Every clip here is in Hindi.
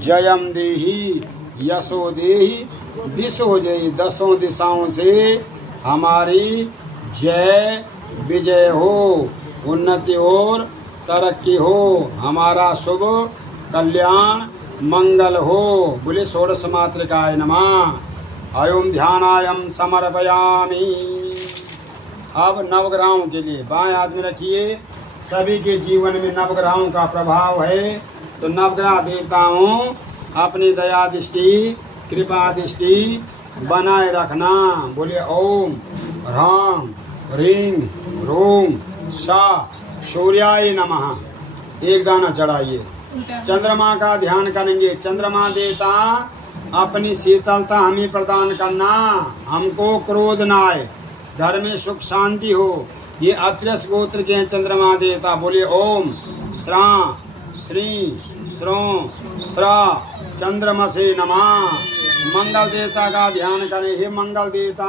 जयम देहि यशो देहि दिशो जय। दसों दिशाओं से हमारी जय विजय हो, उन्नति और तरक्की हो, हमारा शुभ कल्याण मंगल हो। बोले षोडश मातृकाय नमः। अयम ध्यानायम समर्पयामि। अब नवग्रहों के लिए बाएं हाथ में रखिए। सभी के जीवन में नवग्रहों का प्रभाव है, तो नवग्रह देवताओं अपनी दया दृष्टि कृपा दृष्टि बनाए रखना। बोले ओम ह्रां ह्रीं ह्रूं सा सूर्याय नमः। एक दाना चढ़ाइए। चंद्रमा का ध्यान करेंगे। चंद्रमा देवता अपनी शीतलता हमें प्रदान करना, हमको क्रोध न आए, घर में सुख शांति हो। ये अत्रस गोत्र के हैं चंद्रमा देवता। बोले ओम श्रा श्री श्रों श्रा चंद्रमसे नमः। मंगल देवता का ध्यान करें। हे मंगल देवता,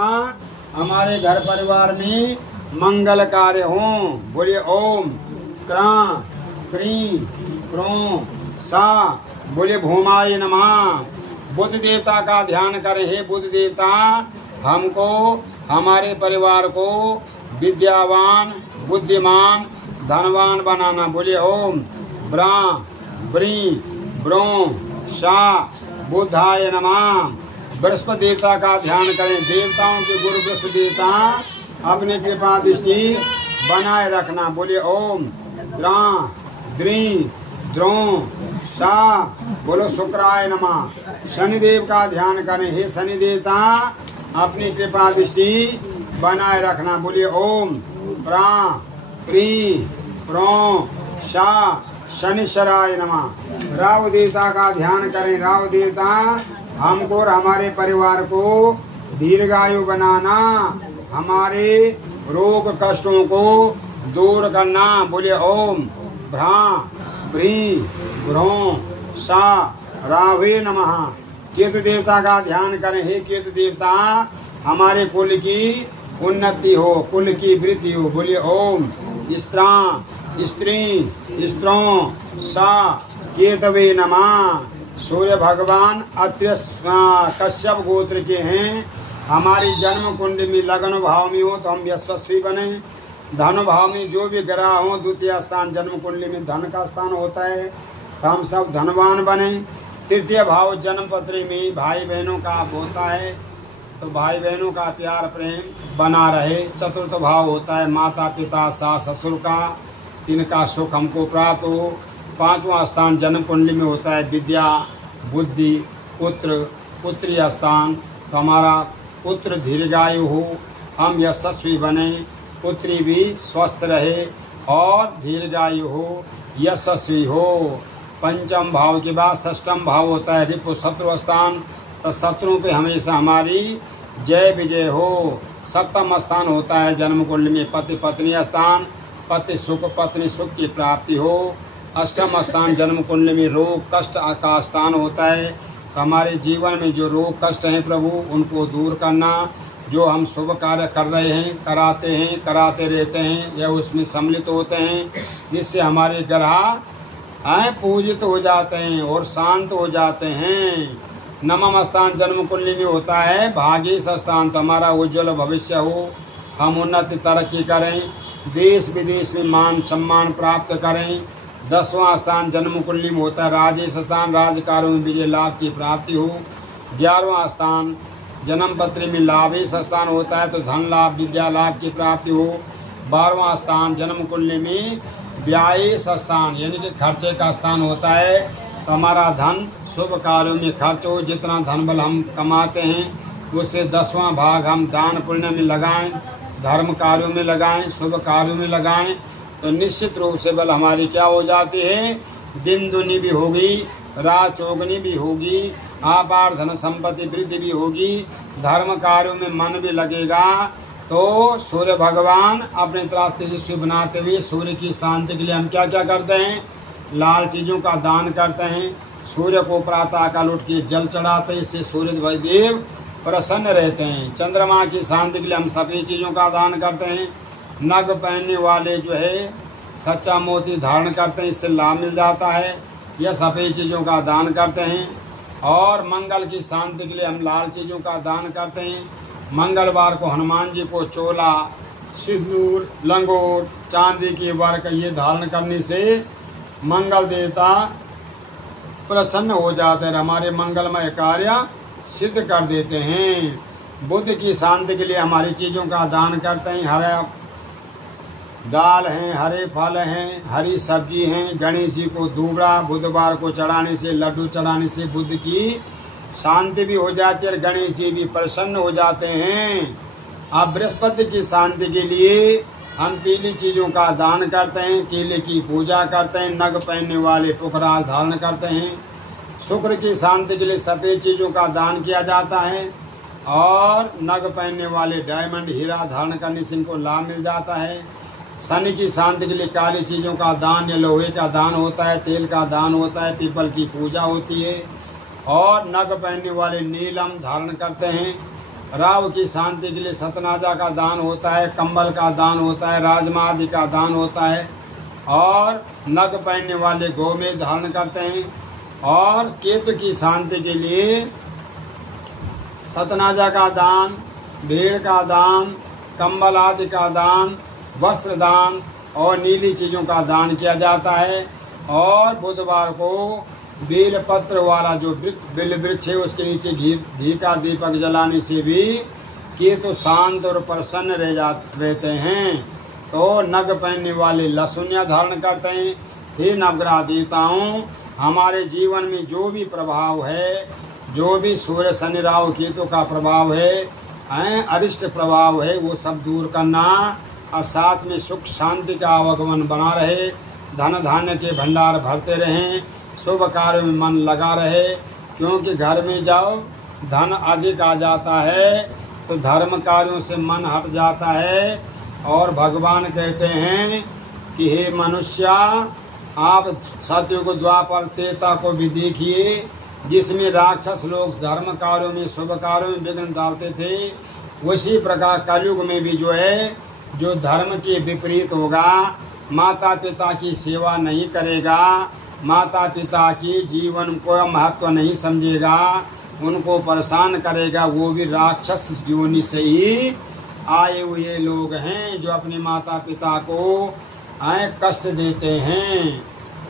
हमारे घर परिवार में मंगल कार्य हो। बोले ओम क्रा क्री क्रों सा। बोले भूमाय नमः। बुद्ध देवता का ध्यान करें। हे बुद्ध देवता, हमको हमारे परिवार को विद्यावान बुद्धिमान धनवान बनाना। बोले ओम ब्रा ब्री ब्रों सा बुद्धाय नमः। बृहस्पति देवता का ध्यान करें। देवताओं के गुरु बृहस्पति देवता अपनी कृपा दृष्टि बनाए रखना। बोले ओम द्रा द्री द्रों सा। बोलो शुक्राय नमः। शनिदेव का ध्यान करें। हे शनि देवता, अपनी कृपा दृष्टि बनाए रखना। बोलिए ओम प्रा प्री प्रों सा शनिश्चराय नमः। राहु देवता का ध्यान करें। राहु देवता हमको और हमारे परिवार को दीर्घायु बनाना, हमारे रोग कष्टों को दूर करना। बोलिए ओम भ्रा भ्री भ्रों सा रावे नमः। केतु देवता का ध्यान करें। हे केतु देवता, हमारे कुल की उन्नति हो, कुल की वृद्धि हो। बोलिए ओम स्त्रा स्त्री स्त्रों सा केतवे नमः। सूर्य भगवान अत्रि कश्यप गोत्र के हैं। हमारी जन्म कुंडली में लग्न भाव में हो तो हम यशस्वी बने। धन भाव में जो भी ग्रह हो, द्वितीय स्थान जन्म कुंडली में धन का स्थान होता है, तो हम सब धनवान बने। तृतीय भाव जन्म पत्री में भाई बहनों का होता है, तो भाई बहनों का प्यार प्रेम बना रहे। चतुर्थ भाव होता है माता पिता सास ससुर का, इनका सुख हमको प्राप्त हो। पांचवा स्थान जन्म कुंडली में होता है विद्या बुद्धि पुत्र पुत्री स्थान, तो हमारा पुत्र दीर्घायु हो, हम यशस्वी बने, पुत्री भी स्वस्थ रहे और दीर्घायु हो, यशस्वी हो। पंचम भाव के बाद षष्ठम भाव होता है रिपु शत्रु स्थान, तो शत्रुओं पे हमेशा हमारी जय विजय हो। सप्तम स्थान होता है जन्म कुंडली में पति पत्नी स्थान, पति सुख पत्नी सुख की प्राप्ति हो। अष्टम स्थान जन्म कुंडली में रोग कष्ट का स्थान होता है, तो हमारे जीवन में जो रोग कष्ट हैं प्रभु उनको दूर करना। जो हम शुभ कार्य कर रहे हैं कराते रहते हैं या उसमें सम्मिलित होते हैं, जिससे हमारे ग्रह पूजित हो जाते हैं और शांत हो जाते हैं। नवम स्थान जन्म कुंडली में होता है भाग्येश स्थान, तो हमारा उज्ज्वल भविष्य हो, हम उन्नति तरक्की करें, देश विदेश में मान सम्मान प्राप्त करें। दसवां स्थान जन्म कुंडली में होता है राजेश स्थान, राजकार्यों में विजय लाभ की प्राप्ति हो। 11वां स्थान जन्म पत्री में लाभेश स्थान होता है, तो धन लाभ विद्या लाभ की प्राप्ति हो। 12वां स्थान जन्म कुंडली में व्ययेश स्थान यानी कि खर्चे का स्थान होता है, तो हमारा धन शुभ कार्यों में खर्च हो। जितना धन बल हम कमाते हैं उससे 10वां भाग हम दान पुण्य में लगाएं, धर्म कार्यों में लगाएं, शुभ कार्यों में लगाएं, तो निश्चित रूप से बल हमारी क्या हो जाती है, दिन दुनी भी होगी, रात चौगनी भी होगी, आपार धन संपत्ति वृद्धि भी होगी, धर्म कार्यों में मन भी लगेगा। तो सूर्य भगवान अपने तरह तेजस्वी बनाते हुए सूर्य की शांति के लिए हम क्या क्या करते हैं, लाल चीजों का दान करते हैं। सूर्य को प्रातः काल उठ के जल चढ़ाते हैं, इससे सूर्य देव प्रसन्न रहते हैं। चंद्रमा की शांति के लिए हम सभी चीजों का दान करते हैं। नग पहनने वाले जो है सच्चा मोती धारण करते हैं, इससे लाभ मिल जाता है। या सफ़ेद चीज़ों का दान करते हैं। और मंगल की शांति के लिए हम लाल चीज़ों का दान करते हैं। मंगलवार को हनुमान जी को चोला, सिंदूर, लंगोट, चांदी की वर्क ये धारण करने से मंगल देवता प्रसन्न हो जाते हैं, हमारे मंगलमय कार्य सिद्ध कर देते हैं। बुद्ध की शांति के लिए हमारी चीज़ों का दान करते हैं। हरा दाल हैं, हरे फल हैं, हरी सब्जी हैं। गणेश जी को दूबड़ा बुधवार को चढ़ाने से, लड्डू चढ़ाने से बुद्ध की शांति भी हो जाती है और गणेश जी भी प्रसन्न हो जाते हैं। अब बृहस्पति की शांति के लिए हम पीली चीज़ों का दान करते हैं, केले की पूजा करते हैं, नग पहनने वाले पुखराज धारण करते हैं। शुक्र की शांति के लिए सफ़ेद चीज़ों का दान किया जाता है और नग पहनने वाले डायमंड, हीरा धारण करने से इनको लाभ मिल जाता है। शनि की शांति के लिए काली चीज़ों का दान या लोहे का दान होता है, तेल का दान होता है, पीपल की पूजा होती है और नग पहनने वाले नीलम धारण करते हैं। राहु की शांति के लिए सतनाजा का दान होता है, कंबल का दान होता है, राजमा आदि का दान होता है और नग पहनने वाले गोमेद धारण करते हैं। और केतु की शांति के लिए सतनाजा का दान, भेड़ का दान, कंबल आदि का दान, वस्त्र दान और नीली चीज़ों का दान किया जाता है। और बुधवार को बेलपत्र वाला जो बेल वृक्ष है उसके नीचे घी का दीपक जलाने से भी केतु शांत और प्रसन्न रहते हैं। तो नग पहनने वाले लहसुनिया धारण करते हैं। हे नवग्रह देवताओं, हमारे जीवन में जो भी प्रभाव है, जो भी सूर्य शनि राहु केतु का प्रभाव है, अरिष्ट प्रभाव है, वो सब दूर करना और साथ में सुख शांति का आवागमन बना रहे, धन धान्य के भंडार भरते रहें, शुभ कार्यों में मन लगा रहे। क्योंकि घर में जाओ धन अधिक आ जाता है तो धर्म कार्यों से मन हट जाता है। और भगवान कहते हैं कि हे मनुष्य, आप सतयुग द्वापर त्रेता को भी देखिए, जिसमें राक्षस लोग धर्म कार्यों में, शुभ कार्यों में विघ्न डालते थे, उसी प्रकार कलयुग में भी जो है, जो धर्म के विपरीत होगा, माता पिता की सेवा नहीं करेगा, माता पिता की जीवन को महत्व नहीं समझेगा, उनको परेशान करेगा, वो भी राक्षस योनि से ही आए हुए लोग हैं जो अपने माता पिता को कष्ट देते हैं।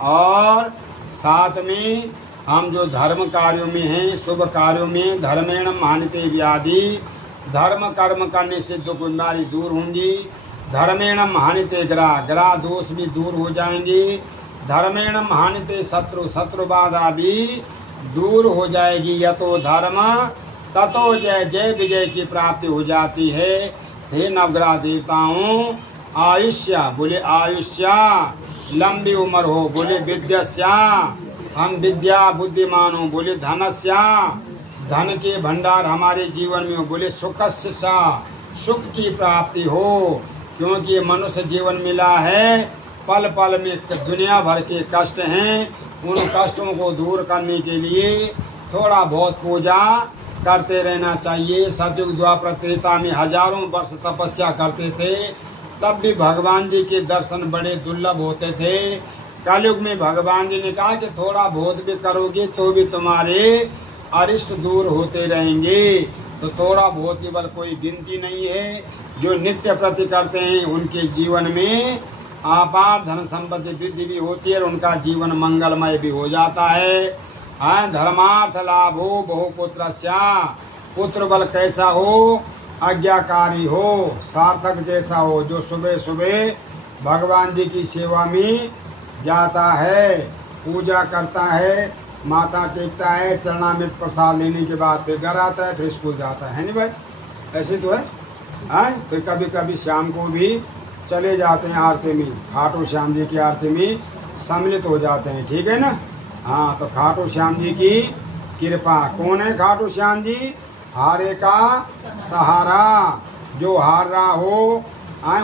और साथ में हम जो धर्म कार्यों में हैं, शुभ कार्यों में, धर्मेण मान्यते व्याधि, धर्म कर्म करने से दुख बीमारी दूर होंगी। धर्मेण मान्यते ग्रह दोष भी दूर हो जाएंगे। धर्मेण मान्यते शत्रु बाधा भी दूर हो जाएगी। यतो धर्म ततो जय, जय विजय की प्राप्ति हो जाती है। हे नवग्रह देवताओं, आयुष्य बोले आयुष्य, लंबी उम्र हो बोले विद्यस्या, हम विद्या बुद्धिमान हो बोले धनस्या, धन के भंडार हमारे जीवन में हो बोले सुखस्य, सुख की प्राप्ति हो। क्योंकि मनुष्य जीवन मिला है, पल पल में दुनिया भर के कष्ट हैं, उन कष्टों को दूर करने के लिए थोड़ा बहुत पूजा करते रहना चाहिए। सतयुग द्वापर त्रेता में हजारों वर्ष तपस्या करते थे, तब भी भगवान जी के दर्शन बड़े दुर्लभ होते थे। कलयुग में भगवान जी ने कहा कि थोड़ा बहुत भी करोगे तो भी तुम्हारे अरिष्ट दूर होते रहेंगे। तो थोड़ा बहुत केवल कोई गिनती नहीं है। जो नित्य प्रति करते हैं उनके जीवन में अपार धन संपत्ति वृद्धि भी होती है और उनका जीवन मंगलमय भी हो जाता है। धर्मार्थ लाभ हो बहुपुत्रस्या, पुत्र बल कैसा हो, आज्ञाकारी हो, सार्थक जैसा हो, जो सुबह सुबह भगवान जी की सेवा में जाता है, पूजा करता है, माथा टेकता है, चरणामृत प्रसाद लेने के बाद फिर घर आता है, फिर स्कूल जाता है नहीं भाई? ऐसे तो है। फिर कभी कभी शाम को भी चले जाते हैं आरती में, खाटू श्याम जी की आरती में सम्मिलित हो जाते हैं। ठीक है ना? हाँ, तो खाटू श्याम जी की कृपा। कौन है खाटू श्याम जी? हारे का सहारा, जो हार रहा हो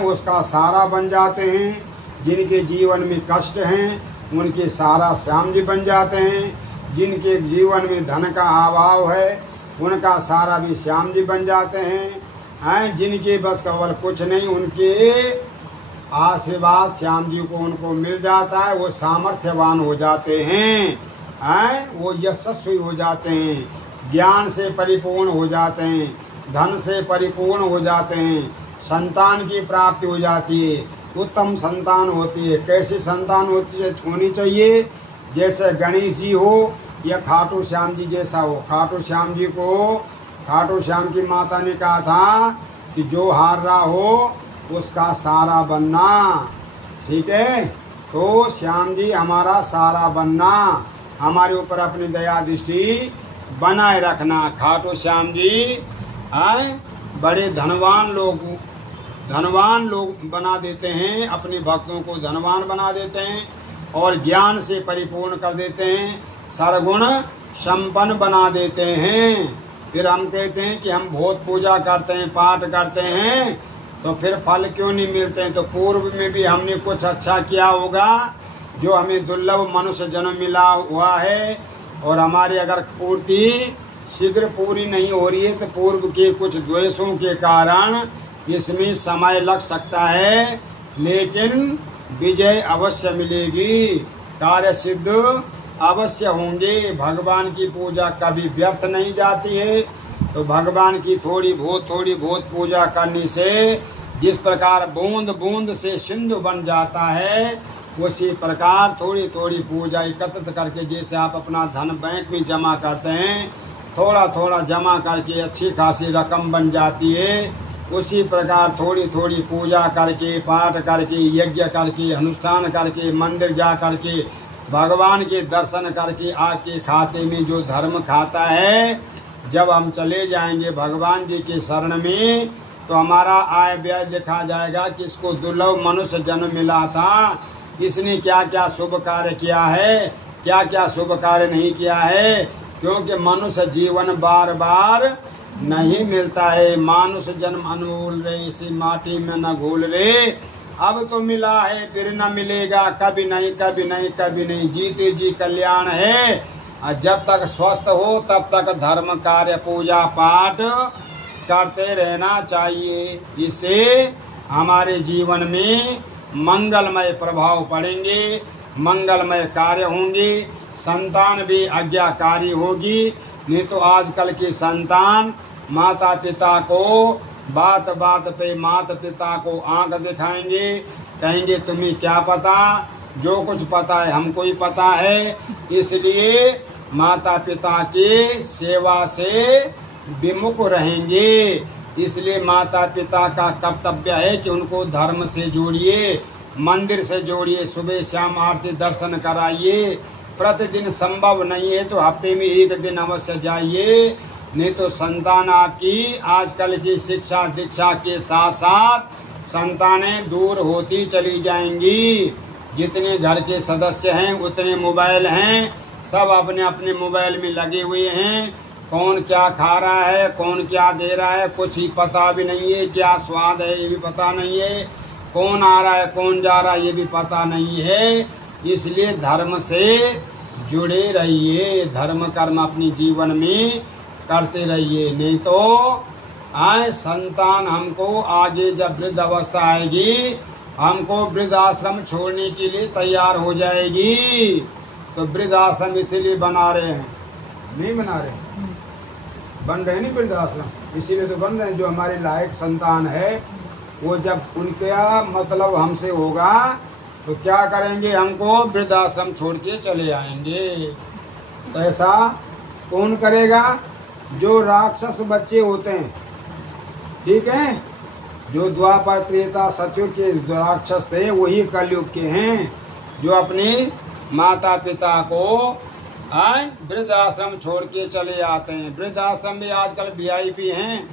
उसका सहारा बन जाते हैं। जिनके जीवन में कष्ट हैं उनके सहारा श्याम जी बन जाते हैं। जिनके जीवन में धन का अभाव है उनका सहारा भी श्याम जी बन जाते हैं। जिनके बस केवल कुछ नहीं, उनके आशीर्वाद श्याम जी को उनको मिल जाता है, वो सामर्थ्यवान हो जाते हैं, वो यशस्वी हो जाते हैं, ज्ञान से परिपूर्ण हो जाते हैं, धन से परिपूर्ण हो जाते हैं, संतान की प्राप्ति हो जाती है, उत्तम संतान होती है। कैसी संतान होनी चाहिए? जैसे गणेश जी हो या खाटू श्याम जी जैसा हो। खाटू श्याम जी को खाटू श्याम की माता ने कहा था कि जो हार रहा हो उसका सारा बनना, ठीक है। तो श्याम जी हमारा सारा बनना, हमारे ऊपर अपनी दया दृष्टि बनाए रखना। खाटू श्याम जी बड़े धनवान लोग बना देते हैं, अपने भक्तों को धनवान बना देते हैं और ज्ञान से परिपूर्ण कर देते हैं, सर्वगुण संपन्न बना देते हैं। फिर हम कहते हैं कि हम बहुत पूजा करते हैं, पाठ करते हैं, तो फिर फल क्यों नहीं मिलते हैं? तो पूर्व में भी हमने कुछ अच्छा किया होगा जो हमें दुर्लभ मनुष्य जन्म मिला हुआ है, और हमारी अगर पूर्ति शीघ्र पूरी नहीं हो रही है तो पूर्व के कुछ द्वेषों के कारण इसमें समय लग सकता है, लेकिन विजय अवश्य मिलेगी, कार्य सिद्ध अवश्य होंगे। भगवान की पूजा कभी व्यर्थ नहीं जाती है। तो भगवान की थोड़ी बहुत पूजा करने से जिस प्रकार बूंद बूंद से सिंधु बन जाता है, उसी प्रकार थोड़ी थोड़ी पूजा एकत्रित करके, जैसे आप अपना धन बैंक में जमा करते हैं, थोड़ा थोड़ा जमा करके अच्छी खासी रकम बन जाती है, उसी प्रकार थोड़ी थोड़ी पूजा करके, पाठ करके, यज्ञ करके, अनुष्ठान करके, मंदिर जा करके, भगवान के दर्शन करके आपके खाते में जो धर्म खाता है, जब हम चले जाएंगे भगवान जी के शरण में, तो हमारा आय व्यय लिखा जाएगा कि इसको दुर्लभ मनुष्य जन्म मिला था, इसने क्या क्या शुभ कार्य किया है, क्या क्या शुभ कार्य नहीं किया है। क्योंकि मनुष्य जीवन बार बार नहीं मिलता है। मानुष जन्म अनमोल रे, इसी माटी में न घोल रे, अब तो मिला है फिर न मिलेगा, कभी नहीं कभी नहीं कभी नहीं, जीते जी कल्याण है। जब तक स्वस्थ हो तब तक धर्म कार्य पूजा पाठ करते रहना चाहिए। इससे हमारे जीवन में मंगलमय प्रभाव पड़ेंगे, मंगलमय कार्य होंगे, संतान भी आज्ञाकारी होगी। नहीं तो आजकल की संतान माता पिता को बात बात पे माता पिता को आंख दिखाएंगे, कहेंगे तुम्हें क्या पता, जो कुछ पता है हमको ही पता है। इसलिए माता पिता के सेवा से विमुख रहेंगे। इसलिए माता पिता का कर्तव्य है कि उनको धर्म से जोड़िए, मंदिर से जोड़िए, सुबह शाम आरती दर्शन कराइए। प्रतिदिन संभव नहीं है तो हफ्ते में एक दिन अवश्य जाइए। नहीं तो संतान आपकी आजकल की शिक्षा दीक्षा के साथ साथ संतानें दूर होती चली जाएंगी। जितने घर के सदस्य हैं उतने मोबाइल हैं, सब अपने अपने मोबाइल में लगे हुए हैं। कौन क्या खा रहा है, कौन क्या दे रहा है, कुछ ही पता भी नहीं है। क्या स्वाद है ये भी पता नहीं है, कौन आ रहा है कौन जा रहा है ये भी पता नहीं है। इसलिए धर्म से जुड़े रहिए, धर्म कर्म अपनी जीवन में करते रहिए। नहीं तो संतान हमको आगे जब वृद्ध अवस्था आएगी, हमको वृद्ध आश्रम छोड़ने के लिए तैयार हो जाएगी। तो वृद्ध आश्रम इसीलिए बना रहे हैं, नहीं बना रहे, बन रहे नहीं वृद्ध आश्रम, इसीलिए तो बन रहे हैं। जो हमारे लायक संतान है वो जब उनका मतलब हमसे होगा तो क्या करेंगे, हमको वृद्ध आश्रम छोड़ के चले आएंगे। तो ऐसा कौन करेगा? जो राक्षस बच्चे होते हैं, ठीक है, जो द्वापर त्रेता सतयुग के राक्षस थे वही कलयुग के हैं, जो अपने माता पिता को वृद्ध आश्रम छोड़ के चले आते हैं। वृद्ध आश्रम भी आजकल VIP हैं,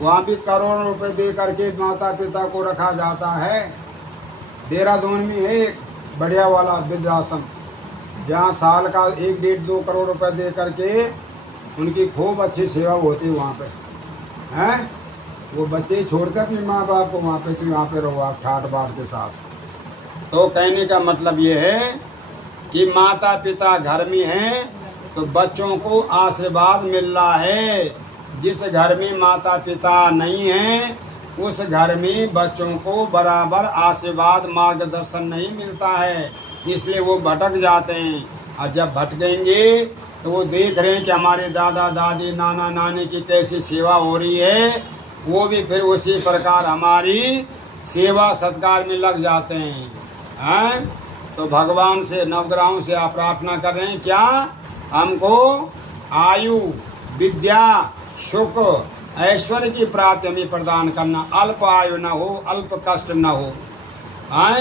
वहाँ भी करोड़ों रुपए दे करके माता पिता को रखा जाता है। देहरादून में है एक बढ़िया वाला वृद्धाश्रम, जहाँ साल का 1-1.5-2 करोड़ रुपए दे करके उनकी खूब अच्छी सेवा होती है वहाँ पे, हैं। वो बच्चे छोड़कर अपने माँ बाप को वहाँ पे, तो यहाँ पे रहो आप ठाट बाट के साथ। तो कहने का मतलब ये है कि माता पिता घर में हैं तो बच्चों को आशीर्वाद मिल रहा है। जिस घर में माता पिता नहीं हैं उस घर में बच्चों को बराबर आशीर्वाद मार्गदर्शन नहीं मिलता है, इसलिए वो भटक जाते हैं। और जब भटकेंगे तो वो देख रहे हैं कि हमारे दादा दादी नाना नानी की कैसी सेवा हो रही है, वो भी फिर उसी प्रकार हमारी सेवा सत्कार में लग जाते हैं। तो भगवान से नवग्रहों से आप प्रार्थना कर रहे हैं क्या? हमको आयु, विद्या, सुख, ऐश्वर्य की प्राप्ति हमें प्रदान करना, अल्प आयु न हो, अल्प कष्ट न हो,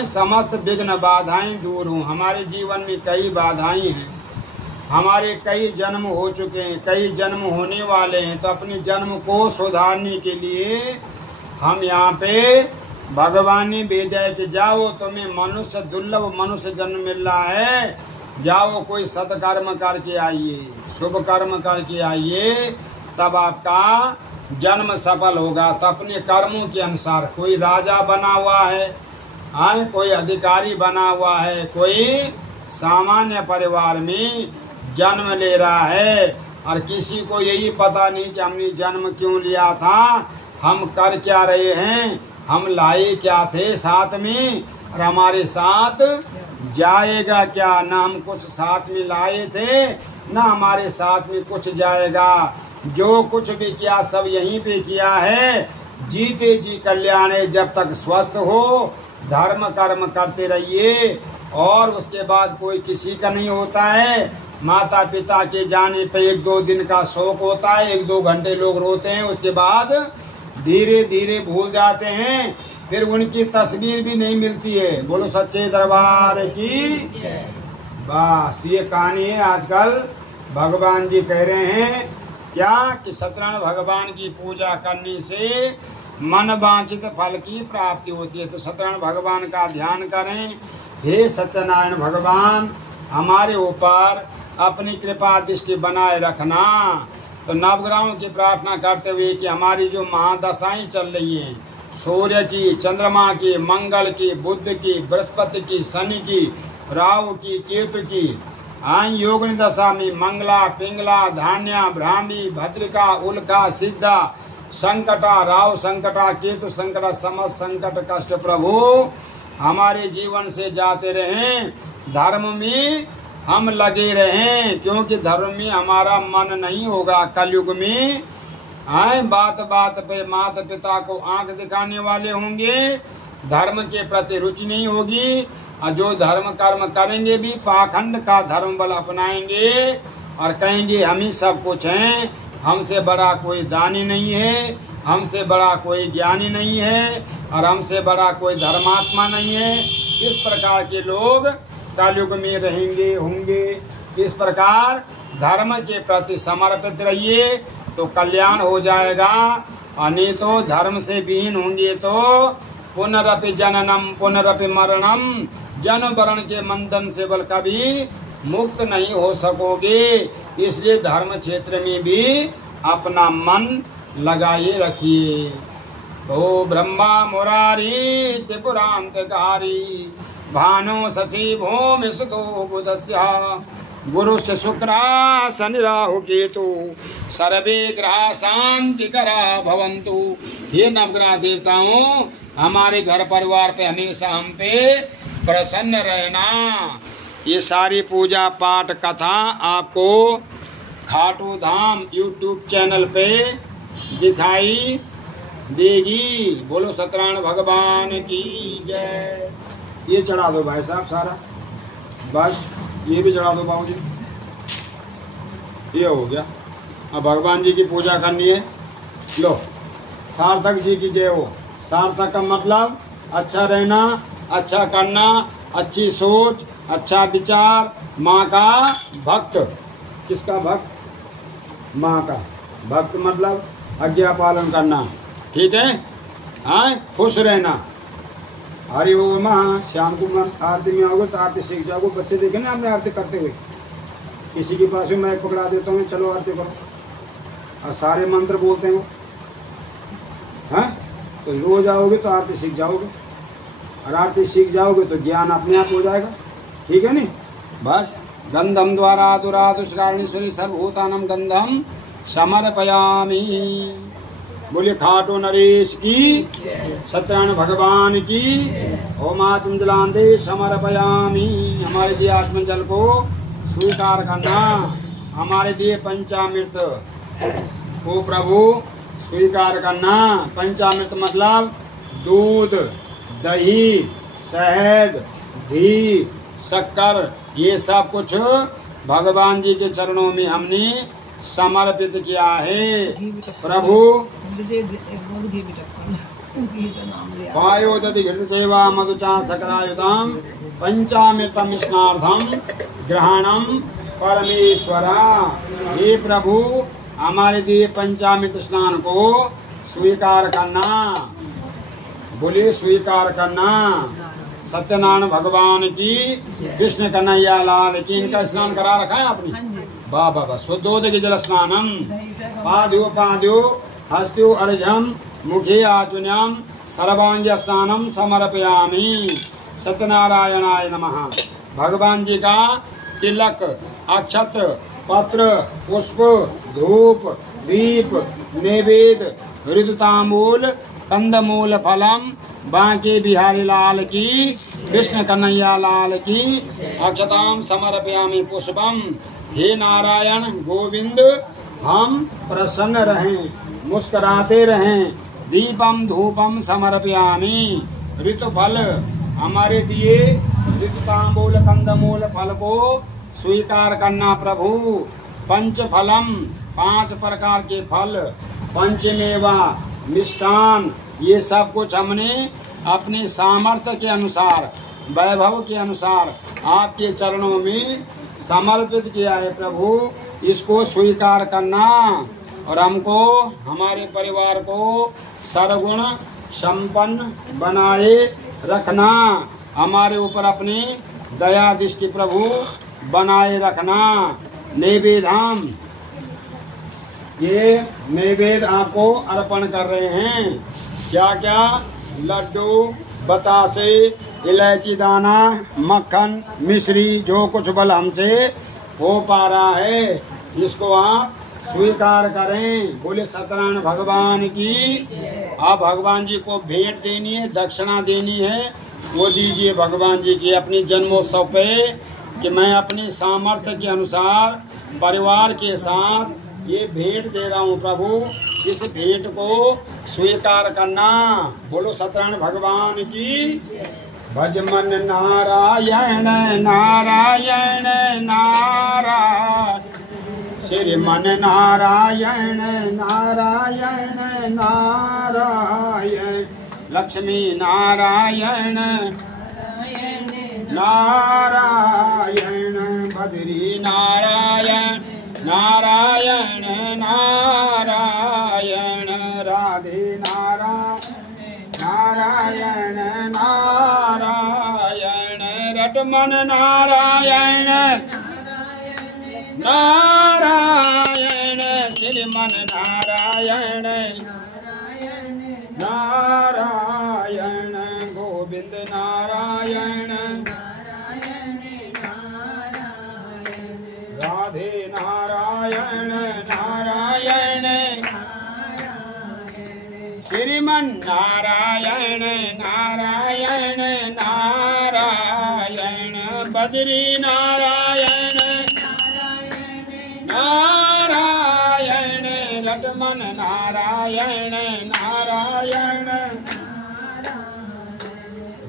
समस्त विघ्न बाधाएं दूर हों। हमारे जीवन में कई बाधाएं हैं, हमारे कई जन्म हो चुके हैं, कई जन्म होने वाले हैं, तो अपने जन्म को सुधारने के लिए हम यहाँ पे भगवान ने भेजा है कि जाओ, तुम्हें मनुष्य दुर्लभ मनुष्य जन्म मिल रहा है, जाओ कोई सत्कर्म करके आइए, शुभ कर्म करके आइए, तब आपका जन्म सफल होगा। तो अपने कर्मों के अनुसार कोई राजा बना हुआ है, कोई अधिकारी बना हुआ है, कोई सामान्य परिवार में जन्म ले रहा है, और किसी को यही पता नहीं कि हमने जन्म क्यों लिया था, हम कर क्या रहे हैं, हम लाए क्या थे साथ में, और हमारे साथ जाएगा क्या। न हम कुछ साथ में लाए थे, न हमारे साथ में कुछ जाएगा। जो कुछ भी किया सब यहीं पे किया है। जीते जी कल्याण है, जब तक स्वस्थ हो धर्म कर्म करते रहिए, और उसके बाद कोई किसी का नहीं होता है। माता पिता के जाने पे 1-2 दिन का शोक होता है, 1-2 घंटे लोग रोते हैं, उसके बाद धीरे धीरे भूल जाते हैं, फिर उनकी तस्वीर भी नहीं मिलती है। बोलो सच्चे दरबार की। बस ये कहानी है। आजकल भगवान जी कह रहे हैं क्या कि सत्यनारायण भगवान की पूजा करने से मन वांछित फल की प्राप्ति होती है। तो सत्यनारायण भगवान का ध्यान करें। हे सत्यनारायण भगवान, हमारे ऊपर अपनी कृपा दृष्टि बनाए रखना। तो नवग्रहों की प्रार्थना करते हुए कि हमारी जो महादशाएं चल रही हैं, सूर्य की, चंद्रमा की, मंगल की, बुध की, बृहस्पति की, शनि की, राहु की, केतु की, योगिनी दशा में मंगला, पिंगला, धान्या, ब्राह्मी, भद्रिका, उल्का, सिद्धा, संकटा, राहु संकटा, केतु संकटा, समस्त संकट कष्ट प्रभु हमारे जीवन से जाते रहें। धर्म में हम लगे रहें, क्योंकि धर्म में हमारा मन नहीं होगा। कलयुग में बात बात पे माता पिता को आंख दिखाने वाले होंगे, धर्म के प्रति रुचि नहीं होगी, और जो धर्म कर्म करेंगे भी पाखंड का धर्म बल अपनाएंगे और कहेंगे हम ही सब कुछ हैं, हमसे बड़ा कोई दानी नहीं है, हमसे बड़ा कोई ज्ञानी नहीं है, और हमसे बड़ा कोई धर्मात्मा नहीं है। इस प्रकार के लोग कलयुग में रहेंगे होंगे। इस प्रकार धर्म के प्रति समर्पित रहिए तो कल्याण हो जाएगा, और नहीं तो धर्म से विहीन होंगे तो पुनरपि जननम पुनरपि मरणम, जन्म वरण के बंधन से बल कभी मुक्त नहीं हो सकोगे। इसलिए धर्म क्षेत्र में भी अपना मन लगाए रखिए। तो ब्रह्मा मुरारी स्त्रिपुरांतकारी भानु शशि भूमि सुतो बुधस्य गुरुस्य शुक्रा शनि राहु केतु सर्वे ग्रह शांति करा भवन्तु। हे नवग्रह देवताओं, हमारे घर परिवार पे हमेशा हम पे प्रसन्न रहना। ये सारी पूजा पाठ कथा आपको खाटू धाम YouTube चैनल पे दिखाई देगी। बोलो सत्यनारायण भगवान की जय। ये चढ़ा दो भाई साहब सारा, बस ये भी चढ़ा दो बाबूजी। ये हो गया। अब भगवान जी की पूजा करनी है। लो, सार्थक जी की जय हो। सार्थक का मतलब अच्छा रहना, अच्छा करना, अच्छी सोच, अच्छा विचार, माँ का भक्त। किसका भक्त? माँ का भक्त मतलब आज्ञा पालन करना, ठीक है। हाँ, खुश रहना। हरि ओम। शाम को आरती में आओगे तो आरती सीख जाओगे। बच्चे देखे ना आपने आरती करते हुए, किसी के पास में मैं पकड़ा देता हूँ, चलो आरती करो, और सारे मंत्र बोलते हैं वो। हाँ, तो रोज आओगे तो आरती सीख जाओगे, और आरती सीख जाओगे तो ज्ञान अपने आप हो जाएगा, ठीक है नी। बस गंधम द्वारा दुरादुष्कारणेश्वरी सर्वभूतानां गंधम समर्पयामि। बोले खाटो नरेश की, सत्यनारायण भगवान की। ओम आत्म जलांदे समर्पयामि। हमारे दिए आत्म जल को स्वीकार करना, हमारे दिए पंचामृत को प्रभु स्वीकार करना। पंचामृत मतलब दूध, दही, शहद, घी, शक्कर, ये सब कुछ भगवान जी के चरणों में हमने समर्पित किया है। प्रभु वायोदधि घृत सेवा मधुचा सकरायुतम पंचामृतम स्नार्धम ग्रहणम परमेश्वरा। हे प्रभु, हमारे दिए पंचामृत स्नान को स्वीकार करना। बोले स्वीकार करना। सत्यनारायण भगवान की, कृष्ण कन्हैया लाल की। इनका स्नान करा रखा है आपने? वाह वाह वाह। शुद्धोदक जल स्नानम पाद्यो पाद्यो हस्त्यो अर्घ्यम मुखे आचुन्यम सर्वांग स्नानम समर्पयामि। सत्यनारायणाय नमः। भगवान जी का तिलक, अक्षत्र, पत्र, पुष्प, धूप, दीप, नैवेद्य, ऋतुतांबूल, कंदमूल फलम बांके बिहारी लाल की, कृष्ण कन्हैया लाल की। अक्षताम समर्पयामि पुष्पम। हे नारायण गोविंद, हम प्रसन्न रहें, मुस्कुराते रहें। दीपम धूपम समर्पयामि। ऋतु फल, हमारे दिए ऋतुतांबूल कंदमूल फल को स्वीकार करना प्रभु। पंच फलम, 5 प्रकार के फल, पंचमेवा मिष्टान, ये सब कुछ हमने अपने सामर्थ्य के अनुसार, वैभव के अनुसार आपके चरणों में समर्पित किया है प्रभु। इसको स्वीकार करना और हमको, हमारे परिवार को सर्वगुण संपन्न बनाए रखना। हमारे ऊपर अपनी दया दृष्टि प्रभु बनाए रखना। नैवेद्यम, ये नैवेद्य आपको अर्पण कर रहे हैं। क्या क्या? लड्डू, बतासे, इलायची दाना, मक्खन, मिश्री, जो कुछ बल हमसे हो पा रहा है, इसको आप स्वीकार करें। बोले सत्यनारायण भगवान की। आप भगवान जी को भेंट देनी है, दक्षिणा देनी है, वो दीजिए भगवान जी की अपनी जन्मोत्सव पे, कि मैं अपनी सामर्थ्य के अनुसार परिवार के साथ ये भेंट दे रहा हूँ प्रभु। इस भेंट को स्वीकार करना। बोलो सत्यनारायण भगवान की। भज मन नारायण नारायण नारायण, श्रीमन नारायण नारायण नारायण, लक्ष्मी नारायण नारायण, बद्री नारायण नारायण नारायण, राधे नारायण नारायण नारायण, रटमन नारायण नारायण, श्रीमन नारायण नारायण, गोविंद नारायण राधे नारायण नारायण, श्रीमन नारायण नारायण नारायण, बद्री नारायण नारायण, लक्ष्मण नारायण नारायण,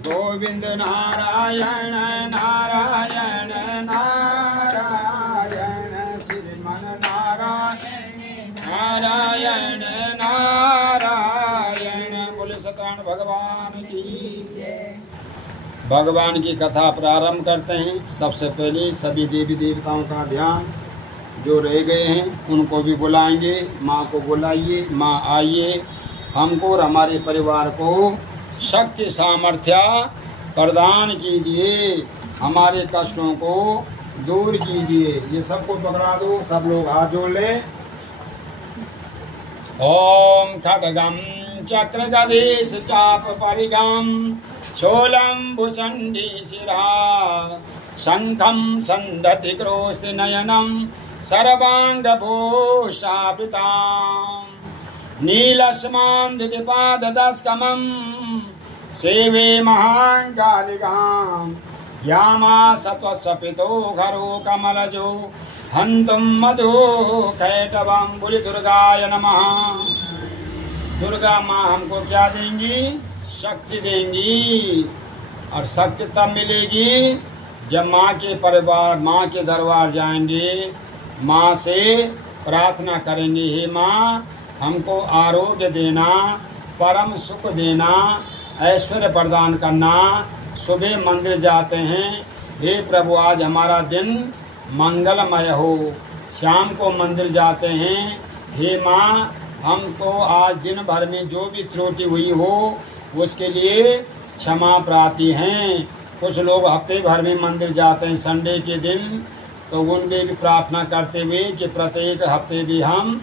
गोविंद नारायण नारायण नारायण, श्रीमन नारायण नारायण नारायण। बोले सत्यनारायण भगवान की। भगवान की कथा प्रारंभ करते हैं। सबसे पहले सभी देवी देवताओं का ध्यान, जो रह गए हैं उनको भी बुलाएंगे। माँ को बुलाइए, माँ आइए, हमको और हमारे परिवार को शक्ति सामर्थ्य प्रदान कीजिए, हमारे कष्टों को दूर कीजिए। ये सबको पकड़ा दो, सब लोग हाथ जोड़ ले। ओम खड्गम चक्र गदेश चाप परिगम शूलं भुषण्डी शिरा शंखं संदति क्रोस्ति नयनं सर्वांग भूषावृतां नीलस्मान्दिपादस्कमं सेवे महाङ्कालिकां यामा सत्वस्वपितो घरो कमलजो हन्तुं मधु कैटवं। बोली दुर्गाय नमः। दुर्गा माँ हमको क्या देंगी? शक्ति देंगी। और शक्ति तब मिलेगी जब माँ के परिवार, माँ के दरबार जाएंगे, माँ से प्रार्थना करेंगे, हे माँ हमको आरोग्य देना, परम सुख देना, ऐश्वर्य प्रदान करना। सुबह मंदिर जाते हैं, हे प्रभु आज हमारा दिन मंगलमय हो। शाम को मंदिर जाते हैं, हे माँ हमको आज दिन भर में जो भी त्रुटि हुई हो उसके लिए क्षमा प्रार्थी हैं। कुछ लोग हफ्ते भर में मंदिर जाते हैं संडे के दिन, तो उनके भी प्रार्थना करते हुए कि प्रत्येक हफ्ते भी हम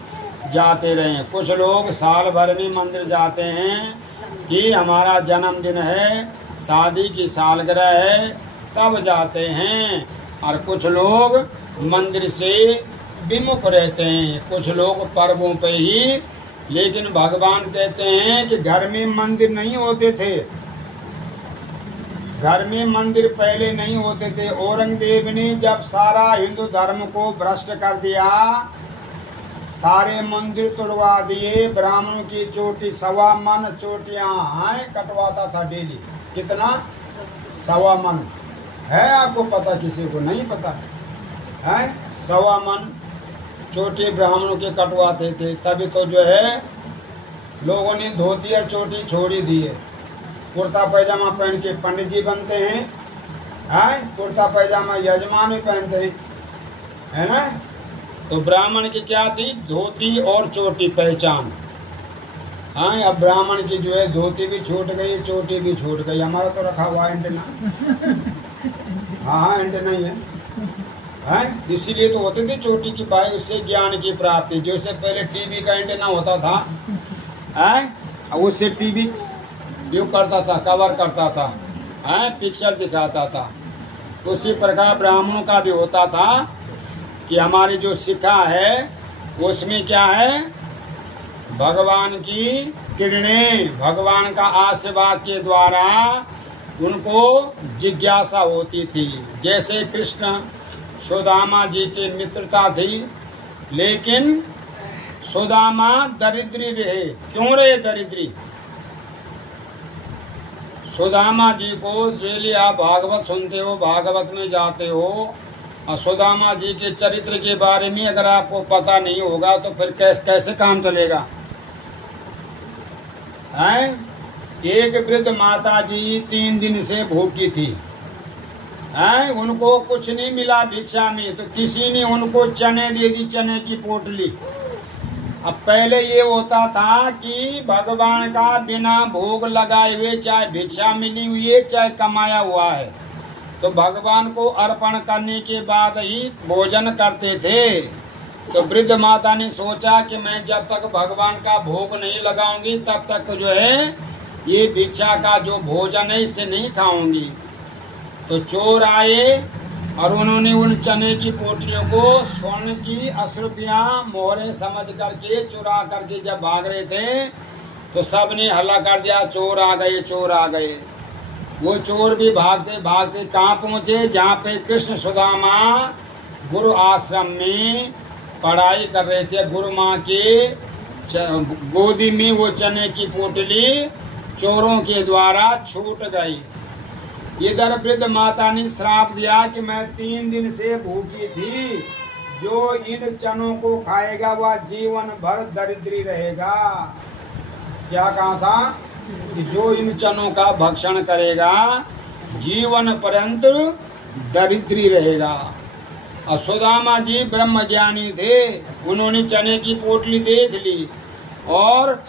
जाते रहें। कुछ लोग साल भर में मंदिर जाते हैं कि हमारा जन्मदिन है, शादी की सालगिरह है, तब जाते हैं। और कुछ लोग मंदिर से विमुख रहते हैं, कुछ लोग पर्वों पे ही। लेकिन भगवान कहते हैं कि घर में मंदिर नहीं होते थे, घर में मंदिर पहले नहीं होते थे। औरंगजेब ने जब सारा हिंदू धर्म को भ्रष्ट कर दिया, सारे मंदिर तोड़वा दिए, ब्राह्मणों की चोटी 1.25 मन चोटियां कटवाता था डेली। कितना? 1.25 मन है, आपको पता? किसी को नहीं पता है? 1.25 मन चोटी ब्राह्मणों के कटवाते थे। तभी तो जो है लोगों ने धोती और चोटी छोड़ी दी है। कुर्ता पैजामा पहन के पंडित जी बनते हैं, कुर्ता पैजामा यजमान भी पहनते हैं, है ना? तो ब्राह्मण की क्या थी? धोती और चोटी पहचान। हाँ, अब ब्राह्मण की जो है धोती भी छूट गई, चोटी भी छूट गई। हमारा तो रखा हुआ एंटेना। हाँ, एंटेना ही है। इसीलिए तो होती थी चोटी की बाई, उससे ज्ञान की प्राप्ति। जैसे पहले टीवी का एंटेना होता था, उससे टीवी जो करता था, कवर करता था, पिक्चर दिखाता था। उसी प्रकार ब्राह्मणों का भी होता था कि हमारी जो शिक्षा है उसमें क्या है? भगवान की किरणें, भगवान का आशीर्वाद के द्वारा उनको जिज्ञासा होती थी। जैसे कृष्ण सुदामा जी की मित्रता थी, लेकिन सुदामा दरिद्री रहे। क्यों रहे दरिद्री? सुदामा जी को डेली आप भागवत सुनते हो, भागवत में जाते हो, और सुदामा जी के चरित्र के बारे में अगर आपको पता नहीं होगा तो फिर कैसे काम चलेगा? एक वृद्ध माता जी 3 दिन से भूखी थी, उनको कुछ नहीं मिला भिक्षा में, तो किसी ने उनको चने दे दी, चने की पोटली। अब पहले ये होता था कि भगवान का बिना भोग लगाए हुए, चाहे भिक्षा मिली हुई है चाहे कमाया हुआ है, तो भगवान को अर्पण करने के बाद ही भोजन करते थे। तो वृद्ध माता ने सोचा कि मैं जब तक भगवान का भोग नहीं लगाऊंगी तब तक जो है ये भिक्षा का जो भोजन है इससे नहीं खाऊंगी। तो चोर आए और उन्होंने उन चने की पोटलियों को स्वर्ण की अशुरुपियां मोहरे समझ करके चुरा करके जब भाग रहे थे तो सबने हल्ला कर दिया, चोर आ गए, चोर आ गए। वो चोर भी भागते भागते कहाँ पहुंचे? जहाँ पे कृष्ण सुदामा गुरु आश्रम में पढ़ाई कर रहे थे। गुरु माँ के गोदी में वो चने की पोटली चोरों के द्वारा छूट गई। इधर वृद्ध माता ने श्राप दिया कि मैं 3 दिन से भूखी थी, जो इन चनों को खाएगा वह जीवन भर दरिद्री रहेगा। क्या कहा था? कि जो इन चनों का भक्षण करेगा जीवन पर्यंत दरिद्री रहेगा। और सुदामा जी ब्रह्म ज्ञानी थे, उन्होंने चने की पोटली देख ली और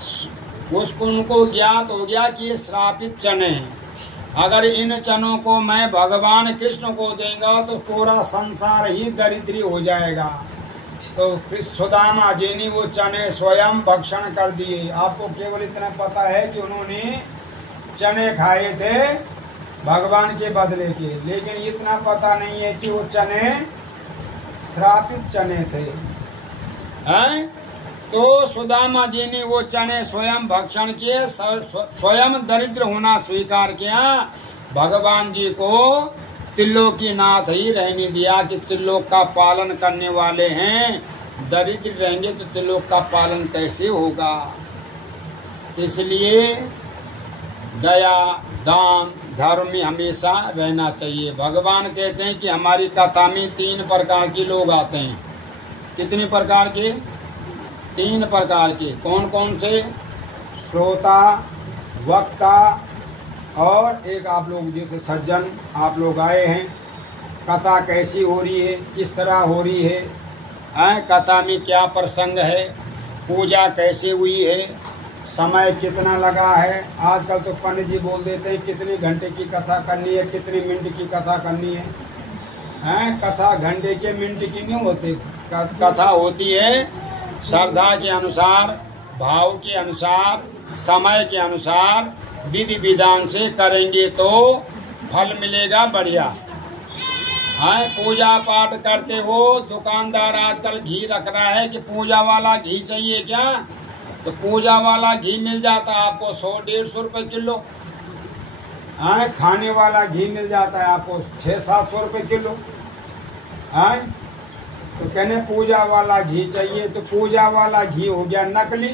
उसको उनको ज्ञात हो गया कि ये श्रापित चने हैं। अगर इन चनों को मैं भगवान कृष्ण को देंगे तो पूरा संसार ही दरिद्री हो जाएगा। तो सुदामा जी ने वो चने स्वयं भक्षण कर दिए। आपको केवल इतना पता है कि उन्होंने चने खाए थे भगवान के बदले के, लेकिन इतना पता नहीं है कि वो चने श्रापित चने थे। तो सुदामा जी ने वो चने स्वयं भक्षण किए, स्वयं दरिद्र होना स्वीकार किया। भगवान जी को त्रिलोकीनाथ ही रहने दिया कि त्रिलोक का पालन करने वाले हैं, दरिद्र रहेंगे तो त्रिलोक का पालन कैसे होगा। इसलिए दया दान धर्म में हमेशा रहना चाहिए। भगवान कहते हैं कि हमारी कथा में 3 प्रकार के लोग आते हैं। कितने प्रकार के? 3 प्रकार के। कौन कौन से? श्रोता, वक्ता और एक आप लोग जैसे सज्जन आप लोग आए हैं। कथा कैसी हो रही है, किस तरह हो रही है, कथा में क्या प्रसंग है, पूजा कैसे हुई है, समय कितना लगा है। आजकल तो पंडित जी बोल देते हैं कितने घंटे की कथा करनी है, कितने मिनट की कथा करनी है। कथा घंटे के मिनट की नहीं होती, कथा होती है श्रद्धा के अनुसार, भाव के अनुसार, समय के अनुसार, विधि विधान से करेंगे तो फल मिलेगा बढ़िया। पूजा पाठ करते हो, दुकानदार आजकल घी रख रहा है कि पूजा वाला घी चाहिए क्या, तो पूजा वाला घी मिल जाता है आपको 100-150 रुपए किलो। खाने वाला घी मिल जाता है आपको 600-700 रुपए किलो। तो कहने पूजा वाला घी चाहिए, तो पूजा वाला घी हो गया नकली।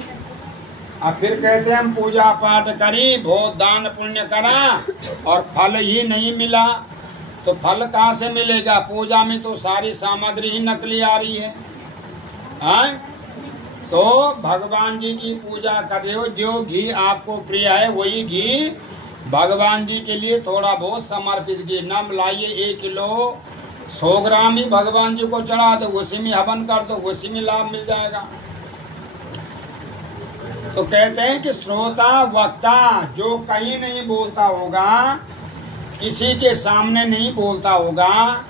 अब फिर कहते हैं हम पूजा पाठ करी, बहुत दान पुण्य करा और फल ही नहीं मिला, तो फल कहाँ से मिलेगा। पूजा में तो सारी सामग्री ही नकली आ रही है। तो भगवान जी की पूजा कर रहे हो, जो घी आपको प्रिय है वही घी भगवान जी के लिए थोड़ा बहुत समर्पित घी न लाइए। 1 किलो 100 ग्राम ही भगवान जी को चढ़ा दो, उसी में हवन कर दो, उसी में लाभ मिल जाएगा। तो कहते हैं कि श्रोता वक्ता जो कहीं नहीं बोलता होगा, किसी के सामने नहीं बोलता होगा,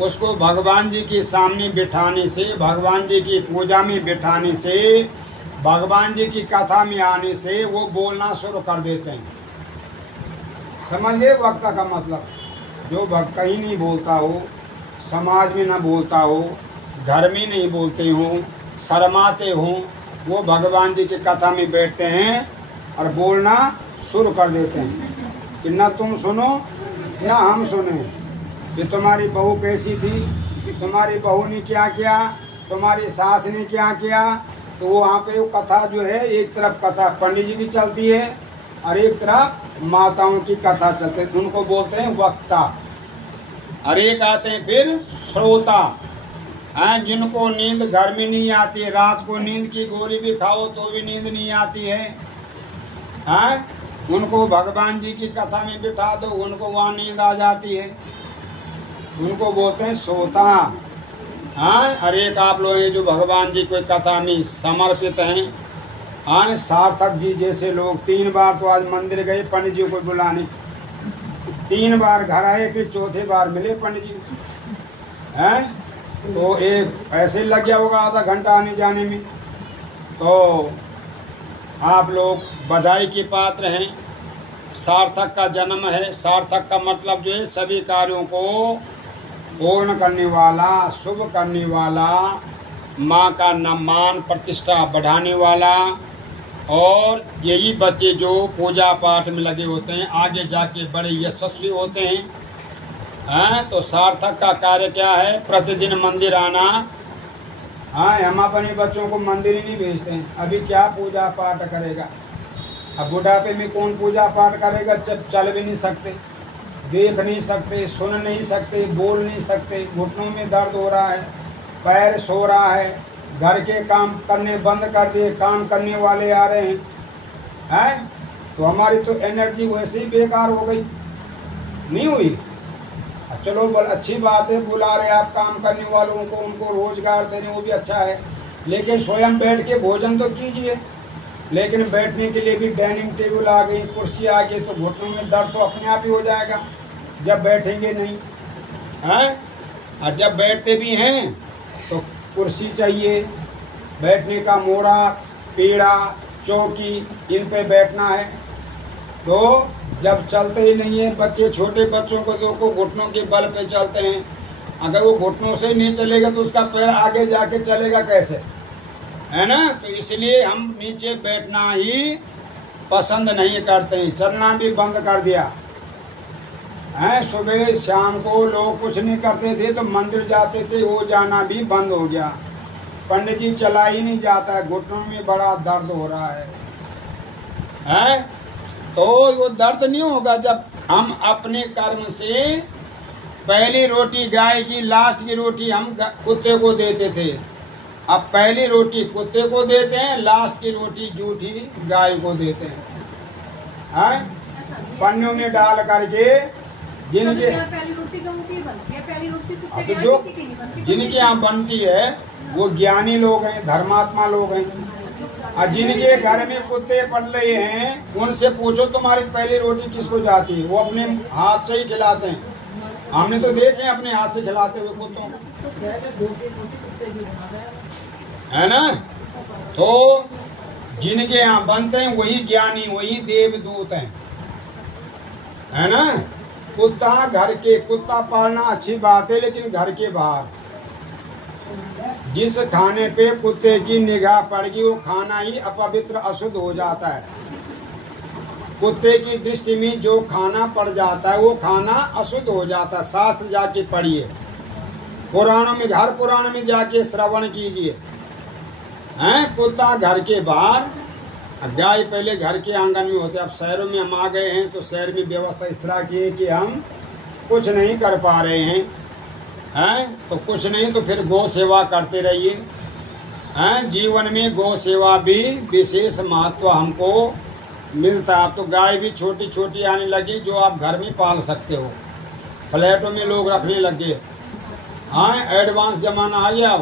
उसको भगवान जी के सामने बिठाने से, भगवान जी की पूजा में बिठाने से, भगवान जी की कथा में आने से वो बोलना शुरू कर देते हैं। समझिए वक्ता का मतलब, जो कहीं नहीं बोलता हो, समाज में ना बोलता हो, घर में नहीं बोलते हो, शर्माते हो, वो भगवान जी की कथा में बैठते हैं और बोलना शुरू कर देते हैं कि ना तुम सुनो ना हम सुने, कि तुम्हारी बहू कैसी थी, कि तुम्हारी बहू ने क्या किया, तुम्हारी सास ने क्या किया। तो वहाँ पे वो कथा जो है, एक तरफ कथा पंडित जी की चलती है और एक तरफ माताओं की कथा चलती है, उनको बोलते हैं वक्ता। और एक आते हैं फिर श्रोता, जिनको नींद घर में नहीं आती, रात को नींद की गोली भी खाओ तो भी नींद नहीं आती है, उनको भगवान जी की कथा में बिठा दो, उनको वहाँ नींद आ जाती है, उनको बोलते हैं श्रोता। हर एक आप लोग हैं जो भगवान जी को कथा में समर्पित हैं। सार्थक जी जैसे लोग 3 बार तो आज मंदिर गए पंडित जी को बुलाने, 3 बार घर आए, फिर चौथे बार मिले पंडित जी हैं। तो एक ऐसे लग गया होगा आधा घंटा आने जाने में। तो आप लोग बधाई के पात्र हैं, सार्थक का जन्म है। सार्थक का मतलब जो है सभी कार्यों को पूर्ण करने वाला, शुभ करने वाला, माँ का मान प्रतिष्ठा बढ़ाने वाला। और यही बच्चे जो पूजा पाठ में लगे होते हैं आगे जाके बड़े यशस्वी होते हैं। तो सार्थक का कार्य क्या है? प्रतिदिन मंदिर आना। हम अपने बच्चों को मंदिर ही नहीं भेजते हैं। अभी क्या पूजा पाठ करेगा? अब बुढ़ापे में कौन पूजा पाठ करेगा जब चल भी नहीं सकते, देख नहीं सकते, सुन नहीं सकते, बोल नहीं सकते, घुटनों में दर्द हो रहा है, पैर सो रहा है, घर के काम करने बंद कर दिए, काम करने वाले आ रहे हैं, तो हमारी तो एनर्जी वैसे ही बेकार हो गई, नहीं हुई। चलो बल अच्छी बात है, बुला रहे आप काम करने वालों को, उनको रोजगार दे रहे, वो भी अच्छा है, लेकिन स्वयं बैठ के भोजन तो कीजिए। लेकिन बैठने के लिए भी डाइनिंग टेबल आ गई, कुर्सी आ गई, तो घुटनों में दर्द तो अपने आप ही हो जाएगा जब बैठेंगे नहीं हैं। और जब बैठते भी हैं तो कुर्सी चाहिए, बैठने का मोड़ा, पीढ़ा, चौकी, इन पे बैठना है। तो जब चलते ही नहीं है, बच्चे छोटे बच्चों को देखो घुटनों के बल पे चलते हैं, अगर वो घुटनों से नहीं चलेगा तो उसका पैर आगे जाके चलेगा कैसे? है ना। तो इसलिए हम नीचे बैठना ही पसंद नहीं करते हैं, चलना भी बंद कर दिया है। सुबह शाम को लोग कुछ नहीं करते थे तो मंदिर जाते थे, वो जाना भी बंद हो गया। पंडित जी चला ही नहीं जाता है, घुटनों में बड़ा दर्द हो रहा है। तो वो दर्द नहीं होगा जब हम अपने कर्म से पहली रोटी गाय की, लास्ट की रोटी हम कुत्ते को देते थे। अब पहली रोटी कुत्ते को देते हैं, लास्ट की रोटी जूठी गाय को देते हैं। पन्नों में डाल करके जिनके पहली रोटी बनती है, पहली रोटी अब जो जिनके यहाँ बनती है वो ज्ञानी लोग हैं, धर्मात्मा लोग हैं। और जिनके घर में कुत्ते पल रहे हैं उनसे पूछो तुम्हारी पहली रोटी किसको जाती है, वो अपने हाथ से ही खिलाते हैं। हमने तो देखे हैं अपने हाथ से खिलाते हुए कुत्तों को, है ना। तो जिनके यहाँ बनते हैं वही ज्ञानी, वही देवदूत हैं, है ना। कुत्ता घर के, कुत्ता पालना अच्छी बात है, लेकिन घर के बाहर जिस खाने पे कुत्ते की निगाह पड़गी वो खाना ही अपवित्र अशुद्ध हो जाता है। कुत्ते की दृष्टि में जो खाना पड़ जाता है वो खाना अशुद्ध हो जाता है। शास्त्र जाके पढ़िए, पुराणों में, हर पुराण में जाके श्रवण कीजिए। हैं, कुत्ता घर के बाहर, गाय पहले घर के आंगन में होते। अब शहरों में हम आ गए हैं तो शहर में व्यवस्था इस तरह की है कि हम कुछ नहीं कर पा रहे हैं, तो कुछ नहीं तो फिर गौ सेवा करते रहिए। हैं, जीवन में गौ सेवा भी विशेष महत्व हमको मिलता है। अब तो गाय भी छोटी छोटी आने लगी जो आप घर में पाल सकते हो, फ्लैटों में लोग रखने लगे। हाँ, एडवांस जमाना आ गया।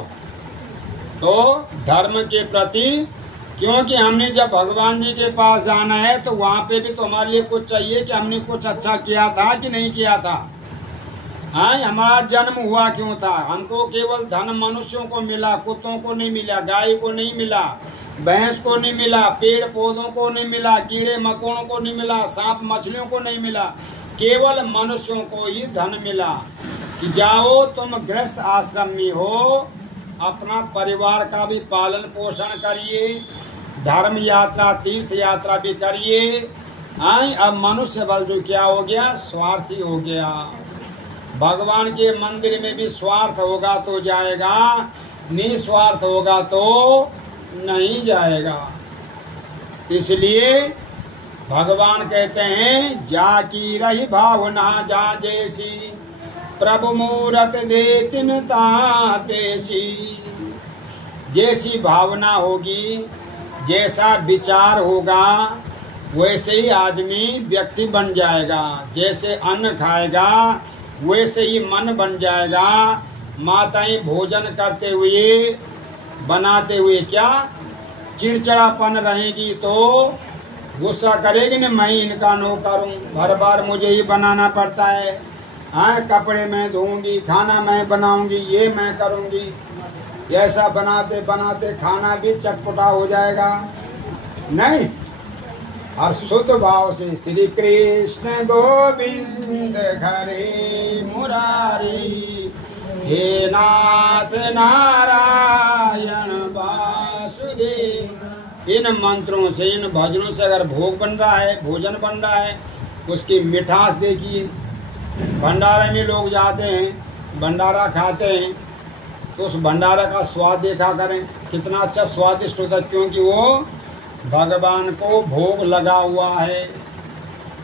तो धर्म के प्रति, क्योंकि हमने जब भगवान जी के पास जाना है तो वहाँ पे भी तो हमारे लिए कुछ चाहिए कि हमने कुछ अच्छा किया था कि नहीं किया था। हाँ, हमारा जन्म हुआ क्यों था। हमको केवल धन मनुष्यों को मिला, कुत्तों को नहीं मिला, गाय को नहीं मिला, भैंस को नहीं मिला, पेड़ पौधों को नहीं मिला, कीड़े मकोड़ों को नहीं मिला, सांप मछलियों को नहीं मिला, केवल मनुष्यों को ही धन मिला कि जाओ तुम गृहस्थ आश्रम में हो, अपना परिवार का भी पालन पोषण करिए, धर्म यात्रा तीर्थ यात्रा भी करिए। अब मनुष्य बल जो क्या हो गया, स्वार्थी हो गया। भगवान के मंदिर में भी स्वार्थ होगा तो जाएगा, निस्वार्थ होगा तो नहीं जाएगा। इसलिए भगवान कहते हैं, जाकी रही भावना जा जैसी, प्रभु मूरत दे तिन तातेसी। जैसी भावना होगी, जैसा विचार होगा, वैसे ही आदमी व्यक्ति बन जाएगा। जैसे अन्न खाएगा वैसे ही मन बन जाएगा। माताएं भोजन करते हुए, बनाते हुए क्या चिड़चिड़ापन रहेगी तो गुस्सा करेगी न, मैं इनका नौकर हूँ, हर बार मुझे ही बनाना पड़ता है। हाँ, कपड़े मैं धोऊंगी, खाना मैं बनाऊंगी, ये मैं करूंगी। ऐसा बनाते बनाते खाना भी चटपटा हो जाएगा नहीं। और शुद्ध भाव से श्री कृष्ण गोविंद हरे मुरारी, हे नाथ नारायण वासुदेव। इन मंत्रों से, इन भजनों से अगर भोग बन रहा है, भोजन बन रहा है, उसकी मिठास देखिए। भंडारे में लोग जाते हैं, भंडारा खाते हैं, तो उस भंडारा का स्वाद देखा करें, कितना अच्छा स्वादिष्ट होता है, क्योंकि वो भगवान को भोग लगा हुआ है।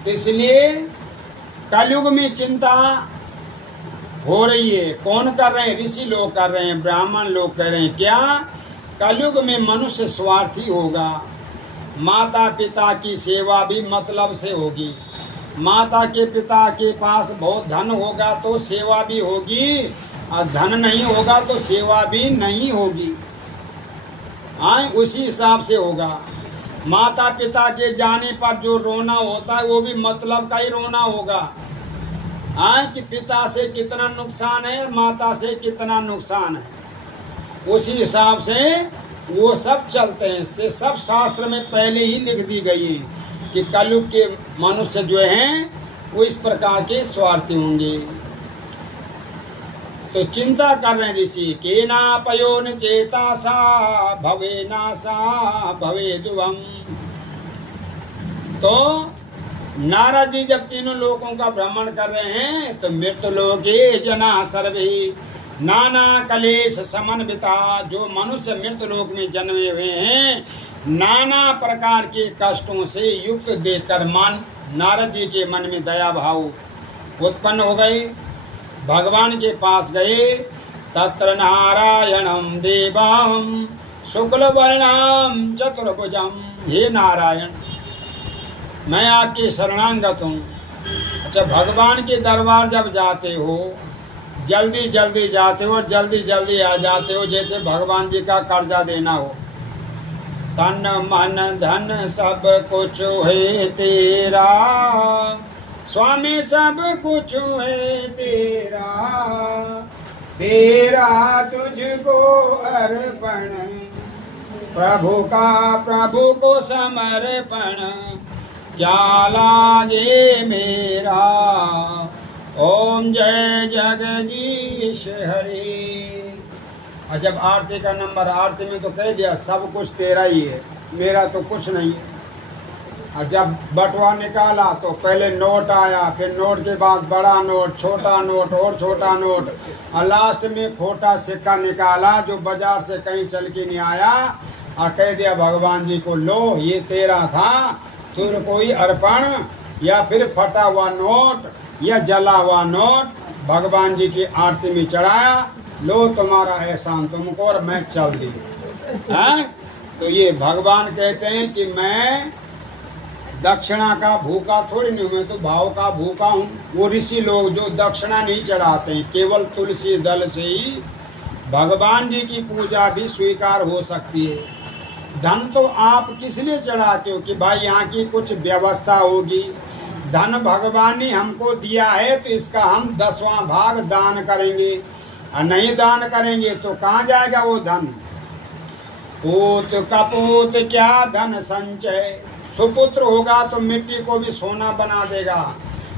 इसलिए कलयुग में चिंता हो रही है। कौन कर रहे हैं? ऋषि लोग कर रहे हैं, ब्राह्मण लोग कर रहे हैं। क्या? कलयुग में मनुष्य स्वार्थी होगा। माता पिता की सेवा भी मतलब से होगी। माता के पिता के पास बहुत धन होगा तो सेवा भी होगी, और धन नहीं होगा तो सेवा भी नहीं होगी। उसी हिसाब से होगा। माता पिता के जाने पर जो रोना होता है वो भी मतलब का ही रोना होगा। कि पिता से कितना नुकसान है, माता से कितना नुकसान है, उसी हिसाब से वो सब चलते हैं। से सब शास्त्र में पहले ही लिख दी गई है कि कलयुग के मनुष्य जो हैं वो इस प्रकार के स्वार्थी होंगे। तो चिंता कर रहे हैं ऋषि के ना पयोन चेता सा भवे नासा भवे दुवम। तो नारद जी जब तीनों लोकों का भ्रमण कर रहे हैं तो मृत्यु लोके जना सर्वे नाना कलेश समन्विता, जो मनुष्य मृत्यु लोक में जन्मे हुए हैं नाना प्रकार के कष्टों से युक्त देखकर मन नारद जी के मन में दया भाव उत्पन्न हो गए। भगवान के पास गए। तत्र नारायणम देवम शुक्ल वर्णम चतुर्भुजम। हे नारायण, मैं आपके शरणागत हूँ। अच्छा, भगवान के दरबार जब जाते हो जल्दी जल्दी जाते हो और जल्दी जल्दी आ जाते हो, जैसे भगवान जी का कर्जा देना हो। तन मन धन सब कुछ है तेरा स्वामी, सब कुछ है तेरा, तेरा तुझको अर्पण, प्रभु को समर्पण, क्या लागे मेरा। ओम जय जगदीश हरे। और जब आरती का नंबर, आरती में तो कह दिया सब कुछ तेरा ही है, मेरा तो कुछ नहीं है। और जब बटुआ निकाला तो पहले नोट आया, फिर नोट के बाद बड़ा नोट, छोटा नोट और छोटा नोट, और लास्ट में खोटा सिक्का निकाला जो बाजार से कहीं चल के नहीं आया, और कह दिया भगवान जी को, लो ये तेरा था, तुम कोई अर्पण या फिर फटा हुआ नोट या जला हुआ नोट भगवान जी की आरती में चढ़ाया, लो तुम्हारा एहसान तुमको और मैं चल दी। तो ये भगवान कहते हैं कि मैं दक्षिणा का भूखा थोड़ी नहीं हूँ, मैं तो भाव का भूखा हूँ। वो ऋषि लोग जो दक्षिणा नहीं चढ़ाते हैं, केवल तुलसी दल से ही भगवान जी की पूजा भी स्वीकार हो सकती है। धन तो आप किस लिए चढ़ाते हो कि भाई यहाँ की कुछ व्यवस्था होगी। धन भगवान ने हमको दिया है तो इसका हम 10वां भाग दान करेंगे, और नहीं दान करेंगे तो कहाँ जाएगा वो धन। पूत कपूत क्या धन संचय, सुपुत्र होगा तो मिट्टी को भी सोना बना देगा,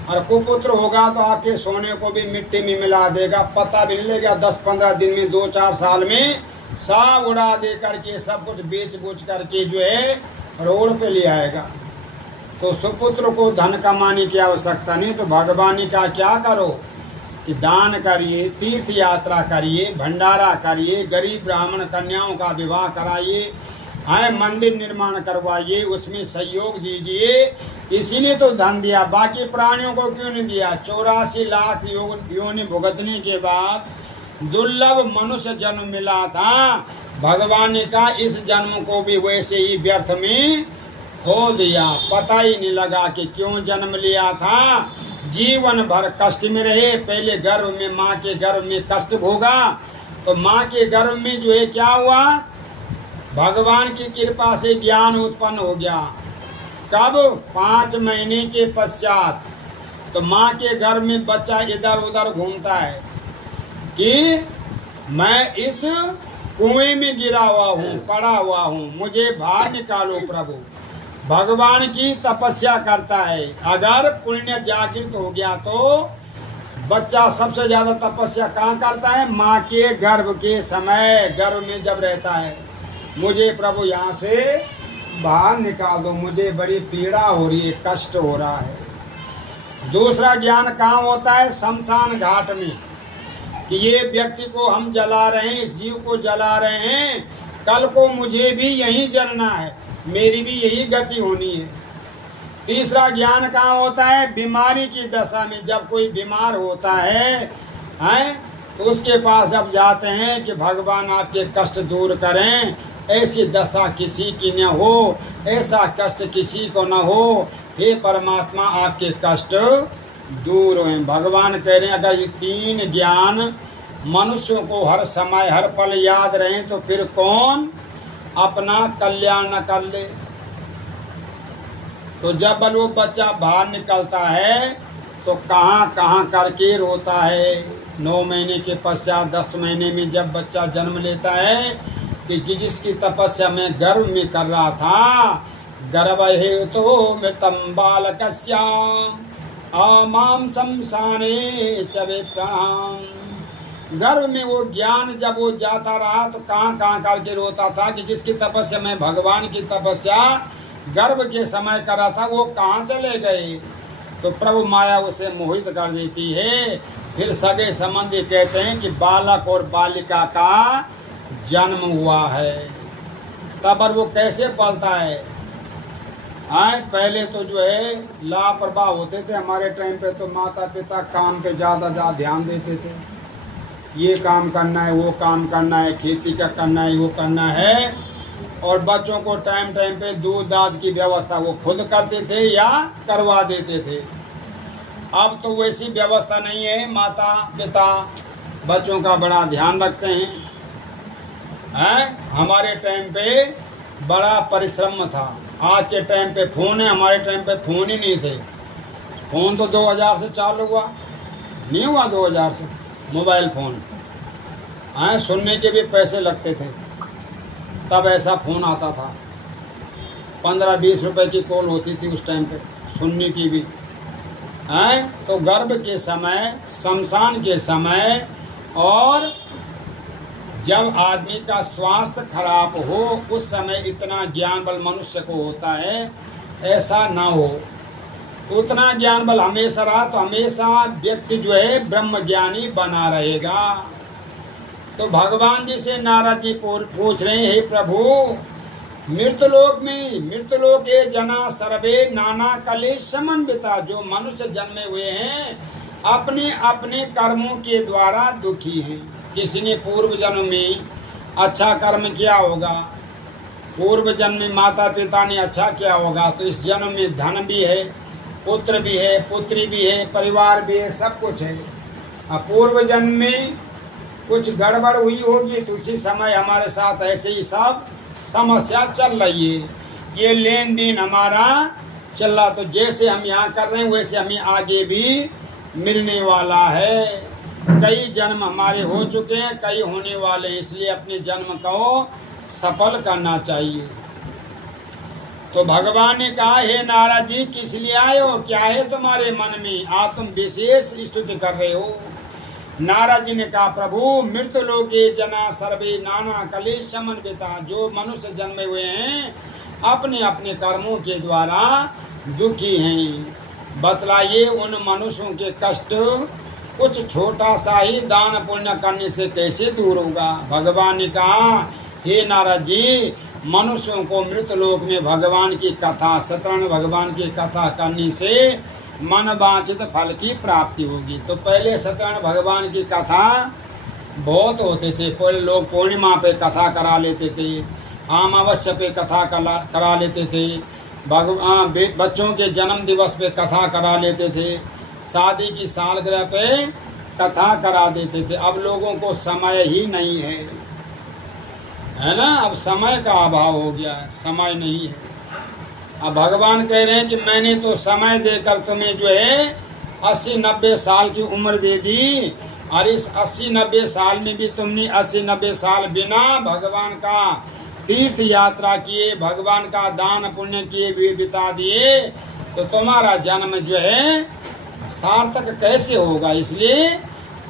और कुपुत्र होगा तो आपके सोने को भी मिट्टी में मिला देगा। पता भी नहीं लगेगा, 10-15 दिन में 2-4 साल में सब उड़ा दे करके सब कुछ बेच बूच करके जो है रोड पे ले आएगा। तो सुपुत्र को धन कमाने की आवश्यकता नहीं, तो भगवानी का क्या करो कि दान करिए, तीर्थ यात्रा करिए, भंडारा करिए, गरीब ब्राह्मण कन्याओं का विवाह कराइए, मंदिर निर्माण करवाइए, उसमें सहयोग दीजिए। इसी ने तो धन दिया, बाकी प्राणियों को क्यों नहीं दिया। 84 लाख योनि भुगतने के बाद दुर्लभ मनुष्य जन्म मिला था। भगवान ने कहा इस जन्म को भी वैसे ही व्यर्थ में खो दिया, पता ही नहीं लगा कि क्यों जन्म लिया था। जीवन भर कष्ट में रहे, पहले गर्भ में, माँ के गर्भ में कष्ट भोगा, तो माँ के गर्भ में जो है क्या हुआ, भगवान की कृपा से ज्ञान उत्पन्न हो गया। कब? 5 महीने के पश्चात। तो माँ के गर्भ में बच्चा इधर उधर घूमता है कि मैं इस कुएं में गिरा हुआ हूँ, पड़ा हुआ हूँ, मुझे बाहर निकालो प्रभु। भगवान की तपस्या करता है। अगर पुण्य जागृत हो गया तो बच्चा सबसे ज्यादा तपस्या कहाँ करता है? माँ के गर्भ के समय, गर्भ में जब रहता है, मुझे प्रभु यहाँ से बाहर निकाल दो, मुझे बड़ी पीड़ा हो रही है, कष्ट हो रहा है। दूसरा ज्ञान कहाँ होता है? शमशान घाट में, कि ये व्यक्ति को हम जला रहे हैं, इस जीव को जला रहे हैं, कल को मुझे भी यहीं जलना है, मेरी भी यही गति होनी है। तीसरा ज्ञान कहाँ होता है? बीमारी की दशा में, जब कोई बीमार होता है तो उसके पास अब जाते हैं कि भगवान आपके कष्ट दूर करें, ऐसी दशा किसी की न हो, ऐसा कष्ट किसी को न हो, हे परमात्मा आपके कष्ट दूर हो। भगवान कह रहे हैं अगर ये 3 ज्ञान मनुष्यों को हर समय हर पल याद रहें तो फिर कौन अपना कल्याण न कर ले। तो जब वो बच्चा बाहर निकलता है तो कहाँ कहाँ करके रोता है। 9 महीने के पश्चात 10 महीने में जब बच्चा जन्म लेता है कि जिसकी तपस्या मैं गर्भ में कर रहा था, गर्भ हेतु मृतम बालकस्या आमाम शमशाने सविप्राम। गर्भ में वो ज्ञान जब वो जाता रहा तो कहाँ कहाँ करके रोता था कि जिसकी तपस्या मैं भगवान की तपस्या गर्भ के समय करा था वो कहाँ चले गए। तो प्रभु माया उसे मोहित कर देती है। फिर सगे संबंधी कहते हैं कि बालक और बालिका का जन्म हुआ है। तब पर वो कैसे पलता है। पहले तो जो है लापरवाह होते थे। हमारे टाइम पे तो माता पिता काम पे ज़्यादा ध्यान देते थे। ये काम करना है, वो काम करना है, खेती का करना है, वो करना है। और बच्चों को टाइम टाइम पे दूध दाद की व्यवस्था वो खुद करते थे या करवा देते थे। अब तो वैसी व्यवस्था नहीं है। माता पिता बच्चों का बड़ा ध्यान रखते हैं। हमारे टाइम पे बड़ा परिश्रम था। आज के टाइम पे फोन है, हमारे टाइम पे फोन ही नहीं थे। फोन तो 2000 से चालू हुआ, नहीं हुआ 2000 से मोबाइल फोन। सुनने के भी पैसे लगते थे। तब ऐसा फोन आता था, 15-20 रुपए की कॉल होती थी उस टाइम पे सुनने की भी। तो गर्भ के समय, शमशान के समय, और जब आदमी का स्वास्थ्य खराब हो उस समय इतना ज्ञान बल मनुष्य को होता है। ऐसा ना हो, उतना ज्ञान बल हमेशा रहा तो हमेशा व्यक्ति जो है ब्रह्म ज्ञानी बना रहेगा। तो भगवान जी से नारद जी पूछ रहे हैं, हे प्रभु, मृतलोक में मृतलोक ये जना सर्वे नाना कलेश समन्विता, जो मनुष्य जन्मे हुए हैं अपने अपने कर्मों के द्वारा दुखी हैं। किसी ने पूर्व जन्म में अच्छा कर्म किया होगा, पूर्व जन्म में माता पिता ने अच्छा किया होगा, तो इस जन्म में धन भी है, पुत्र भी है, पुत्री भी है, परिवार भी है, सब कुछ है। अब पूर्व जन्म में कुछ गड़बड़ हुई होगी तो उसी समय हमारे साथ ऐसे ही सब समस्या चल रही है। ये लेन देन हमारा चल रहा, तो जैसे हम यहाँ कर रहे हैं वैसे हमें आगे भी मिलने वाला है। कई जन्म हमारे हो चुके हैं, कई होने वाले, इसलिए अपने जन्म को सफल करना चाहिए। तो भगवान ने कहा, हे नारद जी किस लिए आए हो, क्या है तुम्हारे मन में, आज तुम विशेष स्तुति कर रहे हो। नारद जी ने कहा, प्रभु मृतलोके जना सर्वे नाना कलेश समन्विता, जो मनुष्य जन्मे हुए हैं अपने अपने कर्मों के द्वारा दुखी हैं। बतलाइए उन मनुष्यों के कष्ट कुछ छोटा सा ही दान पुण्य करने से कैसे दूर होगा। भगवान ने कहा, हे नारद जी, मनुष्यों को मृतलोक में भगवान की कथा, सतरंग भगवान की कथा करने से मन वांछित फल की प्राप्ति होगी। तो पहले सत्यनारायण भगवान की कथा बहुत होते थे। पहले लोग पूर्णिमा पे कथा करा लेते थे, अमावस्या पे कथा करा लेते थे, बच्चों के जन्म दिवस पे कथा करा लेते थे, शादी की सालगिरह पे कथा करा देते थे। अब लोगों को समय ही नहीं है ना। अब समय का अभाव हो गया है, समय नहीं है। अब भगवान कह रहे हैं कि मैंने तो समय देकर तुम्हें जो है 80-90 साल की उम्र दे दी, और इस 80-90 साल में भी तुमने 80-90 साल बिना भगवान का तीर्थ यात्रा किए, भगवान का दान पुण्य किए भी बिता दिए, तो तुम्हारा जन्म जो है सार्थक कैसे होगा। इसलिए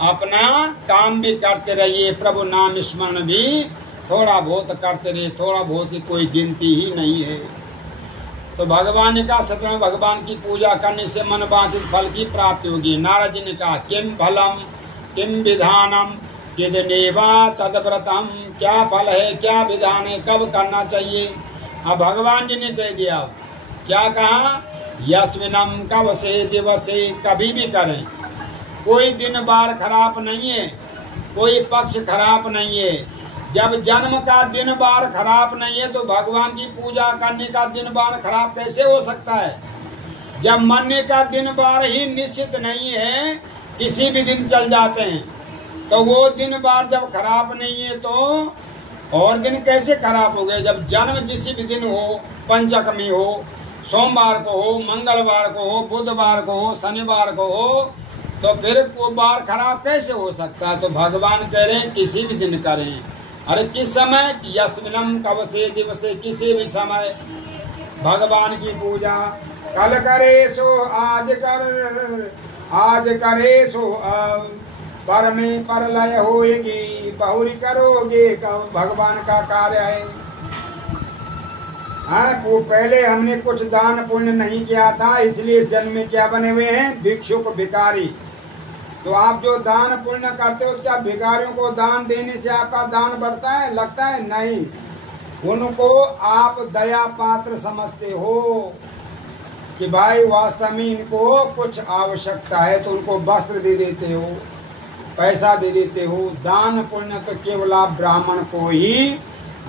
अपना काम भी करते रहिए, प्रभु नाम स्मरण भी थोड़ा बहुत करते रहिए। थोड़ा बहुत की कोई गिनती ही नहीं है। तो भगवान ने कहा, सत्यनारायण भगवान की पूजा करने से मन वांछित फल की प्राप्ति होगी। नारद जी ने कहा, किम फलम किम विधानम किदनेवा तदव्रतम, क्या फल है, क्या विधान है, कब करना चाहिए। अब भगवान जी ने कह दिया, क्या कहा, यस्मिनम कब से दिवसे, कभी भी करें, कोई दिन बार खराब नहीं है, कोई पक्ष खराब नहीं है। जब जन्म का दिन बार खराब नहीं है तो भगवान की पूजा करने का दिन बार खराब कैसे हो सकता है। जब मरने का दिन बार ही निश्चित नहीं है, किसी भी दिन चल जाते हैं, तो वो दिन बार जब खराब नहीं है तो और दिन कैसे खराब हो गए। जब जन्म जिस भी दिन हो, पंचमी हो, सोमवार को हो, मंगलवार को हो, बुधवार को हो, शनिवार को हो, तो फिर वो बार खराब कैसे हो सकता है। तो भगवान कह रहे हैं किसी भी दिन करें। अरे किस समय, यस्मिनम कब से दिवसे, किसी भी समय भगवान की पूजा। कल करे सो आज कर, आज करे सो अब, पर में पर लय होएगी, बहुरी करोगे भगवान का कार्य है। हाँ, वो पहले हमने कुछ दान पुण्य नहीं किया था, इसलिए इस जन्म में क्या बने हुए हैं? भिक्षुक, भिखारी। तो आप जो दान पुण्य करते हो, क्या भिखारियों को दान देने से आपका दान बढ़ता है, लगता है? नहीं। उनको आप दया पात्र समझते हो कि भाई वास्तव में इनको कुछ आवश्यकता है, तो उनको वस्त्र दे देते हो, पैसा दे देते हो। दान पुण्य तो केवल आप ब्राह्मण को ही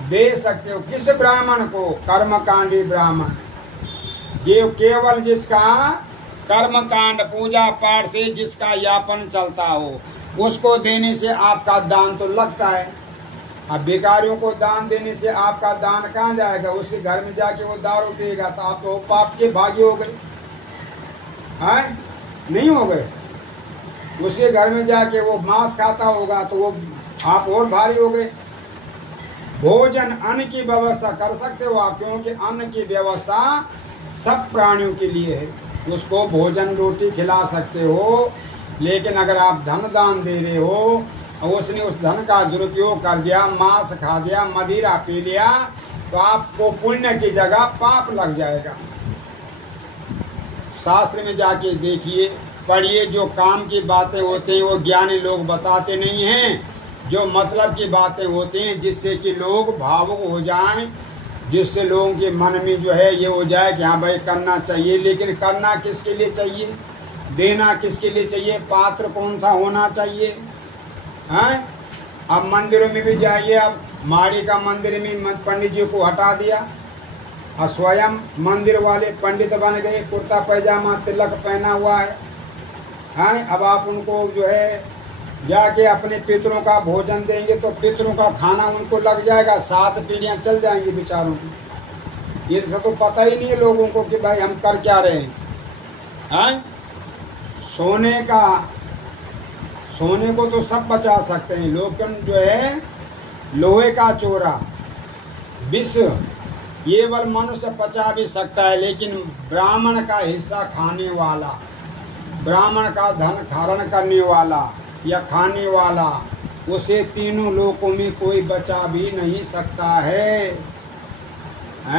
दे सकते हो। किस ब्राह्मण को? कर्मकांडी ब्राह्मण, ये केवल जिसका कर्मकांड पूजा पाठ से जिसका यापन चलता हो, उसको देने से आपका दान तो लगता है। अब भिखारियों को दान देने से आपका दान कहाँ जाएगा? उसके घर में जाके वो दारू पिएगा, तो आप तो पाप के भागी हो गए, हैं? नहीं हो गए? उसके घर में जाके वो मांस खाता होगा, तो वो आप और भारी हो गए। भोजन, अन्न की व्यवस्था कर सकते हो आप, क्योंकि अन्न की व्यवस्था सब प्राणियों के लिए है। उसको भोजन रोटी खिला सकते हो, लेकिन अगर आप धन दान दे रहे हो और उसने उस धन का दुरुपयोग कर दिया, मांस खा दिया, मदिरा पी लिया, तो आपको पुण्य की जगह पाप लग जाएगा। शास्त्र में जाके देखिए, पढ़िए, जो काम की बातें होती हैं वो ज्ञानी लोग बताते नहीं हैं। जो मतलब की बातें होती हैं जिससे कि लोग भावुक हो जाएं, जिससे लोगों के मन में जो है ये हो जाए कि हाँ भाई करना चाहिए, लेकिन करना किसके लिए चाहिए? देना किसके लिए चाहिए? पात्र कौन सा होना चाहिए? हैं? अब मंदिरों में भी जाइए, अब माड़ी का मंदिर में पंडित जी को हटा दिया और स्वयं मंदिर वाले पंडित बन गए, कुर्ता पैजामा तिलक पहना हुआ है। हैं? अब आप उनको जो है जाके अपने पितरों का भोजन देंगे तो पितरों का खाना उनको लग जाएगा, 7 पीढ़ियां चल जाएंगी बेचारों की। ये तो पता ही नहीं है लोगों को कि भाई हम कर क्या रहे हैं। सोने को तो सब बचा सकते हैं, लेकिन जो है लोहे का चोरा, विष, ये बल मनुष्य बचा भी सकता है, लेकिन ब्राह्मण का हिस्सा खाने वाला, ब्राह्मण का धन हरण करने वाला या खाने वाला, उसे तीनों लोकों में कोई बचा भी नहीं सकता है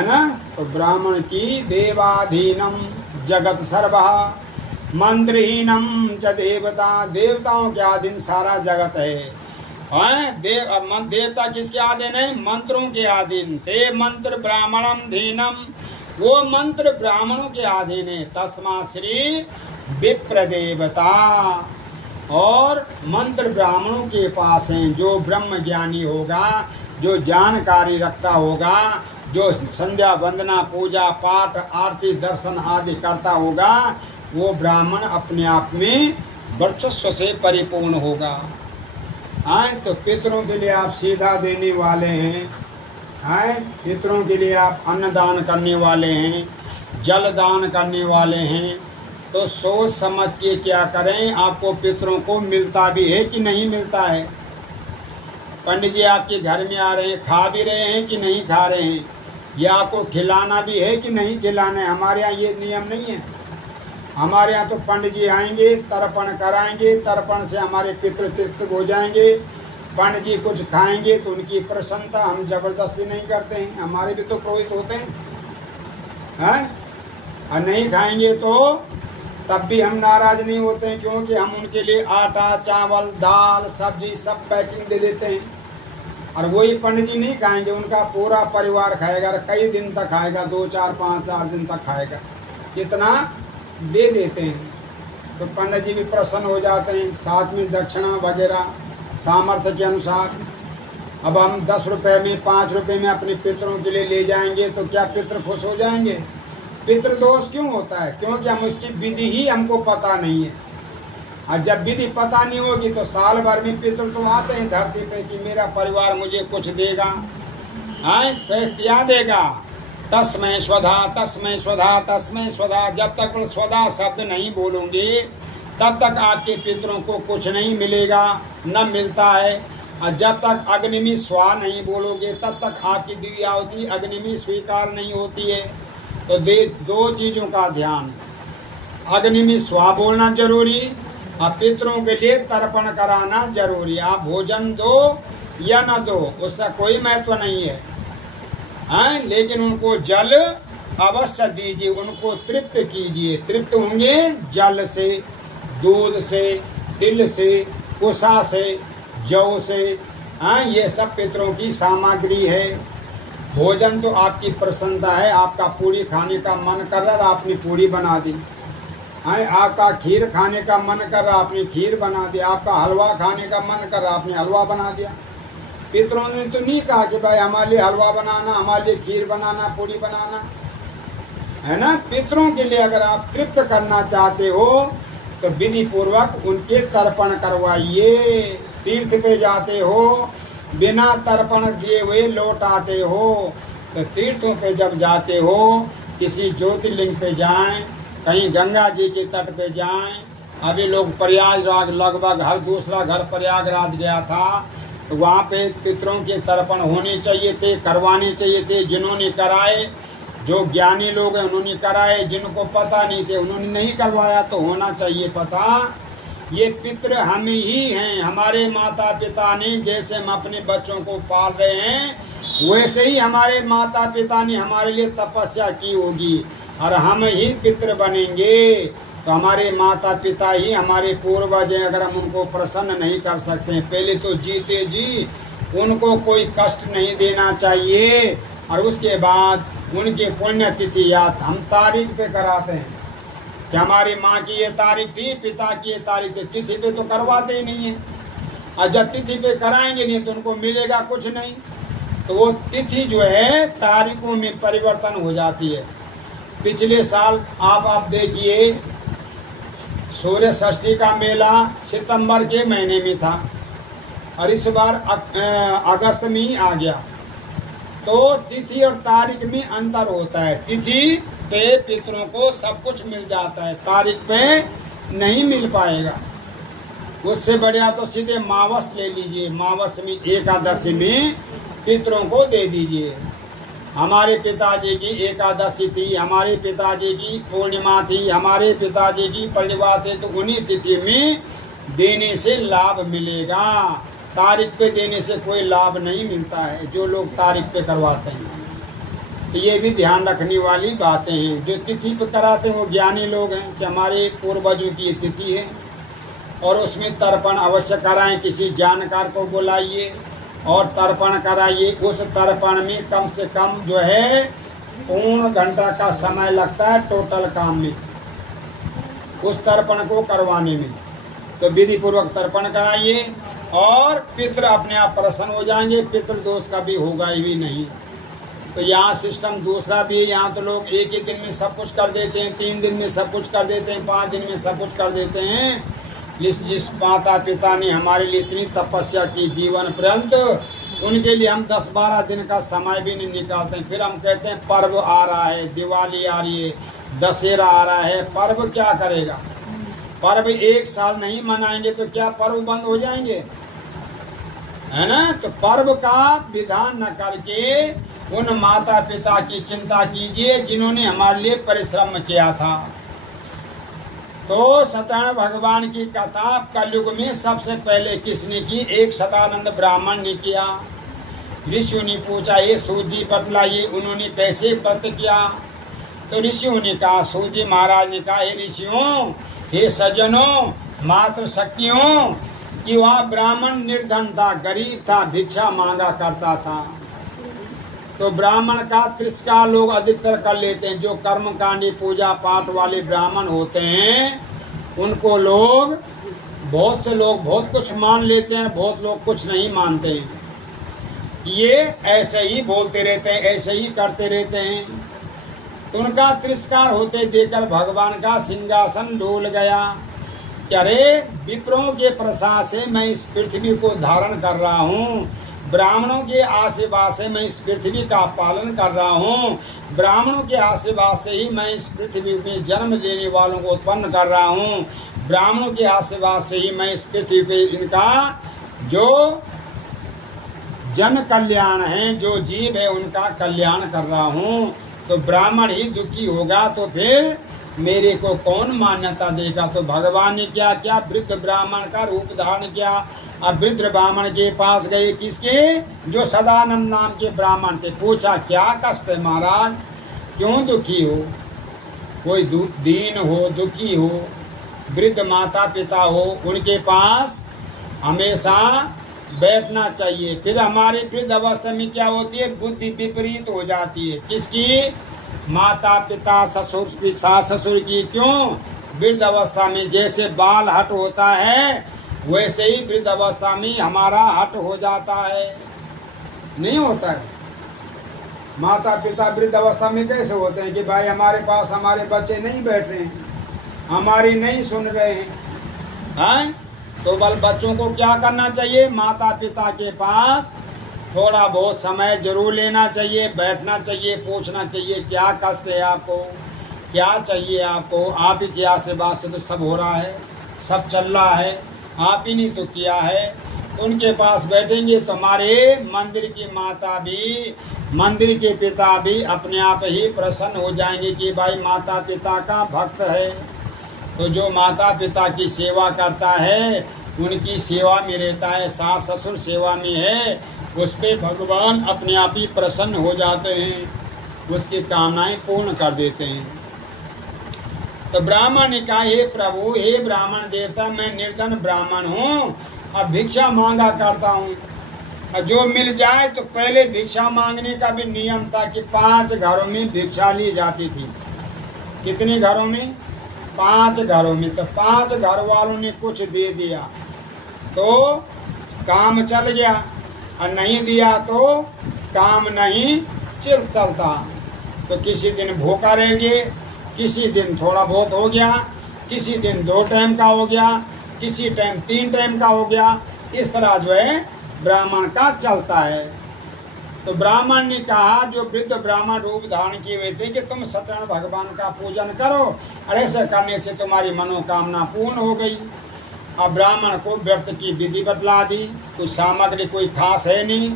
ना। तो ब्राह्मण की देवाधीनम जगत सर्वः मंत्रहीनम च देवता, देवताओं के अधीन सारा जगत है। देवता किसके अधीन है? मंत्रों के अधीन। ते मंत्र ब्राह्मणम धीनम, वो मंत्र ब्राह्मणों के अधीन है। तस्मा श्री विप्र देवता, और मंत्र ब्राह्मणों के पास हैं। जो ब्रह्म ज्ञानी होगा, जो जानकारी रखता होगा, जो संध्या वंदना पूजा पाठ आरती दर्शन आदि करता होगा, वो ब्राह्मण अपने आप में वर्चस्व से परिपूर्ण होगा। तो पितरों के लिए आप सीधा देने वाले हैं, पितरों के लिए आप अन्न दान करने वाले हैं, जल दान करने वाले हैं। तो सोच समझ के क्या करें, आपको पितरों को मिलता भी है कि नहीं मिलता है। पंडित जी आपके घर में आ रहे हैं, खा भी रहे हैं कि नहीं खा रहे हैं, या आपको खिलाना भी है कि नहीं खिलाना है। हमारे यहाँ ये नियम नहीं है। हमारे यहाँ तो पंडित जी आएंगे, तर्पण कराएंगे, तर्पण से हमारे पितृ तृप्त हो जाएंगे। पंडित जी कुछ खाएंगे तो उनकी प्रसन्नता, हम जबरदस्ती नहीं करते हैं। हमारे भी तो पुरोहित होते हैं, और नहीं खाएंगे तो तब भी हम नाराज नहीं होते हैं, क्योंकि हम उनके लिए आटा चावल दाल सब्जी सब पैकिंग दे देते हैं। और वही पंडित जी नहीं खाएंगे, उनका पूरा परिवार खाएगा, कई दिन तक खाएगा, 2 4 5 4 दिन तक खाएगा, इतना दे देते हैं। तो पंडित जी भी प्रसन्न हो जाते हैं। साथ में दक्षिणा वगैरह सामर्थ्य के अनुसार। अब हम 10 रुपये में 5 रुपये में अपने पितरों के लिए ले जाएंगे तो क्या पितर खुश हो जाएंगे? पितृदोष क्यों होता है? क्योंकि हम उसकी विधि ही हमको पता नहीं है। और जब विधि पता नहीं होगी तो साल भर में पितृ तो आते हैं धरती पे कि मेरा परिवार मुझे कुछ देगा, तो क्या देगा? तस्मै स्वधा तस्मै स्वधा तस्मै स्वधा। जब तक स्वधा शब्द नहीं बोलोगे तब तक आपके पितरों को कुछ नहीं मिलेगा, न मिलता है। और जब तक अग्नि में स्वा नहीं बोलोगे तब तक आपकी दिव्यावती अग्नि में स्वीकार नहीं होती है। तो 2 चीज़ों का ध्यान, अग्नि में स्वा बोलना जरूरी, अब पितरों के लिए तर्पण कराना जरूरी। आप भोजन दो या न दो उसका कोई महत्व नहीं है, लेकिन उनको जल अवश्य दीजिए, उनको तृप्त कीजिए। तृप्त होंगे जल से, दूध से, तिल से, कुसा से, जौ से। ये सब पितरों की सामग्री है। भोजन तो आपकी प्रसन्नता है, आपका पूरी खाने का मन कर रहा, आपने पूरी बना दी। आपका खीर खाने का मन कर रहा, आपने खीर बना दिया। आपका हलवा खाने का मन कर रहा, आपने हलवा बना दिया। पितरों ने तो नहीं कहा कि भाई हमारे लिए हलवा बनाना, हमारे लिए खीर बनाना, पूरी बनाना, है ना। पितरों के लिए अगर आप तृप्त करना चाहते हो तो विधि पूर्वक उनके तर्पण करवाइए। तीर्थ पे जाते हो, बिना तर्पण किए हुए लौट आते हो, तो तीर्थों पे जब जाते हो किसी ज्योतिर्लिंग पे जाएं, कहीं गंगा जी के तट पे जाएं। अभी लोग प्रयागराज, लगभग हर दूसरा घर प्रयागराज गया था, तो वहाँ पे पितरों के तर्पण होने चाहिए थे, करवाने चाहिए थे। जिन्होंने कराए, जो ज्ञानी लोग हैं उन्होंने कराए, जिनको पता नहीं थे उन्होंने नहीं करवाया। तो होना चाहिए पता। ये पितृ हम ही हैं, हमारे माता पिता ने, जैसे हम अपने बच्चों को पाल रहे हैं वैसे ही हमारे माता पिता ने हमारे लिए तपस्या की होगी, और हम ही पितृ बनेंगे। तो हमारे माता पिता ही हमारे पूर्वज हैं। अगर हम उनको प्रसन्न नहीं कर सकते हैं, पहले तो जीते जी उनको कोई कष्ट नहीं देना चाहिए, और उसके बाद उनकी पुण्यतिथि याद हम तारीख पे कराते हैं कि हमारी माँ की ये तारीख थी, पिता की ये तारीख थी। तिथि पे तो करवाते ही नहीं है, और जब तिथि पे कराएंगे नहीं तो उनको मिलेगा कुछ नहीं। तो वो तिथि जो है तारीखों में परिवर्तन हो जाती है। पिछले साल आप देखिए, सूर्य षष्ठी का मेला सितंबर के महीने में था, और इस बार अगस्त में ही आ गया। तो तिथि और तारीख में अंतर होता है। तिथि पे पितरों को सब कुछ मिल जाता है, तारीख पे नहीं मिल पाएगा। उससे बढ़िया तो सीधे मावस ले लीजिए, मावस में एकादशी में पितरों को दे दीजिए। हमारे पिताजी की एकादशी थी, हमारे पिताजी की पूर्णिमा थी, हमारे पिताजी की परिवार थे, तो उन्हीं तिथि में देने से लाभ मिलेगा। तारीख पे देने से कोई लाभ नहीं मिलता है, जो लोग तारीख पे करवाते हैं। तो ये भी ध्यान रखने वाली बातें हैं। जो तिथि पे कराते हैं वो ज्ञानी लोग हैं कि हमारे पूर्वजों की तिथि है, और उसमें तर्पण अवश्य कराएं। किसी जानकार को बुलाइए और तर्पण कराइए। उस तर्पण में कम से कम जो है पूर्ण घंटा का समय लगता है टोटल काम में, उस तर्पण को करवाने में। तो विधि पूर्वक तर्पण कराइए और पितृ अपने आप प्रसन्न हो जाएंगे। पितृ दोष का भी होगा ही नहीं। तो यहाँ सिस्टम दूसरा भी है। यहाँ तो लोग एक ही दिन में सब कुछ कर देते हैं, 3 दिन में सब कुछ कर देते हैं, 5 दिन में सब कुछ कर देते हैं। जिस माता पिता ने हमारे लिए इतनी तपस्या की जीवन पर्यंत, उनके लिए हम 10-12 दिन का समय भी नहीं निकालते हैं। फिर हम कहते हैं पर्व आ रहा है, दिवाली आ रही है, दशहरा आ रहा है। पर्व क्या करेगा? पर्व 1 साल नहीं मनाएंगे तो क्या पर्व बंद हो जाएंगे? है ना। तो पर्व का विधान न करके उन माता पिता की चिंता कीजिए जिन्होंने हमारे लिए परिश्रम किया था। तो सत्यनारायण भगवान की कथा कलयुग में सबसे पहले किसने की? एक सदानंद ब्राह्मण ने किया। ऋषियों ने पूछा, ये सूत जी बतलाइए, उन्होंने कैसे व्रत किया? तो ऋषियों ने कहा, सूत जी महाराज ने कहा, हे ऋषियों, हे सज्जनों, मात्र शक्तियों, कि वह ब्राह्मण निर्धन था, गरीब था, भिक्षा मांगा करता था। तो ब्राह्मण का तिरस्कार लोग अधिकतर कर लेते हैं। जो कर्मकांडी पूजा पाठ वाले ब्राह्मण होते हैं उनको लोग, बहुत से लोग बहुत कुछ मान लेते हैं, बहुत लोग कुछ नहीं मानते हैं। ये ऐसे ही बोलते रहते हैं, ऐसे ही करते रहते हैं। तो उनका तिरस्कार होते देकर भगवान का सिंहासन डोल गया। कि अरे विप्रों के प्रसाद से मैं इस पृथ्वी को धारण कर रहा हूँ, ब्राह्मणों के आशीर्वाद से मैं इस पृथ्वी का पालन कर रहा हूँ, ब्राह्मणों के आशीर्वाद से ही मैं इस पृथ्वी में जन्म लेने वालों को उत्पन्न कर रहा हूँ, ब्राह्मणों के आशीर्वाद से ही मैं इस पृथ्वी पे इनका जो जन कल्याण है, जो जीव है उनका कल्याण कर रहा हूँ। तो ब्राह्मण ही दुखी होगा तो फिर मेरे को कौन मान्यता देगा। तो भगवान ने क्या किया, वृद्ध ब्राह्मण का रूप धारण किया। अब वृद्ध ब्राह्मण के पास गए, किसके, जो सदानंद नाम के ब्राह्मण थे। पूछा क्या कष्ट है महाराज, क्यों दुखी हो। कोई दीन हो, दुखी हो, वृद्ध माता पिता हो, उनके पास हमेशा बैठना चाहिए। फिर हमारी वृद्ध अवस्था में क्या होती है, बुद्धि विपरीत हो जाती है। किसकी, माता पिता ससुर सास ससुर की। क्यों, वृद्ध अवस्था में जैसे बाल हट होता है वैसे ही वृद्ध अवस्था में हमारा हट हो जाता है, नहीं होता है। माता पिता वृद्ध अवस्था में कैसे होते हैं कि भाई हमारे पास हमारे बच्चे नहीं बैठ रहे हैं, हमारी नहीं सुन रहे हैं। तो बल बच्चों को क्या करना चाहिए, माता पिता के पास थोड़ा बहुत समय जरूर लेना चाहिए, बैठना चाहिए, पूछना चाहिए क्या कष्ट है आपको, क्या चाहिए आपको। आप ही के आशीर्वाद से तो सब हो रहा है, सब चल रहा है, आप ही नहीं तो किया है। उनके पास बैठेंगे तो हमारे मंदिर की माता भी, मंदिर के पिता भी अपने आप ही प्रसन्न हो जाएंगे कि भाई माता पिता का भक्त है। तो जो माता पिता की सेवा करता है उनकी सेवा में रहता है, सास ससुर सेवा में है, उस पे भगवान अपने आप ही प्रसन्न हो जाते हैं, उसकी कामनाएं पूर्ण कर देते हैं। तो ब्राह्मण ने कहा, हे प्रभु, हे ब्राह्मण देवता, मैं निर्धन ब्राह्मण हूँ, अब भिक्षा मांगा करता हूँ। जो मिल जाए तो पहले भिक्षा मांगने का भी नियम था कि 5 घरों में भिक्षा ली जाती थी। कितने घरों में, 5 घरों में। तो 5 घर वालों ने कुछ दे दिया तो काम चल गया, और नहीं दिया तो काम नहीं चलता। तो किसी दिन भूखा रह गए, किसी दिन थोड़ा बहुत हो गया, किसी दिन 2 टाइम का हो गया, किसी टाइम 3 टाइम का हो गया। इस तरह जो है ब्राह्मण का चलता है। तो ब्राह्मण ने कहा, जो वृद्ध ब्राह्मण रूप धारण किए हुए थे, कि तुम सत्यनारायण भगवान का पूजन करो, और ऐसे करने से तुम्हारी मनोकामना पूर्ण हो गई। अब ब्राह्मण को व्रत की विधि बतला दी। कोई सामग्री कोई खास है नहीं,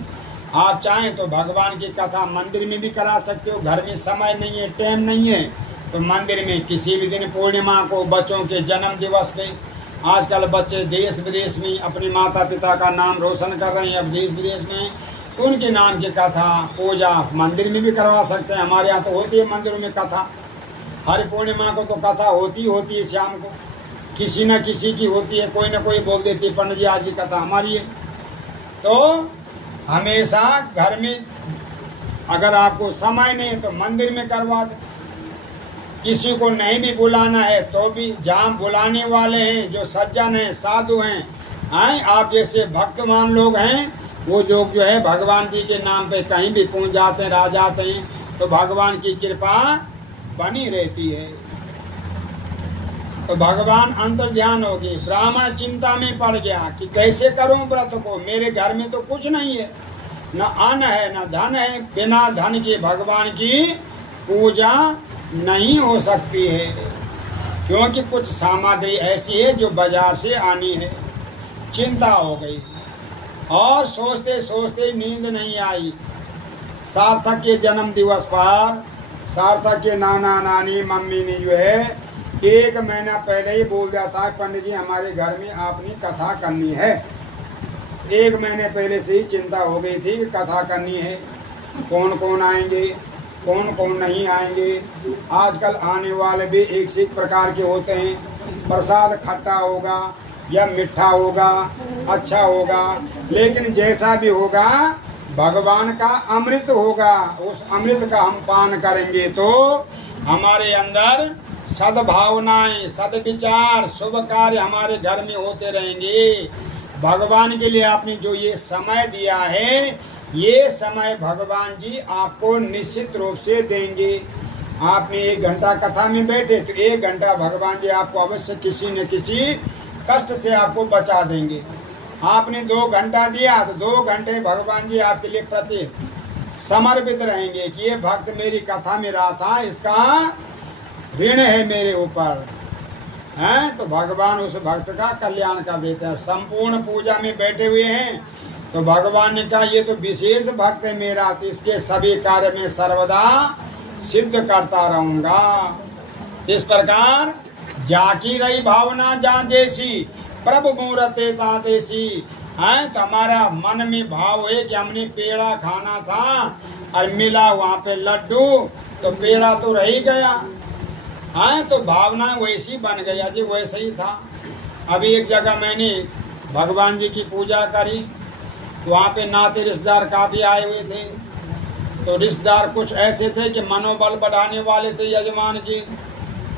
आप चाहें तो भगवान की कथा मंदिर में भी करा सकते हो। घर में समय नहीं है, टाइम नहीं है, तो मंदिर में किसी भी दिन, पूर्णिमा को, बच्चों के जन्म दिवस पे, आजकल बच्चे देश विदेश में अपने माता पिता का नाम रोशन कर रहे हैं, अब देश विदेश में, तो उनके नाम की कथा पूजा मंदिर में भी करवा सकते हैं। हमारे यहाँ तो होती है मंदिरों में कथा, हर पूर्णिमा को तो कथा होती है, शाम को किसी न किसी की होती है, कोई न कोई बोल देती है, पंडित जी आज की कथा हमारी है। तो हमेशा घर में अगर आपको समय नहीं है तो मंदिर में करवा दे। किसी को नहीं भी बुलाना है तो भी, जहाँ बुलाने वाले हैं, जो सज्जन हैं, साधु हैं, आप जैसे भक्तमान लोग हैं, वो लोग जो है भगवान जी के नाम पे कहीं भी पहुंच जाते हैं, रह जाते हैं, तो भगवान की कृपा बनी रहती है। तो भगवान अंतर ध्यान हो गई। ब्राह्मण चिंता में पड़ गया कि कैसे करूं व्रत को, मेरे घर में तो कुछ नहीं है, न अन्न है न धन है, बिना धन के भगवान की पूजा नहीं हो सकती है, क्योंकि कुछ सामग्री ऐसी है जो बाजार से आनी है। चिंता हो गई और सोचते सोचते नींद नहीं आई। सार्थक के जन्म दिवस पर सार्थक के नाना नानी मम्मी ने जो है 1 महीना पहले ही बोल दिया था, पंडित जी हमारे घर में आपने कथा करनी है। 1 महीने पहले से ही चिंता हो गई थी कि कथा करनी है, कौन कौन आएंगे, कौन कौन नहीं आएंगे। आजकल आने वाले भी एक से एक प्रकार के होते हैं, प्रसाद खट्टा होगा या मीठा होगा, अच्छा होगा, लेकिन जैसा भी होगा भगवान का अमृत होगा। उस अमृत का हम पान करेंगे तो हमारे अंदर सद्भावनाएं, सद्विचार, शुभ कार्य हमारे घर में होते रहेंगे। भगवान के लिए आपने जो ये समय दिया है, ये समय भगवान जी आपको निश्चित रूप से देंगे। आपने 1 घंटा कथा में बैठे तो 1 घंटा भगवान जी आपको अवश्य किसी न किसी कष्ट से आपको बचा देंगे। आपने 2 घंटा दिया तो 2 घंटे भगवान जी आपके लिए प्रति समर्पित रहेंगे कि ये भक्त मेरी कथा में रहा था, इसका ऋण है मेरे ऊपर, हैं, तो भगवान उस भक्त का कल्याण कर देते हैं। संपूर्ण पूजा में बैठे हुए हैं तो भगवान ने कहा ये तो विशेष भक्त है मेरा, तो इसके सभी कार्य में सर्वदा सिद्ध करता रहूंगा। इस प्रकार जाकी रही भावना जा जैसी प्रभु मूरते तातेसी है। तो हमारा मन में भाव है कि हमने पेड़ा खाना था और मिला वहाँ पे लड्डू, तो पेड़ा तो रह ही गया है, तो भावना वैसी बन गया जी, वैसे ही था। अभी एक जगह मैंने भगवान जी की पूजा करी, वहाँ पे नाते रिश्तेदार काफी आए हुए थे। तो रिश्तेदार कुछ ऐसे थे कि मनोबल बढ़ाने वाले थे यजमान जी,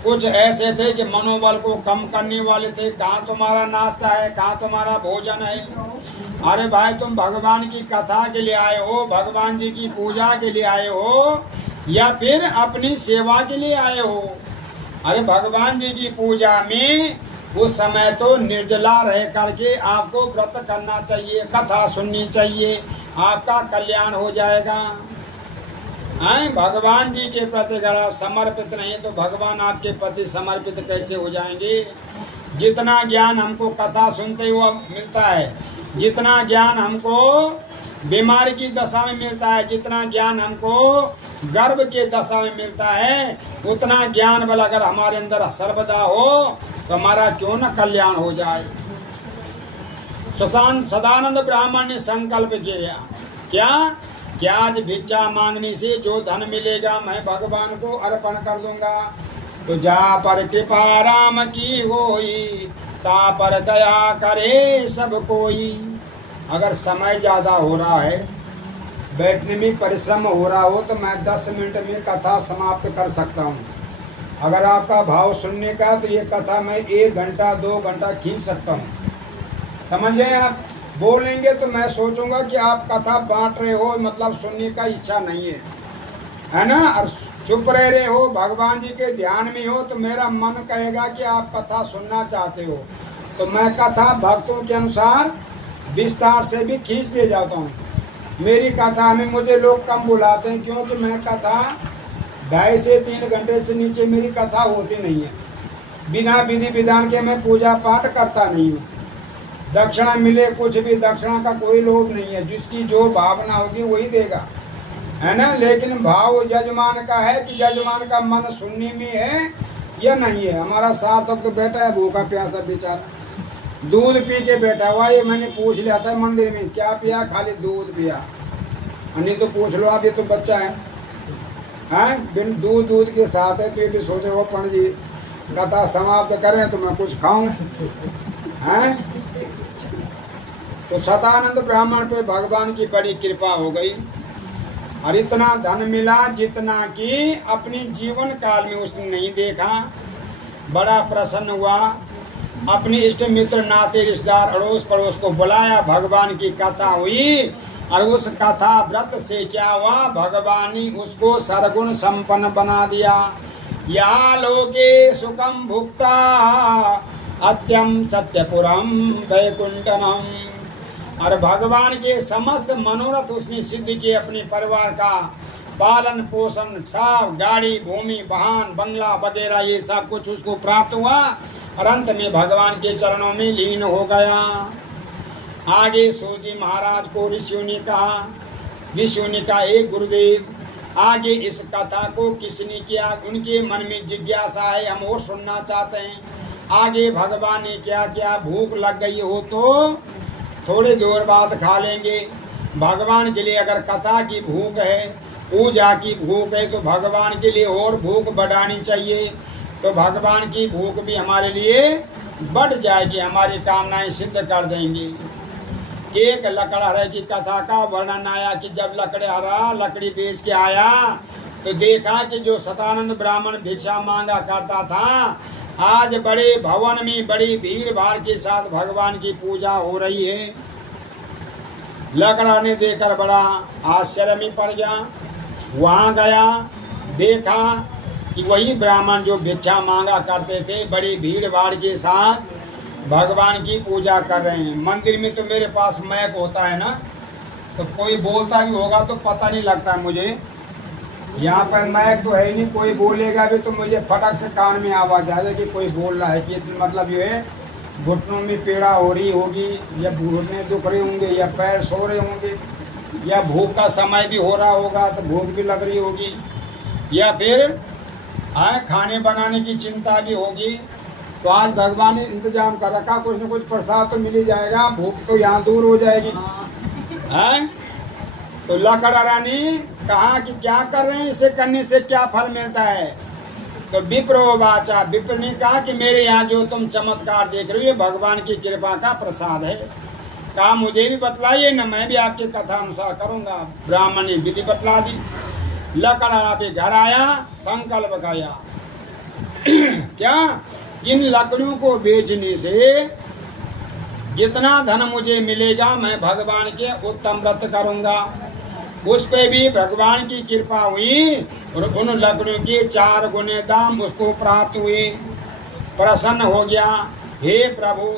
कुछ ऐसे थे कि मनोबल को कम करने वाले थे। कहाँ तुम्हारा नाश्ता है, कहाँ तुम्हारा भोजन है? अरे भाई तुम भगवान की कथा के लिए आए हो, भगवान जी की पूजा के लिए आए हो, या फिर अपनी सेवा के लिए आए हो? अरे भगवान जी की पूजा में उस समय तो निर्जला रह करके आपको व्रत करना चाहिए, कथा सुननी चाहिए, आपका कल्याण हो जाएगा। भगवान जी के प्रति अगर आप समर्पित नहीं तो भगवान आपके प्रति समर्पित कैसे हो जाएंगे? जितना ज्ञान हमको कथा सुनते हुए मिलता है, जितना ज्ञान हमको बीमारी की दशा में मिलता है, जितना ज्ञान हमको गर्भ के दशा में मिलता है, उतना ज्ञान बल अगर हमारे अंदर सर्वदा हो तो हमारा क्यों न कल्याण हो जाए। सदानंद ब्राह्मण ने संकल्प किया क्या आज भिक्षा मांगने से जो धन मिलेगा मैं भगवान को अर्पण कर दूंगा। तो जा पर कृपा राम की होई, ता पर दया करे सब कोई। अगर समय ज्यादा हो रहा है, बैठने में परिश्रम हो रहा हो, तो मैं 10 मिनट में कथा समाप्त कर सकता हूँ। अगर आपका भाव सुनने का तो ये कथा मैं 1 घंटा 2 घंटा खींच सकता हूँ। समझ गए आप? बोलेंगे तो मैं सोचूंगा कि आप कथा बांट रहे हो, मतलब सुनने का इच्छा नहीं है ना, और चुप रह रहे हो, भगवान जी के ध्यान में हो, तो मेरा मन कहेगा कि आप कथा सुनना चाहते हो। तो मैं कथा भक्तों के अनुसार विस्तार से भी खींच ले जाता हूँ। मेरी कथा में मुझे लोग कम बुलाते हैं, क्योंकि मैं कथा 2.5 से 3 घंटे से नीचे मेरी कथा होती नहीं है। बिना विधि विधान के मैं पूजा पाठ करता नहीं हूँ। दक्षिणा मिले कुछ भी, दक्षिणा का कोई लोभ नहीं है, जिसकी जो भावना होगी वही देगा, है ना। लेकिन भाव यजमान का है कि यजमान का मन सुनने में है या नहीं है। हमारा सार्थक तो बैठा है भूखा प्यासा बेचारा, दूध पी के बैठा हुआ। ये मैंने पूछ लिया था मंदिर में, क्या पिया? खाली दूध पिया। नहीं तो पूछ लो आप, ये तो बच्चा है बिन दूध के साथ है। तो ये भी सोच रहे हो पंडित जी कथा समाप्त करें तो मैं कुछ खाऊं, हैं? तो सदानंद ब्राह्मण पे भगवान की बड़ी कृपा हो गई और इतना धन मिला जितना कि अपनी जीवन काल में उसने नहीं देखा। बड़ा प्रसन्न हुआ, अपने इष्ट मित्र नाते रिश्तेदार अड़ोस पड़ोस को बुलाया, भगवान की कथा हुई और उस कथा व्रत से क्या हुआ, भगवान ने उसको सर्वगुण संपन्न बना दिया। या लोके सुखम भुक्ता अत्यम सत्यपुरम वैकुंठनम। और भगवान के समस्त मनोरथ उसने सिद्ध किए। अपने परिवार का पालन पोषण, सब गाड़ी भूमि वाहन बंगला वगैरह ये सब कुछ उसको प्राप्त हुआ और अंत में भगवान के चरणों में लीन हो गया। आगे सूजी महाराज को ऋषियों ने कहा, ऋषियों ने कहा एक गुरुदेव आगे इस कथा को किसने किया? उनके मन में जिज्ञासा है, हम और सुनना चाहते हैं। आगे भगवान ने क्या किया? भूख लग गई हो तो थोड़ी देर बाद खा लेंगे। भगवान के लिए अगर कथा की भूख है, पूजा की भूख है, तो भगवान के लिए और भूख बढ़ानी चाहिए। तो भगवान की भूख भी हमारे लिए बढ़ जाएगी, हमारी कामनाएं सिद्ध कर देंगी। एक लकड़हरे की कथा का वर्णन आया कि जब लकड़हरा लकड़ी बेच के आया तो देखा कि जो सदानंद ब्राह्मण भिक्षा मांगा करता था, आज बड़े भवन में बड़ी भीड़ भाड़ के साथ भगवान की पूजा हो रही है। लकड़ा ने देखकर बड़ा आश्चर्य में पड़ गया। वहां गया, देखा कि वही ब्राह्मण जो भिक्षा मांगा करते थे बड़ी भीड़ भाड़ के साथ भगवान की पूजा कर रहे हैं। मंदिर में तो मेरे पास मैक होता है ना, तो कोई बोलता भी होगा तो पता नहीं लगता है मुझे। यहाँ पर मैक तो है ही नहीं, कोई बोलेगा भी तो मुझे फटक से कान में आवाज आ जाए कि कोई बोल रहा है। कि मतलब ये है घुटनों में पीड़ा हो रही होगी, या घुटने दुख रहे होंगे, या पैर सो रहे होंगे, या भूख का समय भी हो रहा होगा तो भूख भी लग रही होगी, या फिर खाने बनाने की चिंता भी होगी, तो आज भगवान ने इंतजाम कर रखा, कुछ न कुछ प्रसाद तो मिल ही जाएगा, भूख तो यहाँ दूर हो जाएगी। है तो लकड़ा रानी कहा कि क्या कर रहे हैं, इसे करने से क्या फल मिलता है। तो विप्रो वाचा, विप्र ने कहा कि मेरे यहाँ जो तुम चमत्कार देख रहे हो भगवान की कृपा का प्रसाद है। कहा मुझे भी बतलाइए न, मैं भी आपकी कथा अनुसार करूंगा। ब्राह्मण ने विधि बतला दी। लकड़ा पे घर आया, संकल्प किया क्या, किन लकड़ियों को बेचने से जितना धन मुझे मिलेगा मैं भगवान के उत्तम व्रत करूंगा। उस पे भी भगवान की कृपा हुई और उन लकड़ियों के 4 गुने दाम उसको प्राप्त हुए। प्रसन्न हो गया, हे प्रभु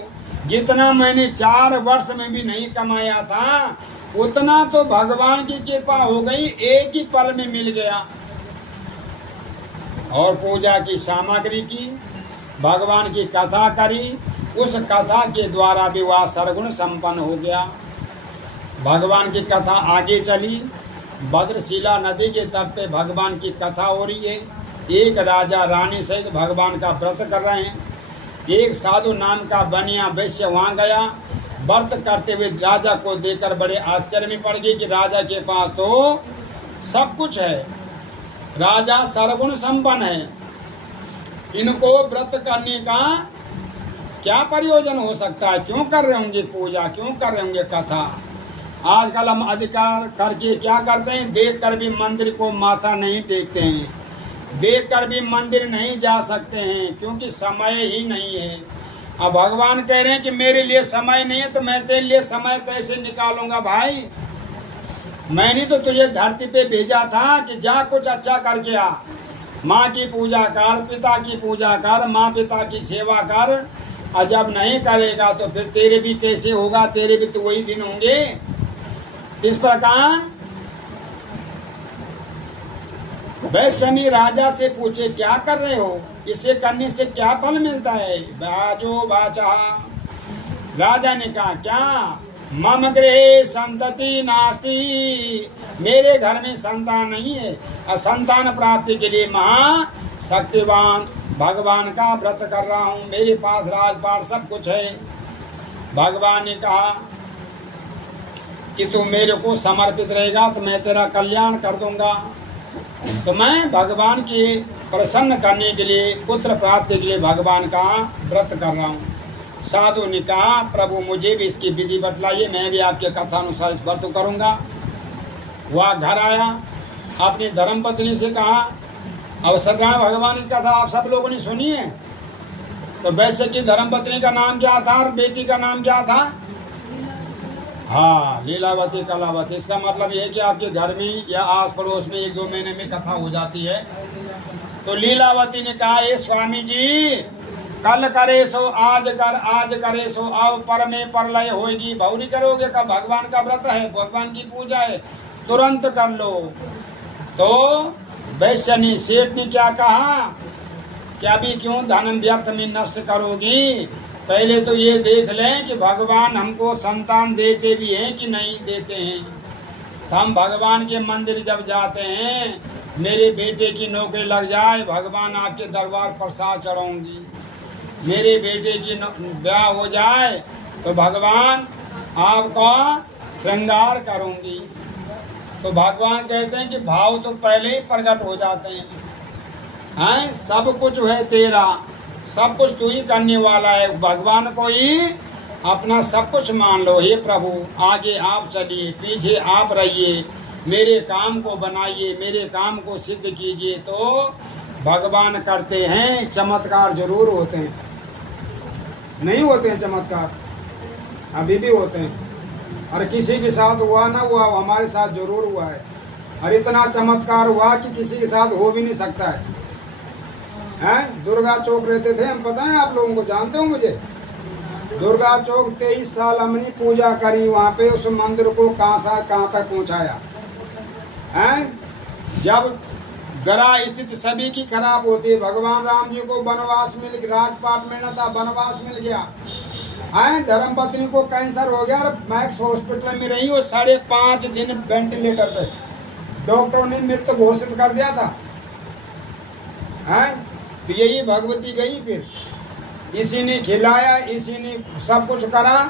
जितना मैंने 4 वर्ष में भी नहीं कमाया था उतना तो भगवान की कृपा हो गई, एक ही पल में मिल गया। और पूजा की सामग्री की, भगवान की कथा करी, उस कथा के द्वारा भी वह सर्वगुण संपन्न हो गया। भगवान की कथा आगे चली। भद्रशिला नदी के तट पे भगवान की कथा हो रही है। एक राजा रानी सहित भगवान का व्रत कर रहे हैं। एक साधु नाम का बनिया वैश्य वहां गया। व्रत करते हुए राजा को देखकर बड़े आश्चर्य में पड़ गए कि राजा के पास तो सब कुछ है, राजा सर्वगुण संपन्न है, इनको व्रत करने का क्या प्रयोजन हो सकता है, क्यों कर रहे होंगे पूजा, क्यों कर रहे होंगे कथा। आजकल हम अधिकार करके क्या करते हैं, देख कर भी मंदिर को माथा नहीं टेकते हैं, देख कर भी मंदिर नहीं जा सकते हैं, क्योंकि समय ही नहीं है। अब भगवान कह रहे हैं कि मेरे लिए समय नहीं है तो मैं तेरे लिए समय कैसे निकालूंगा भाई। मैंने तो तुझे धरती पे भेजा था कि जा कुछ अच्छा करके आ, माँ की पूजा कर, पिता की पूजा कर, माँ पिता की सेवा कर, और जब नहीं करेगा तो फिर तेरे भी कैसे होगा, तेरे भी तो वही दिन होंगे। इस प्रकार वैश्य ने राजा से पूछे क्या कर रहे हो, इसे करने से क्या फल मिलता है। बाजो बाचा, राजा ने कहा क्या, मम गृहे संतति नास्ति, मेरे घर में संतान नहीं है, और संतान प्राप्ति के लिए महा शक्तिवान भगवान का व्रत कर रहा हूँ, मेरे पास राजपाट सब कुछ है। भगवान ने कहा कि तू मेरे को समर्पित रहेगा तो मैं तेरा कल्याण कर दूंगा। तो मैं भगवान के प्रसन्न करने के लिए, पुत्र प्राप्ति के लिए भगवान का व्रत कर रहा हूँ। साधु ने कहा प्रभु मुझे भी इसकी विधि बतलाइए, मैं भी आपके कथा अनुसार इस व्रत करूंगा। वह घर आया, अपनी धर्मपत्नी से कहा, अब सत्यनारायण भगवान की कथा आप सब लोगों ने सुनी है। तो वैसे की धर्मपत्नी का नाम क्या था और बेटी का नाम क्या था। हाँ, लीलावती कलावती। इसका मतलब ये है कि आपके घर में या आस पड़ोस में 1-2 महीने में कथा हो जाती है। तो लीलावती ने कहा ये स्वामी जी, कल करे सो आज कर, आज करे सो अब, पर में परलय होगी, भौरी करोगे कब, भगवान का व्रत है, भगवान की पूजा है, तुरंत कर लो। तो वैश्य ने, सेठ ने क्या कहा कि अभी क्यों धन व्यर्थ में नष्ट करोगी, पहले तो ये देख लें कि भगवान हमको संतान देते भी हैं कि नहीं देते हैं। तो हम भगवान के मंदिर जब जाते हैं, मेरे बेटे की नौकरी लग जाए, भगवान आपके दरबार प्रसाद चढ़ाऊंगी, मेरे बेटे की ब्याह हो जाए तो भगवान आपका श्रृंगार करूंगी। तो भगवान कहते हैं कि भाव तो पहले ही प्रकट हो जाते हैं, सब कुछ है तेरा, सब कुछ तू ही करने वाला है, भगवान को ही अपना सब कुछ मान लो। हे प्रभु आगे आप चलिए, पीछे आप रहिए, मेरे काम को बनाइए, मेरे काम को सिद्ध कीजिए। तो भगवान करते हैं, चमत्कार जरूर होते हैं, नहीं होते हैं चमत्कार, अभी भी होते हैं। और किसी के साथ हुआ ना हुआ, हमारे साथ जरूर हुआ है। और इतना चमत्कार हुआ कि किसी के साथ हो भी नहीं सकता है। दुर्गा चौक रहते थे हम, पता है आप लोगों को, जानते हो मुझे। दुर्गा चौक 23 साल हमने पूजा करी वहाँ पे, उस मंदिर को कहाँ तक पहुँचाया है। जब ग्रह स्थिति सभी की खराब होती है, भगवान राम जी को वनवास मिल, राजपाट मिलना था, वनवास मिल गया है। धर्मपत्नी को कैंसर हो गया और मैक्स हॉस्पिटल में रही, वो 5.5 दिन वेंटिलेटर पे, डॉक्टरों ने मृत घोषित कर दिया था। हैं। तो यही भगवती गई, फिर इसी ने खिलाया, इसी ने सब कुछ करा,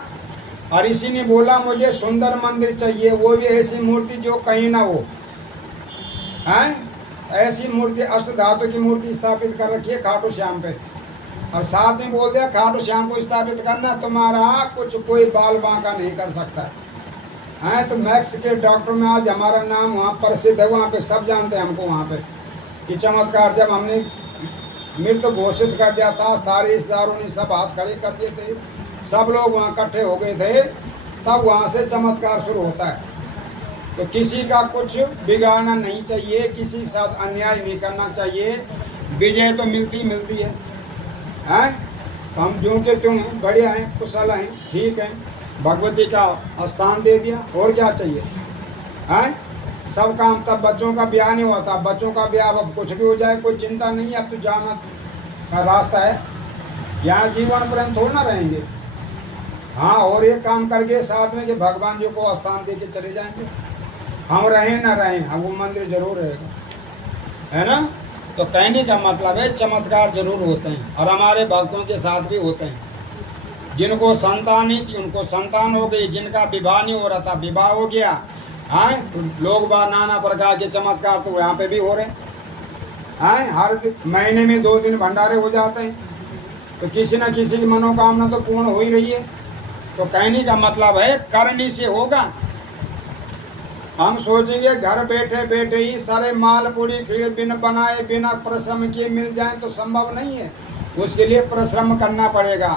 और इसी ने बोला मुझे सुंदर मंदिर चाहिए, वो भी ऐसी मूर्ति जो कहीं ना हो, हैं। ऐसी मूर्ति अष्ट धातु की मूर्ति स्थापित कर रखी है खाटू श्याम पे, और साथ में बोल दिया खाटू श्याम को स्थापित करना, तुम्हारा कुछ कोई बाल बांका नहीं कर सकता है। तो मैक्स के डॉक्टर में आज हमारा नाम वहाँ प्रसिद्ध है, वहाँ पे सब जानते हैं हमको वहाँ पे कि चमत्कार। जब हमने मृत्यु घोषित कर दिया था, सारे रिश्तेदारों ने सब हाथ खड़े कर दिए थे, सब लोग वहाँ इकट्ठे हो गए थे, तब वहाँ से चमत्कार शुरू होता है। तो किसी का कुछ बिगाड़ना नहीं चाहिए, किसी के साथ अन्याय नहीं करना चाहिए, विजय तो मिलती मिलती है, हैं। तो हम जो के त्यों हैं, बढ़िया हैं, कुशल हैं, ठीक हैं, भगवती का स्थान दे दिया, और क्या चाहिए, हैं। सब काम, तब बच्चों का ब्याह नहीं हुआ था, बच्चों का ब्याह अब कुछ भी हो जाए कोई चिंता नहीं है, अब तो जाना का रास्ता है, यहाँ जीवन पर्यंत थोड़ा ना रहेंगे। हाँ, और ये काम करके साथ में कि भगवान जी को स्थान दे के चले जाएंगे, हम रहें ना रहें, हम वो मंदिर जरूर रहेगा, है ना। तो कहने का मतलब है चमत्कार जरूर होते हैं, और हमारे भक्तों के साथ भी होते हैं। जिनको संतान नहीं थी उनको संतान हो गई, जिनका विवाह नहीं हो रहा था विवाह हो गया, हाँ। तो लोग बार नाना प्रकार के चमत्कार तो यहाँ पे भी हो रहे हैं। हर महीने में 2 दिन भंडारे हो जाते हैं, तो किसी न किसी की मनोकामना तो पूर्ण हो ही रही है। तो कहने का मतलब है करने से होगा। हम सोचेंगे घर बैठे बैठे ही सारे माल पूरी खीर बिन बनाए बिना परिश्रम किए मिल जाए तो संभव नहीं है, उसके लिए परिश्रम करना पड़ेगा।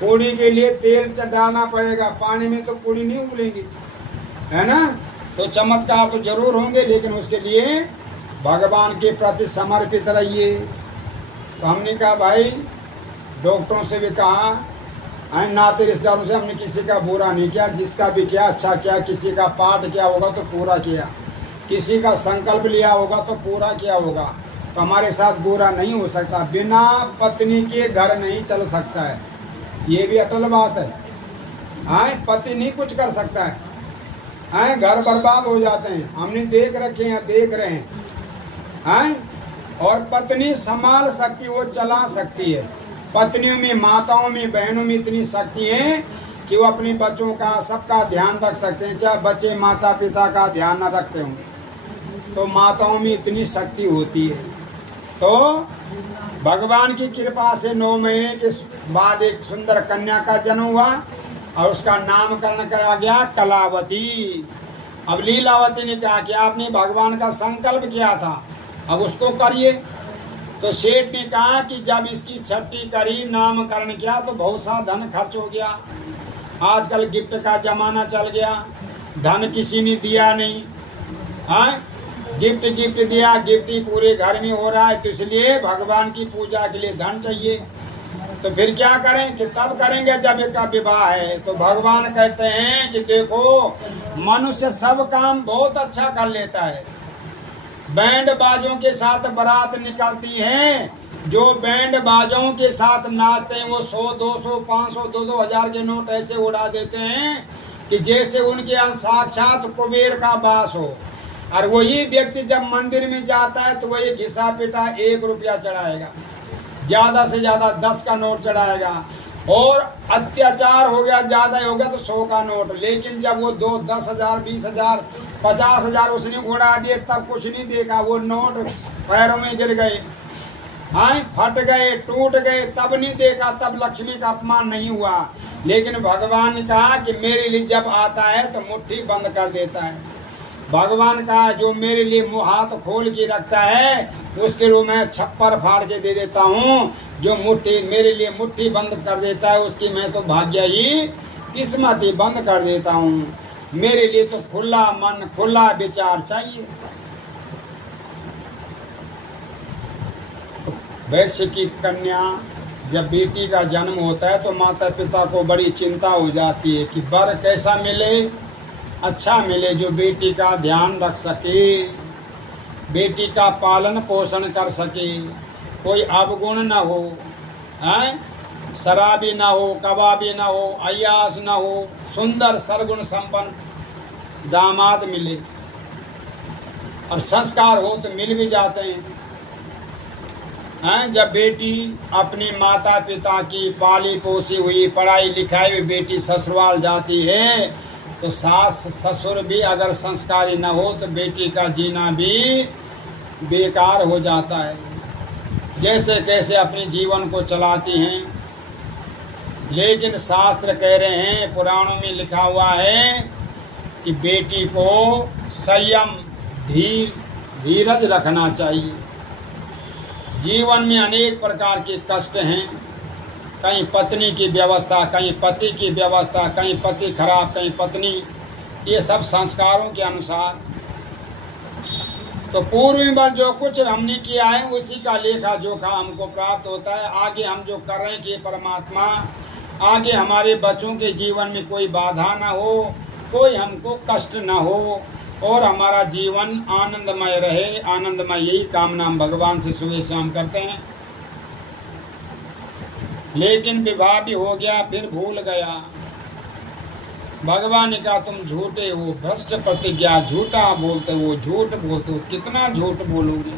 पूड़ी के लिए तेल डालना पड़ेगा, पानी में तो पूड़ी नहीं उबलेगी, है ना। तो चमत्कार तो जरूर होंगे, लेकिन उसके लिए भगवान के प्रति समर्पित रहिए। तो हमने कहा भाई, डॉक्टरों से भी कहा, नाते रिश्तेदारों से हमने किसी का बुरा नहीं किया, जिसका भी किया अच्छा किया, किसी का पाठ किया होगा तो पूरा किया, किसी का संकल्प लिया होगा तो पूरा किया होगा। तो हमारे साथ बुरा नहीं हो सकता, बिना पत्नी के घर नहीं चल सकता है, ये भी अटल बात है। पति नहीं कुछ कर सकता है, घर बर्बाद हो जाते हैं, हमने देख रखे हैं, देख रहे हैं। और पत्नी संभाल सकती, वो चला सकती है। पत्नियों में, माताओं में, बहनों में इतनी शक्ति है कि वो अपने बच्चों का सबका ध्यान रख सकते हैं, चाहे बच्चे माता पिता का ध्यान न रखते हों, तो माताओं में इतनी शक्ति होती है। तो भगवान की कृपा से 9 महीने के बाद एक सुंदर कन्या का जन्म हुआ, और उसका नामकरण करा गया कलावती। अब लीलावती ने कहा कि आपने भगवान का संकल्प किया था, अब उसको करिए। तो सेठ ने कहा कि जब इसकी छठी करी, नामकरण किया, तो बहुत सा धन खर्च हो गया। आजकल गिफ्ट का जमाना चल गया, धन किसी ने दिया नहीं, गिफ्ट दिया, गिफ्ट ही पूरे घर में हो रहा है। तो इसलिए भगवान की पूजा के लिए धन चाहिए। तो फिर क्या करें कि तब करेंगे जब एक का विवाह है। तो भगवान कहते हैं कि देखो, मनुष्य सब काम बहुत अच्छा कर लेता है। बैंड बाजों के साथ बारात निकलती है, जो बैंड बाजों के साथ नाचते हैं वो 100, 200, 500, 2-2 हजार के नोट ऐसे उड़ा देते हैं कि जैसे उनके यहाँ साक्षात कुबेर का वास हो। और वही व्यक्ति जब मंदिर में जाता है तो वही घिसा पिटा 1 रुपया चढ़ाएगा, ज्यादा से ज्यादा 10 का नोट चढ़ाएगा, और अत्याचार हो गया, ज्यादा हो गया तो 100 का नोट। लेकिन जब वो 2, 10,000, 20,000, 50,000 उसने उड़ा दिए, तब कुछ नहीं देखा, वो नोट पैरों में गिर गए, फट गए, टूट गए, तब नहीं देखा, तब लक्ष्मी का अपमान नहीं हुआ। लेकिन भगवान ने कहा कि मेरे लिए जब आता है तो मुट्ठी बंद कर देता है। भगवान कहा जो मेरे लिए मुँह हाथ खोल के रखता है उसके लिए मैं छप्पर फाड़ के दे देता हूँ। जो मुट्ठी मेरे लिए मुट्ठी बंद कर देता है उसकी मैं तो भाग्य ही किस्मत ही बंद कर देता हूँ। मेरे लिए तो खुला मन खुला विचार चाहिए। वैश्य की कन्या जब बेटी का जन्म होता है तो माता पिता को बड़ी चिंता हो जाती है कि वर कैसा मिले, अच्छा मिले, जो बेटी का ध्यान रख सके, बेटी का पालन पोषण कर सके, कोई अवगुण न हो, शराबी न हो, कबाबी न हो, अय्यास न हो, सुंदर सरगुण संपन्न दामाद मिले। और संस्कार हो तो मिल भी जाते हैं। हैं, जब बेटी अपनी माता पिता की पाली पोसी हुई पढ़ाई लिखाई हुई बेटी ससुराल जाती है तो सास ससुर भी अगर संस्कारी न हो तो बेटी का जीना भी बेकार हो जाता है। जैसे कैसे अपने जीवन को चलाती हैं, लेकिन शास्त्र कह रहे हैं, पुराणों में लिखा हुआ है कि बेटी को संयम धीरज रखना चाहिए। जीवन में अनेक प्रकार के कष्ट हैं, कहीं पत्नी की व्यवस्था, कहीं पति की व्यवस्था, कहीं पति खराब, कहीं पत्नी, ये सब संस्कारों के अनुसार। तो पूर्व में जो कुछ हमने किया है उसी का लेखा जोखा हमको प्राप्त होता है। आगे हम जो कर रहे हैं कि परमात्मा आगे हमारे बच्चों के जीवन में कोई बाधा ना हो, कोई हमको कष्ट ना हो और हमारा जीवन आनंदमय रहे। आनंदमय यही कामना हम भगवान से सुबह शाम करते हैं। लेकिन विवाह भी हो गया, फिर भूल गया। भगवान ने कहा तुम झूठे हो, भ्रष्ट प्रतिज्ञा, झूठा बोलते हो, झूठ बोलते हो, कितना झूठ बोलोगे।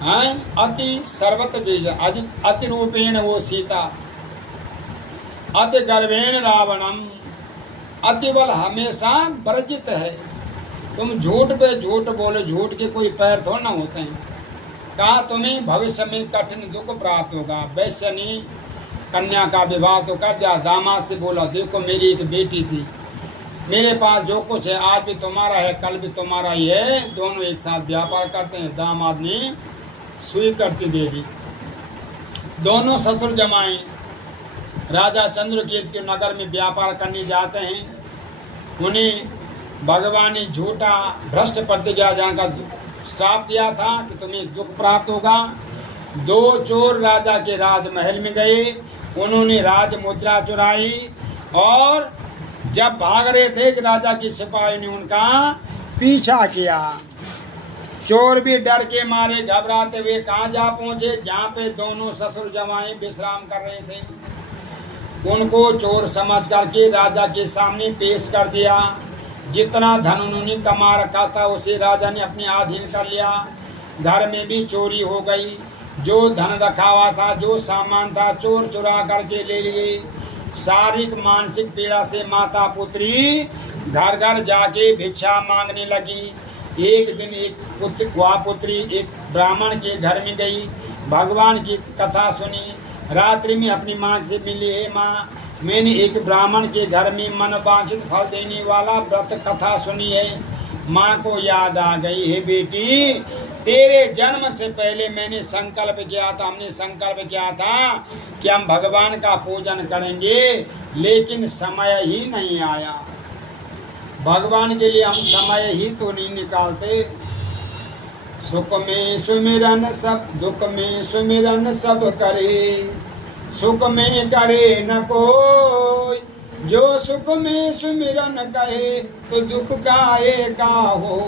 हैं, अति सर्वत बीज अति रूपेण वो सीता, अति गर्भेण रावणम, अति बल हमेशा वर्जित है। तुम झूठ पे झूठ बोलो, झूठ के कोई पैर थोड़ा ना होते हैं। कहा तुम्हें भविष्य में कठिन दुख प्राप्त होगा। वैश्य ने कन्या का विवाह तो कर दिया, दामाद से बोला देखो मेरी एक बेटी थी, मेरे पास जो कुछ है आज भी तुम्हारा है, कल भी तुम्हारा ही है, दोनों एक साथ व्यापार करते हैं। दामाद ने स्वीकृति दे दी। दोनों ससुर जमाए राजा चंद्रकेतु के नगर में व्यापार करने जाते हैं। उन्हें भगवान ने झूठा भ्रष्ट प्रतिज्ञा का श्राप दिया था कि तुम्हें दुख प्राप्त होगा। दो चोर राजा के राजमहल में गए, उन्होंने राज मुद्रा चुराई और जब भाग रहे थे कि राजा की सिपाही ने उनका पीछा किया। चोर भी डर के मारे घबराते हुए कहाँ जा पहुंचे, जहाँ पे दोनों ससुर जमाए विश्राम कर रहे थे। उनको चोर समझ करके राजा के सामने पेश कर दिया। जितना धन उन्होंने कमा रखा था उसे राजा ने अपने अधीन कर लिया। घर में भी चोरी हो गई, जो धन रखा हुआ था, जो सामान था, चोर चुरा करके ले लिए। शारीरिक मानसिक पीड़ा से माता पुत्री घर घर जाके भिक्षा मांगने लगी। एक दिन एक पुत्री एक ब्राह्मण के घर में गई, भगवान की कथा सुनी। रात्रि में अपनी माँ से मिली, हे माँ मैंने एक ब्राह्मण के घर में मनोवांछित फल देने वाला व्रत कथा सुनी है। माँ को याद आ गई, हे बेटी तेरे जन्म से पहले मैंने संकल्प किया था, हमने संकल्प किया था कि हम भगवान का पूजन करेंगे, लेकिन समय ही नहीं आया। भगवान के लिए हम समय ही तो नहीं निकालते। सुख में सुमिरन सब, दुख में सुमिरन सब करे, सुख में करे न कोई, जो सुख में सुमिरन कहे तो दुख का हो।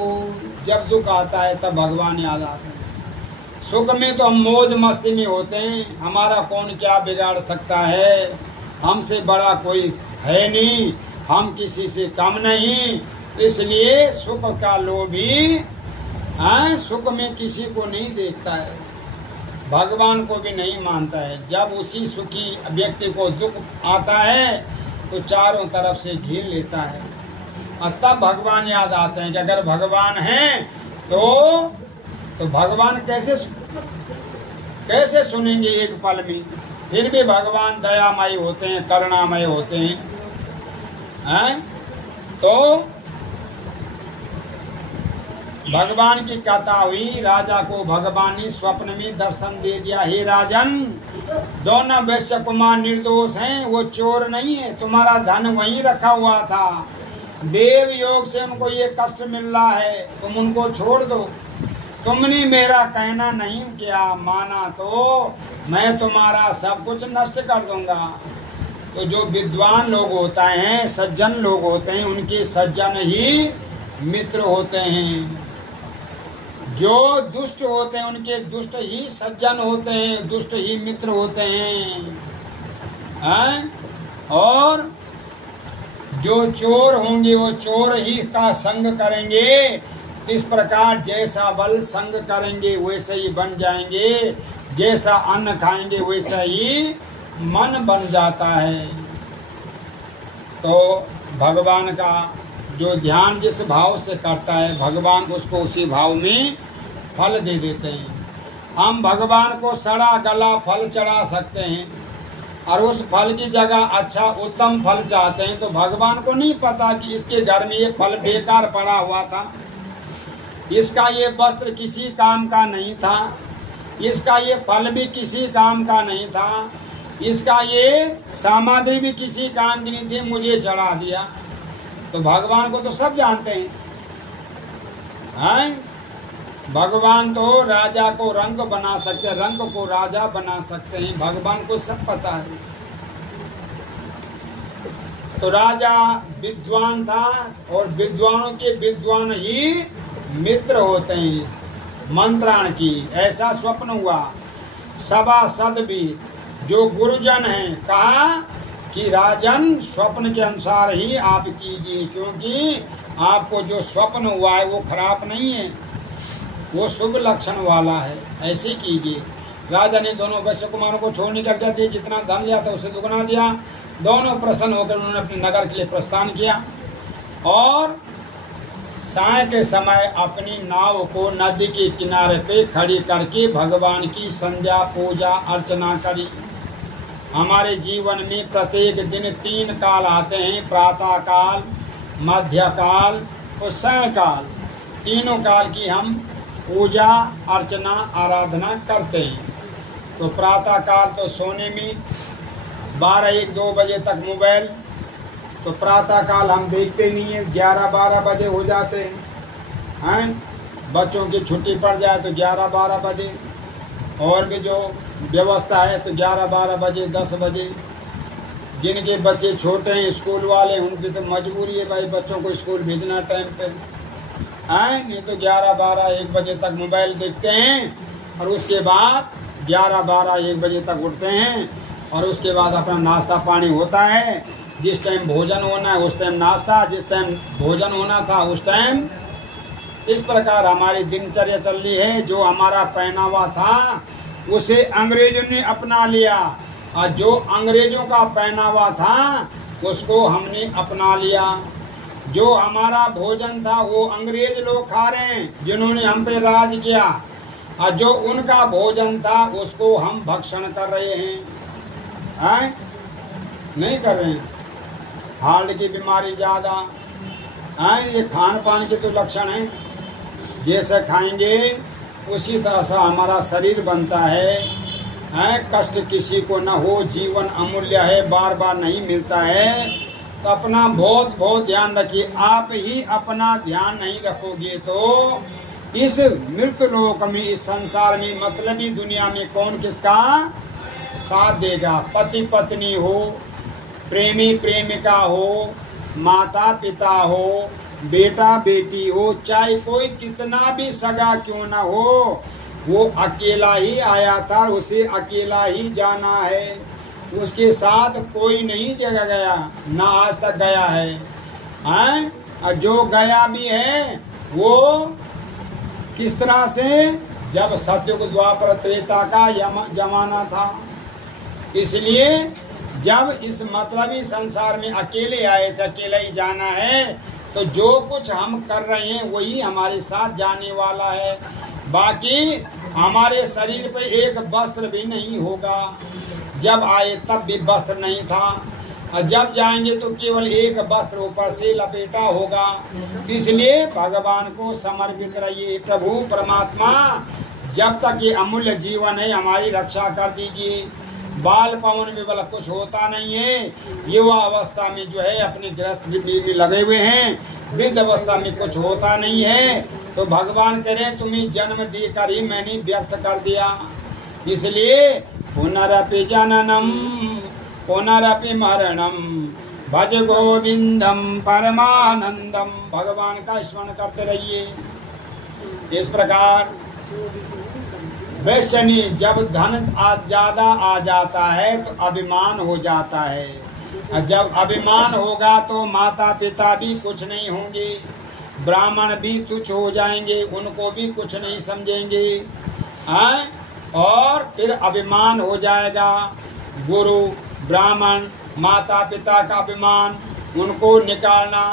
जब दुख आता है तब भगवान याद आते हैं। सुख में तो हम मौज मस्ती में होते हैं, हमारा कौन क्या बिगाड़ सकता है, हमसे बड़ा कोई है नहीं, हम किसी से कम नहीं। इसलिए सुख का लोभी सुख में किसी को नहीं देखता है, भगवान को भी नहीं मानता है। जब उसी सुखी व्यक्ति को दुख आता है तो चारों तरफ से घेर लेता है और तब भगवान याद आते हैं कि अगर भगवान हैं तो भगवान कैसे सुनेंगे एक पल में। फिर भी भगवान दयामय होते हैं, करुणामय होते हैं। तो भगवान की कथा हुई, राजा को भगवान ने स्वप्न में दर्शन दे दिया, हे राजन दोनों वैश्य कुमार निर्दोष हैं, वो चोर नहीं है, तुम्हारा धन वहीं रखा हुआ था, देव योग से उनको ये कष्ट मिल रहा है, तुम उनको छोड़ दो। तुमने मेरा कहना नहीं किया, माना तो मैं तुम्हारा सब कुछ नष्ट कर दूंगा। तो जो विद्वान लोग होते हैं, सज्जन लोग होते हैं, उनके सज्जन ही मित्र होते हैं। जो दुष्ट होते हैं उनके दुष्ट ही सज्जन होते हैं, दुष्ट ही मित्र होते हैं। और जो चोर होंगे वो चोर ही का संग करेंगे, इस प्रकार जैसा बल संग करेंगे वैसे ही बन जाएंगे, जैसा अन्न खाएंगे वैसा ही मन बन जाता है। तो भगवान का जो ध्यान जिस भाव से करता है भगवान उसको उसी भाव में फल दे देते हैं। हम भगवान को सड़ा गला फल चढ़ा सकते हैं और उस फल की जगह अच्छा उत्तम फल चाहते हैं, तो भगवान को नहीं पता कि इसके घर में ये फल बेकार पड़ा हुआ था, इसका ये वस्त्र किसी काम का नहीं था, इसका ये फल भी किसी काम का नहीं था, इसका ये सामग्री भी किसी काम की नहीं थी, मुझे चढ़ा दिया। तो भगवान को तो सब जानते हैं। भगवान तो राजा को रंग बना सकते हैं, रंग को राजा बना सकते हैं, भगवान को सब पता है। तो राजा विद्वान था और विद्वानों के विद्वान ही मित्र होते हैं। मंत्राण की ऐसा स्वप्न हुआ। सभासद भी जो गुरुजन हैं कहा कि राजन स्वप्न के अनुसार ही आप कीजिए, क्योंकि आपको जो स्वप्न हुआ है वो खराब नहीं है, वो शुभ लक्षण वाला है, ऐसे कीजिए। राजा ने दोनों वैश्य कुमारों को छोड़ने का क्या दिया, जितना धन लिया था उसे दुगना दिया। दोनों प्रसन्न होकर उन्होंने अपने नगर के लिए प्रस्थान किया और साय के समय अपनी नाव को नदी के किनारे पे खड़ी करके भगवान की संध्या पूजा अर्चना करी। हमारे जीवन में प्रत्येक दिन 3 काल आते हैं, प्रातः काल, मध्य काल और सायंकाल। तीनों काल की हम पूजा अर्चना आराधना करते हैं। तो प्रातः काल तो सोने में 12-1-2 बजे तक मोबाइल, तो प्रातः काल हम देखते नहीं है, 11-12 बजे हो जाते हैं। बच्चों की छुट्टी पड़ जाए तो 11-12 बजे, और भी जो व्यवस्था है तो 11-12 बजे 10 बजे। जिनके बच्चे छोटे हैं स्कूल वाले उनकी तो मजबूरी है भाई बच्चों को स्कूल भेजना टाइम पे, नहीं तो 11-12-1 बजे तक मोबाइल देखते हैं और उसके बाद 11-12-1 बजे तक उठते हैं और उसके बाद अपना नाश्ता पानी होता है। जिस टाइम भोजन होना है उस टाइम नाश्ता, जिस टाइम भोजन होना था उस टाइम। इस प्रकार हमारी दिनचर्या चल रही है। जो हमारा पहनावा था उसे अंग्रेजों ने अपना लिया और जो अंग्रेजों का पहनावा था उसको हमने अपना लिया। जो हमारा भोजन था वो अंग्रेज लोग खा रहे हैं जिन्होंने हम पे राज किया, और जो उनका भोजन था उसको हम भक्षण कर रहे हैं, नहीं कर रहे हैं। हार्ट की बीमारी ज़्यादा, ये खान पान के तो लक्षण हैं। जैसे खाएंगे उसी तरह से हमारा शरीर बनता है। कष्ट किसी को न हो, जीवन अमूल्य है, बार बार नहीं मिलता है। तो अपना बहुत बहुत ध्यान रखिए। आप ही अपना ध्यान नहीं रखोगे तो इस मृत लोक में, इस संसार में, मतलबी दुनिया में कौन किसका साथ देगा। पति पत्नी हो, प्रेमी प्रेमिका हो, माता पिता हो, बेटा बेटी हो, चाहे कोई कितना भी सगा क्यों ना हो, वो अकेला ही आया था, उसे अकेला ही जाना है। उसके साथ कोई नहीं जगह गया, ना आज तक गया है। और जो गया भी है वो किस तरह से, जब सतयुग द्वापर त्रेता का जमाना था। इसलिए जब इस मतलबी संसार में अकेले आए थे, अकेले ही जाना है, तो जो कुछ हम कर रहे हैं वही हमारे साथ जाने वाला है। बाकी हमारे शरीर पे एक वस्त्र भी नहीं होगा। जब आए तब भी वस्त्र नहीं था, और जब जाएंगे तो केवल एक वस्त्र ऊपर से लपेटा होगा। इसलिए भगवान को समर्पित रहिए। प्रभु परमात्मा जब तक ये अमूल्य जीवन है हमारी रक्षा कर दीजिए। बाल पवन में बल कुछ होता नहीं है, युवा अवस्था में जो है अपने गृहस्थ में लगे हुए हैं, वृद्ध अवस्था में कुछ होता नहीं है। तो भगवान कह रहे हैं तुम्हें जन्म देकर ही मैंने व्यर्थ कर दिया। इसलिए पुनरपि जननम पुनरपि मरणम भज गोविंदम परमानंदम। भगवान का स्मरण करते रहिए। इस प्रकार वैश्यनी जब धन ज्यादा आ जाता है तो अभिमान हो जाता है, और जब अभिमान होगा तो माता पिता भी कुछ नहीं होंगे, ब्राह्मण भी तुच्छ हो जाएंगे, उनको भी कुछ नहीं समझेंगे, हैं? और फिर अभिमान हो जाएगा। गुरु, ब्राह्मण, माता पिता का अभिमान, उनको निकालना,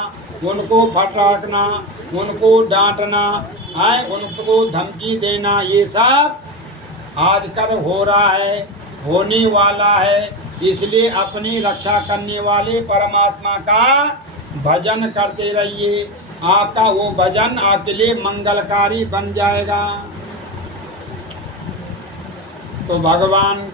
उनको फटकना, उनको डांटना, हैं? उनको धमकी देना, ये सब आजकल हो रहा है, होने वाला है। इसलिए अपनी रक्षा करने वाले परमात्मा का भजन करते रहिए। आपका वो भजन आपके लिए मंगलकारी बन जाएगा। तो भगवान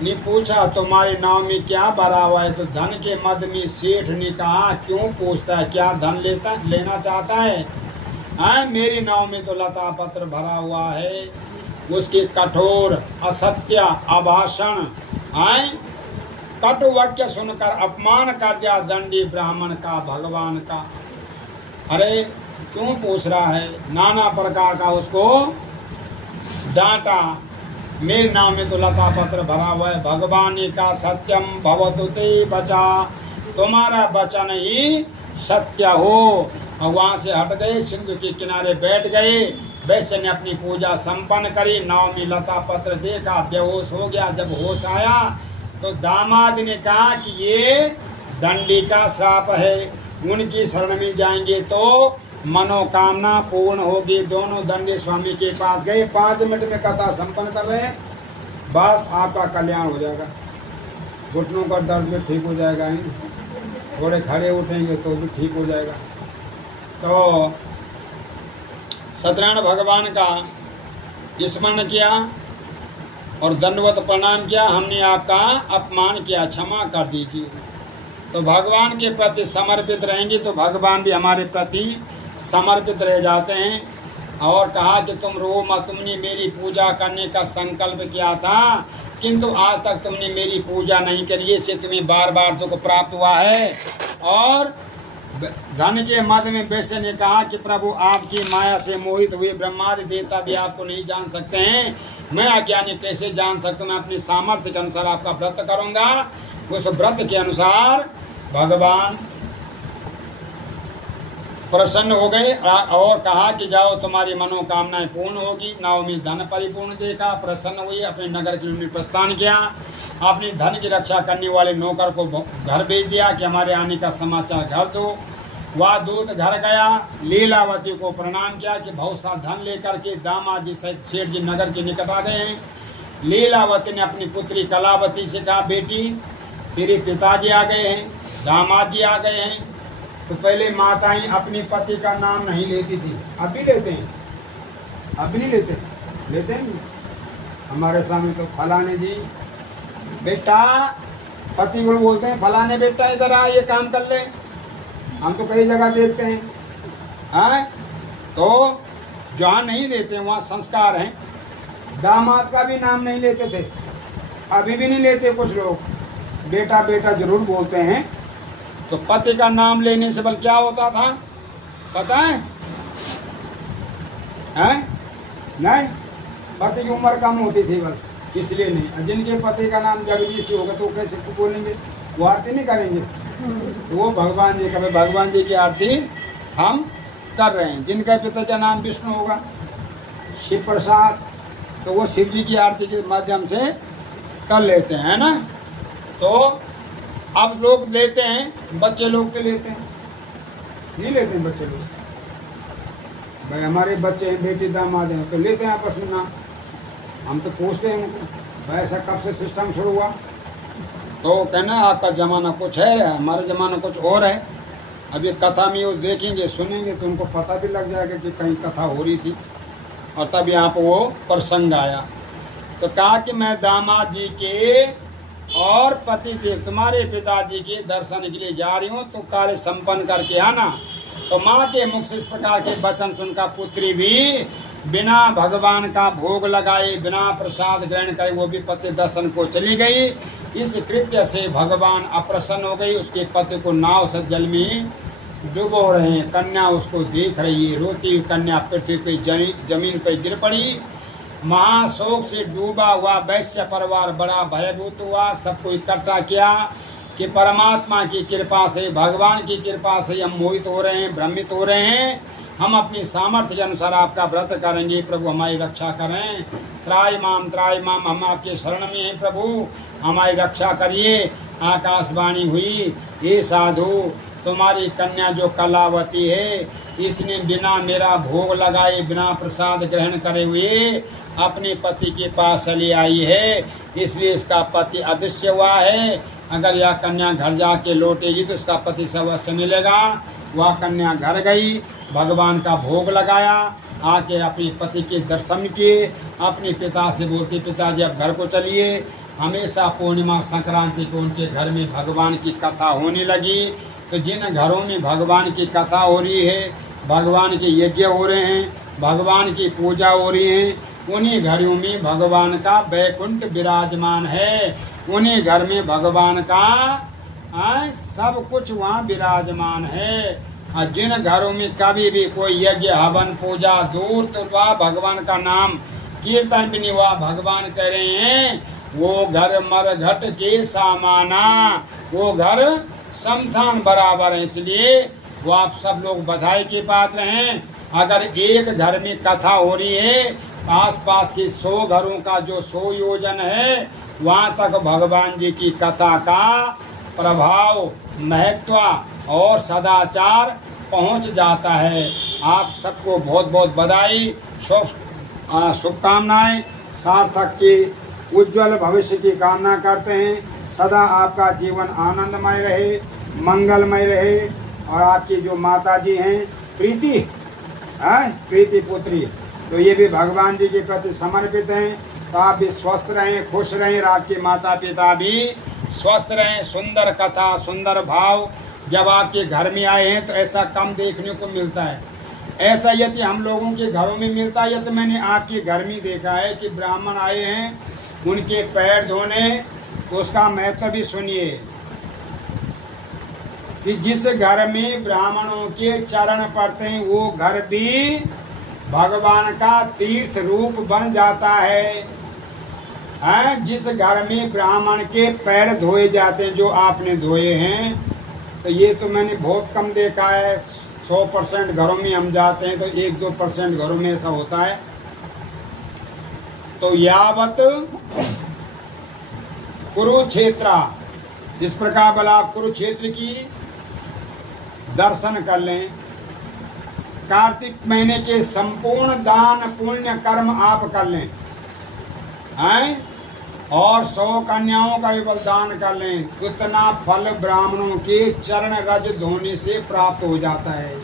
ने पूछा तुम्हारे नाव में क्या भरा हुआ है? तो धन के मद में सेठ ने कहा क्यों पूछता है, क्या धन लेना चाहता है? मेरी नाव में तो लता पत्र भरा हुआ है। उसके कठोर असत्य अभाषण, कटु वाक्य सुनकर अपमान कर दिया दंडी ब्राह्मण का, भगवान का। अरे क्यों पूछ रहा है? नाना प्रकार का उसको डांटा। मेरे नाम में तो लता पत्र भरा हुआ है। भगवान का सत्यम भवतु ते बचा, तुम्हारा वचन ही सत्य हो। और वहां से हट गए, सिंधु के किनारे बैठ गए। वैश्य ने अपनी पूजा संपन्न करी। नाव में लता पत्र देखा, बेहोश हो गया। जब होश आया तो दामाद ने कहा कि ये दंडी का श्राप है, उनकी शरण में जाएंगे तो मनोकामना पूर्ण होगी। दोनों दंडी स्वामी के पास गए। 5 मिनट में कथा संपन्न कर रहे हैं, बस आपका कल्याण हो जाएगा। घुटनों का दर्द भी ठीक हो जाएगा, थोड़े खड़े उठेंगे तो भी ठीक हो जाएगा। तो सत्यनारायण भगवान का स्मरण किया और दंडवत प्रणाम किया। हमने आपका अपमान किया, क्षमा कर दीजिए। तो भगवान के प्रति समर्पित रहेंगे तो भगवान भी हमारे प्रति समर्पित रह जाते हैं। और कहा कि तुम रो मत, तुमने मेरी पूजा करने का संकल्प किया था, किंतु आज तक तुमने मेरी पूजा नहीं करी, इससे तुम्हें बार बार दुख प्राप्त हुआ है। और धन के मद में वैश्य ने कहा कि प्रभु आपकी माया से मोहित हुए ब्रह्मादि देवता भी आपको नहीं जान सकते हैं, मैं अज्ञानी कैसे जान सकता हूँ? मैं अपनी सामर्थ्य के अनुसार आपका व्रत करूंगा। उस व्रत के अनुसार भगवान प्रसन्न हो गए और कहा कि जाओ तुम्हारी मनोकामनाएं पूर्ण होगी। नाव में धन परिपूर्ण देखा, प्रसन्न हुई, अपने नगर के लिए प्रस्थान किया। अपने धन की रक्षा करने वाले नौकर को घर भेज दिया कि हमारे आने का समाचार घर दो। वह दूत घर गया, लीलावती को प्रणाम किया कि बहुत सा धन लेकर के दामाद जी सहित सेठ जी नगर के निकट आ गए हैं। लीलावती ने अपनी पुत्री कलावती से कहा बेटी तेरे पिताजी आ गए हैं, दामाद जी आ गए हैं। तो पहले माताएं अपने पति का नाम नहीं लेती थी, अब भी लेते हैं, अब भी नहीं लेते हैं। हमारे सामने तो फलाने जी बेटा, पति को बोलते हैं फलाने बेटा इधर आ, ये काम कर ले। हम तो कई जगह देखते हैं, तो जहाँ नहीं देते वहाँ संस्कार हैं। दामाद का भी नाम नहीं लेते थे, अभी भी नहीं लेते कुछ लोग, बेटा बेटा जरूर बोलते हैं। तो पति का नाम लेने से बल क्या होता था पता है? नहीं, पति की उम्र कम होती थी बल, इसलिए नहीं। जिनके पति का नाम जगदीश होगा तो कैसे बोलेंगे? वो आरती नहीं करेंगे। तो वो भगवान जी का, भगवान जी की आरती हम कर रहे हैं। जिनका पिता का नाम विष्णु होगा, शिव प्रसाद, तो वो शिव जी की आरती के माध्यम से कर लेते हैं ना। तो अब लोग लेते हैं, बच्चे लोग तो लेते हैं, नहीं लेते हैं बच्चे लोग। भाई हमारे बच्चे हैं, बेटी दामाद हैं, तो लेते हैं आपस में नाम। हम तो पूछते हैं उनको भाई ऐसा कब से सिस्टम शुरू हुआ? तो कहना आपका ज़माना कुछ है, हमारा ज़माना कुछ और है। अब ये कथा में वो देखेंगे सुनेंगे तो उनको पता भी लग जाएगा कि कहीं कथा हो रही थी। और तब यहाँ पर वो प्रसंग आया। तो कहा कि मैं दामाद जी के और पति के, तुम्हारे पिताजी के दर्शन के लिए जा रही हूँ, तो कार्य संपन्न करके आना। तो माँ के मुख से इस प्रकार के वचन सुनकर पुत्री भी बिना भगवान का भोग लगाए, बिना प्रसाद ग्रहण करे, वो भी पति दर्शन को चली गई। इस कृत्य से भगवान अप्रसन्न हो गई। उसके पति को नाव से जल में डुबो रहे हैं, कन्या उसको देख रही है। रोती हुई कन्या पृथ्वी पे जमीन पर गिर पड़ी। महाशोक से डूबा हुआ वैश्य परिवार बड़ा भयभूत हुआ। सबको इकट्ठा किया कि परमात्मा की कृपा से, भगवान की कृपा से हम मोहित हो रहे हैं, भ्रमित हो रहे हैं। हम अपनी सामर्थ्य के अनुसार आपका व्रत करेंगे। प्रभु हमारी रक्षा करें। त्राय माम, हम आपके शरण में हैं प्रभु, हमारी रक्षा करिए। आकाशवाणी हुई, हे साधु, तुम्हारी कन्या जो कलावती है, इसने बिना मेरा भोग लगाए, बिना प्रसाद ग्रहण करे हुए अपने पति के पास चली आई है, इसलिए इसका पति अदृश्य हुआ है। अगर यह कन्या घर जाके लौटेगी तो इसका पति अवश्य मिलेगा। वह कन्या घर गई, भगवान का भोग लगाया, आके अपने पति के दर्शन किए, अपने पिता से बोलती, पिताजी अब घर को चलिए। हमेशा पूर्णिमा संक्रांति को उनके घर में भगवान की कथा होने लगी। तो जिन घरों में भगवान की कथा हो रही है, भगवान के यज्ञ हो रहे हैं, भगवान की पूजा हो रही है, उन्हीं घरों में भगवान का वैकुंठ विराजमान है। उन्हीं घर में भगवान का सब कुछ वहाँ विराजमान है। और जिन घरों में कभी भी कोई यज्ञ हवन पूजा दूर तो वह भगवान का नाम कीर्तन भी नहीं हुआ, भगवान कह रहे हैं वो घर मरघट के सामाना, वो घर शमशान बराबर है। इसलिए वो आप सब लोग बधाई के पात्र हैं। अगर एक घर में कथा हो रही है, आस पास के 100 घरों का जो 100 योजन है, वहाँ तक भगवान जी की कथा का प्रभाव, महत्व और सदाचार पहुँच जाता है। आप सबको बहुत बहुत बधाई, शुभकामनाएं। सार्थक के उज्जवल भविष्य की कामना करते हैं। सदा आपका जीवन आनंदमय रहे, मंगलमय रहे। और आपकी जो माता जी हैं प्रीति पुत्री, तो ये भी भगवान जी के प्रति समर्पित हैं। तो आप भी स्वस्थ रहें, खुश रहें, आपके माता पिता भी स्वस्थ रहें। सुंदर कथा, सुंदर भाव जब आपके घर में आए हैं तो ऐसा कम देखने को मिलता है। ऐसा यदि हम लोगों के घरों में मिलता है, तो मैंने आपके घर में देखा है कि ब्राह्मण आए हैं, उनके पैर धोने, उसका महत्व भी सुनिए कि जिस घर में ब्राह्मणों के चरण पड़ते हैं वो घर भी भगवान का तीर्थ रूप बन जाता है। जिस घर में ब्राह्मण के पैर धोए जाते हैं, जो आपने धोए हैं, तो ये तो मैंने बहुत कम देखा है। 100% घरों में हम जाते हैं तो 1-2% घरों में ऐसा होता है। तो यावत कुरुक्षेत्र, जिस प्रकार भला आप कुरुक्षेत्र की दर्शन कर लें। कार्तिक महीने के संपूर्ण दान पुण्य कर्म आप कर लें और 100 कन्याओं का भी बलिदान कर लें, उतना फल ब्राह्मणों के चरण रज धोने से प्राप्त हो जाता है।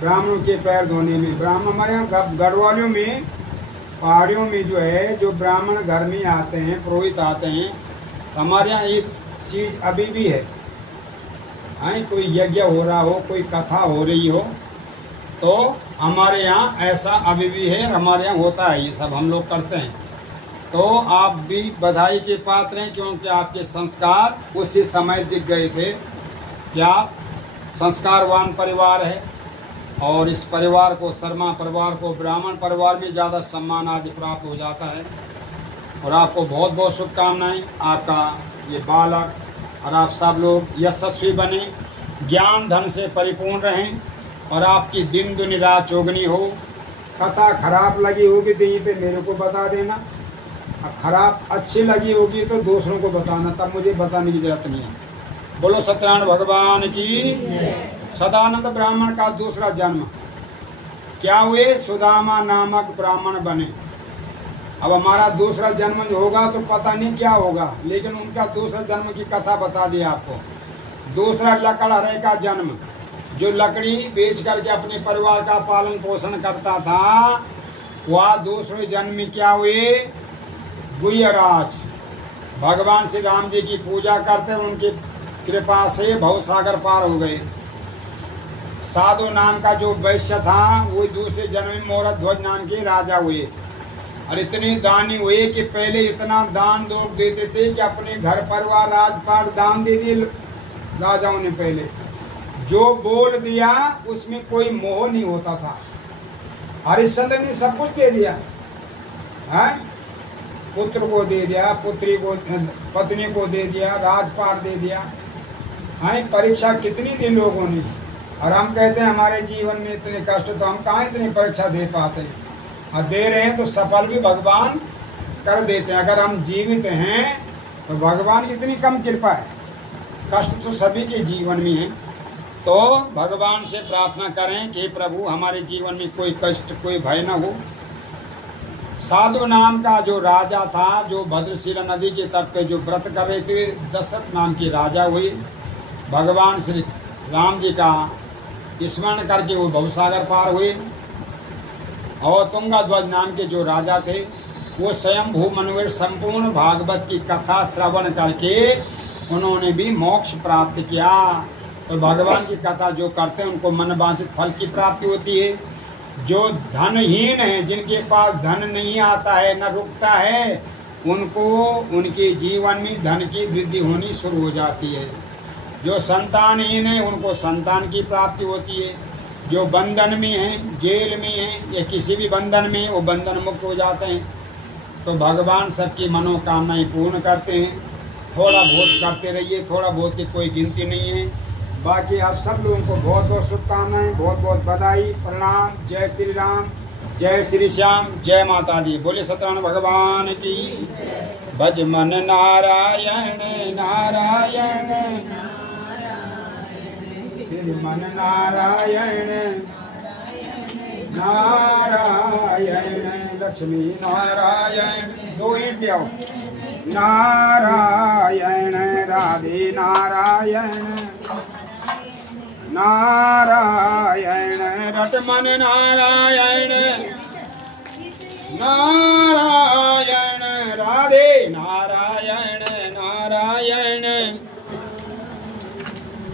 ब्राह्मणों के पैर धोने में, ब्राह्मण हमारे यहाँ गढ़वालियों में, पहाड़ियों में जो है, जो ब्राह्मण घर में आते हैं, पुरोहित आते हैं, हमारे यहाँ एक चीज अभी भी है। कोई यज्ञ हो रहा हो, कोई कथा हो रही हो, तो हमारे यहाँ ऐसा अभी भी है, हमारे यहाँ होता है, ये सब हम लोग करते हैं। तो आप भी बधाई के पात्र हैं, क्योंकि आपके संस्कार उसी समय दिख गए थे कि आप संस्कारवान परिवार है। और इस परिवार को, शर्मा परिवार को, ब्राह्मण परिवार में ज़्यादा सम्मान आदि प्राप्त हो जाता है। और आपको बहुत बहुत शुभकामनाएं। आपका ये बालक और आप सब लोग यशस्वी बने, ज्ञान धन से परिपूर्ण रहें और आपकी दिन दुनी रात चौगनी हो। कथा खराब लगी होगी तो यहीं पे मेरे को बता देना, और खराब अच्छी लगी होगी तो दूसरों को बताना, तब मुझे बताने की जरूरत नहीं है। बोलो सत्यनारायण भगवान की। सदानंद ब्राह्मण का दूसरा जन्म क्या हुए? सुदामा नामक ब्राह्मण बने। अब हमारा दूसरा जन्म जो होगा तो पता नहीं क्या होगा, लेकिन उनका दूसरा जन्म की कथा बता दी आपको। दूसरा लकड़हरे का जन्म, जो लकड़ी बेच करके अपने परिवार का पालन पोषण करता था, वह दूसरे जन्म में क्या हुए? गुह्यराज। भगवान श्री राम जी की पूजा करते, उनकी कृपा से भवसागर पार हो गए। साधु नाम का जो वैश्य था, वो दूसरे जन्म में मोरध्वज नाम के राजा हुए। और इतने दानी हुए कि पहले इतना दान दौड़ देते थे कि अपने घर परिवार राजपाट दान दे दिए राजाओं ने। पहले जो बोल दिया उसमें कोई मोह नहीं होता था। हरिश्चंद्र ने सब कुछ दे दिया है, पुत्र को दे दिया, पुत्री को, पत्नी को दे दिया, राजपाट दे दिया। हाँ, परीक्षा कितनी दी लोगों ने, और हम कहते हैं हमारे जीवन में इतने कष्ट, तो हम कहाँ इतनी परीक्षा दे पाते। और दे रहे हैं तो सफल भी भगवान कर देते हैं। अगर हम जीवित हैं तो भगवान की इतनी कम कृपा है। कष्ट तो सभी के जीवन में है, तो भगवान से प्रार्थना करें कि प्रभु हमारे जीवन में कोई कष्ट, कोई भय न हो। साधु नाम का जो राजा था, जो भद्रशिला नदी के तट पे जो व्रत कर रहे थे, दशरथ नाम के राजा हुए। भगवान श्री राम जी का स्मरण करके वो भवसागर पार हुए। और तुंगाध्वज नाम के जो राजा थे, वो स्वयं भूमनुवीर संपूर्ण भागवत की कथा श्रवण करके उन्होंने भी मोक्ष प्राप्त किया। तो भगवान की कथा जो करते हैं उनको मन वांछित फल की प्राप्ति होती है। जो धनहीन है, जिनके पास धन नहीं आता है, न रुकता है, उनको उनके जीवन में धन की वृद्धि होनी शुरू हो जाती है। जो संतानहीन है, उनको संतान की प्राप्ति होती है। जो बंधन में है, जेल में है, या किसी भी बंधन में, वो बंधन मुक्त हो जाते हैं। तो भगवान सबकी मनोकामनाएं पूर्ण करते हैं। थोड़ा बहुत करते रहिए, थोड़ा बहुत की कोई गिनती नहीं है। बाकी आप सब लोगों को बहुत बहुत शुभकामनाएं, बहुत बहुत बधाई, प्रणाम। जय श्री राम, जय श्री श्याम, जय माता दी। बोले सत्यनारायण भगवान की। भज मन नारायण नारायण, श्री मन नारायण नारायण, लक्ष्मी नारायण। दो ईंट ले आओ। नारायण राधे नारायण, नारायण रटमन नारायण, नारायण राधे नारायण नारायण,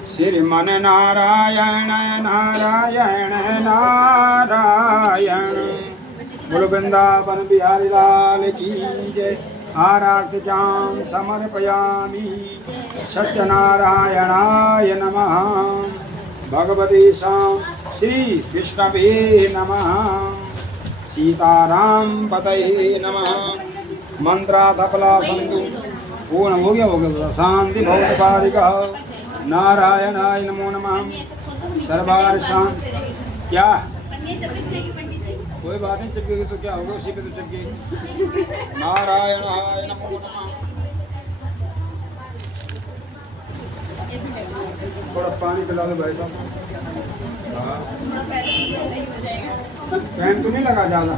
श्रीमन नारायण नारायण नारायण। बोलो वृंदावन बिहारी लाल की जय। आराध्यां समर्पयामि सत्यनारायणाय नमः। भगवते श्री विष्णवे नमः। सीताराम पतये नमः। मंत्राथफला संतु पूर्ण हो गया शांति भवतु पारिकः। नारायणाय नमो नमः। सर्वार शांत। क्या कोई बात नहीं, चिपकेगी तो क्या होगा, उसी पे तो चिपकेगी। नारायणाय नमो नमः। थोड़ा पानी पिला दो भाई साहब। हाँ, पैन तो नहीं लगा ज्यादा।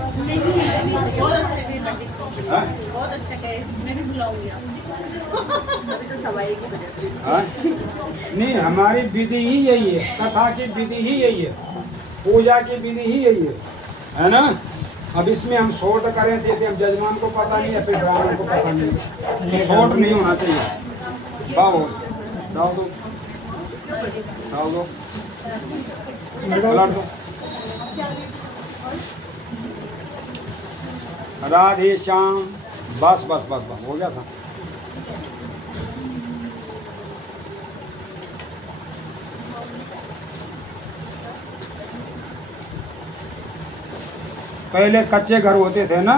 बहुत अच्छा कहे, मैं भी बुलाऊंगी अभी तो सवाई की वजह से। नहीं, हमारी विधि ही यही है, कथा की विधि ही यही है, पूजा की विधि ही यही है ना। अब इसमें हम शॉर्ट करें थे, अब जजमान को पता नहीं है, फिर ब्राह्मण को पता नहीं, शॉर्ट नहीं होना चाहिए। बाबू डाल दो, डाल दो, दो। राधे श्याम। बस बस बस बस हो गया था। पहले कच्चे घर होते थे ना,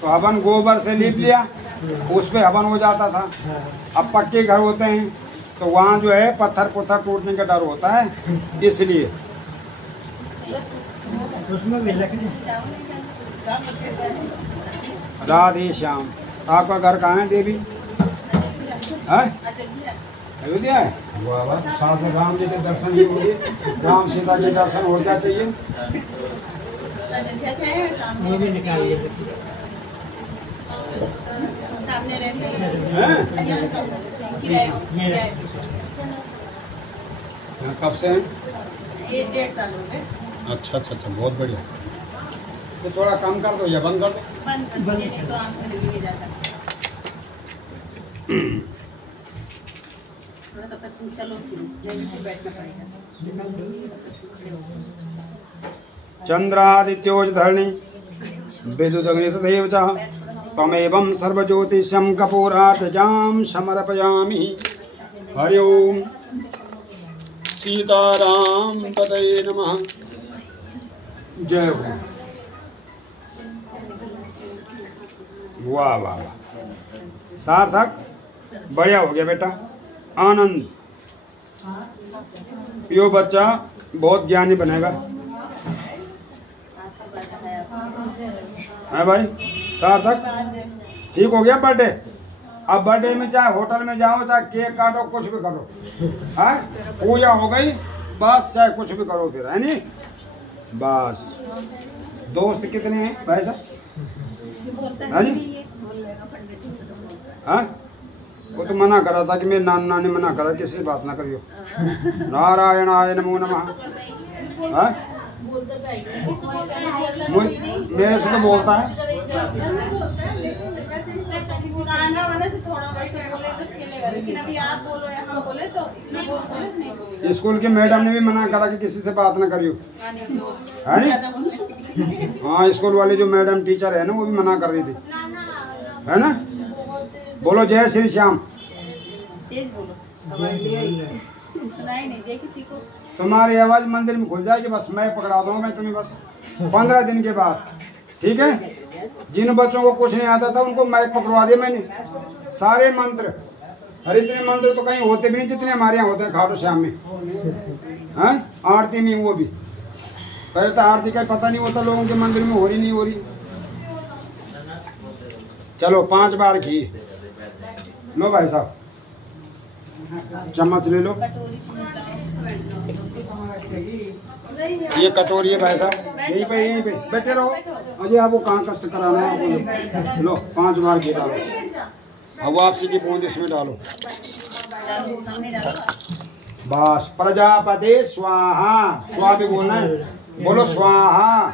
तो हवन गोबर से लीप लिया, उस पे हवन हो जाता था। अब पक्के घर होते हैं तो वहाँ जो है पत्थर पुत्थर टूटने का डर होता है, इसलिए। राधे श्याम। आपका घर कहाँ है देवी? अयोध्या है। साथ में राम जी के दर्शन ही होंगे, राम सीता के दर्शन हो क्या चाहिए। वो भी निकाल कब से हैं? 1.5 साल हो गए। अच्छा अच्छा अच्छा, बहुत बढ़िया। तो थोड़ा कम कर दो या बंद कर दो। बंद तो आँख में लगी जाता। थोड़ा तब तक चलो, फिर बैठना पड़ेगा। चंद्रादित्योज धरणी विद्युदग्नि तथैव च तमेवं सर्वज्योतिषं कपूरार्धजां समर्पयामि। हरि ओम। सीताराम पतये नमः। जय हो। वाह वाह वाह, सार्थक, बढ़िया हो गया बेटा, आनंद। यो बच्चा बहुत ज्ञानी बनेगा, है भाई। सार्थक ठीक हो गया बर्थडे। अब बर्थडे में चाहे होटल में जाओ, चाहे केक काटो, कुछ भी करो, है पूजा हो गई बस, चाहे कुछ भी करो फिर, है नहीं बस। दोस्त कितने हैं भाई साहब, है नी? हाँ वो तो मना करा था कि मेरे नाना ने मना करा किसी से बात ना करियो। नारायण आय नमो नमः। हाँ मेरे से तो बोलता है। स्कूल की मैडम ने भी मना करा कि किसी से बात ना करियो, है नी? हाँ स्कूल वाले जो मैडम टीचर है ना, वो भी मना कर रही थी, है ना? बोलो जय श्री श्याम। तेज बोलो, सुनाई नहीं दे किसी को। तुम्हारी आवाज मंदिर में खुल जाएगी, बस मैं पकड़ा दूंगा मैं तुम्हें बस 15 दिन के बाद, ठीक है? जिन बच्चों को कुछ नहीं आता था उनको माइक पकड़वा दिया मैंने, सारे मंत्र। अरे इतने मंत्र तो कहीं होते भी नहीं जितने हमारे यहाँ होते हैं खाटू श्याम में, हैं? आरती में वो भी, पहले तो आरती का पता नहीं होता लोगों के मंदिर में हो रही नहीं हो रही। चलो 5 बार घी लो भाई साहब, चम्मच ले लो, ये कटोरी है भाई साहब, यहीं पे बैठे रहो। अजय आपको कहाँ कष्ट कराना है आपको। लो 5 बार घी डालो, अब वापसी की बूंद इसमें डालो, बस। प्रजापति स्वाहा, स्वा भी बोलना है, बोलो स्वाहा।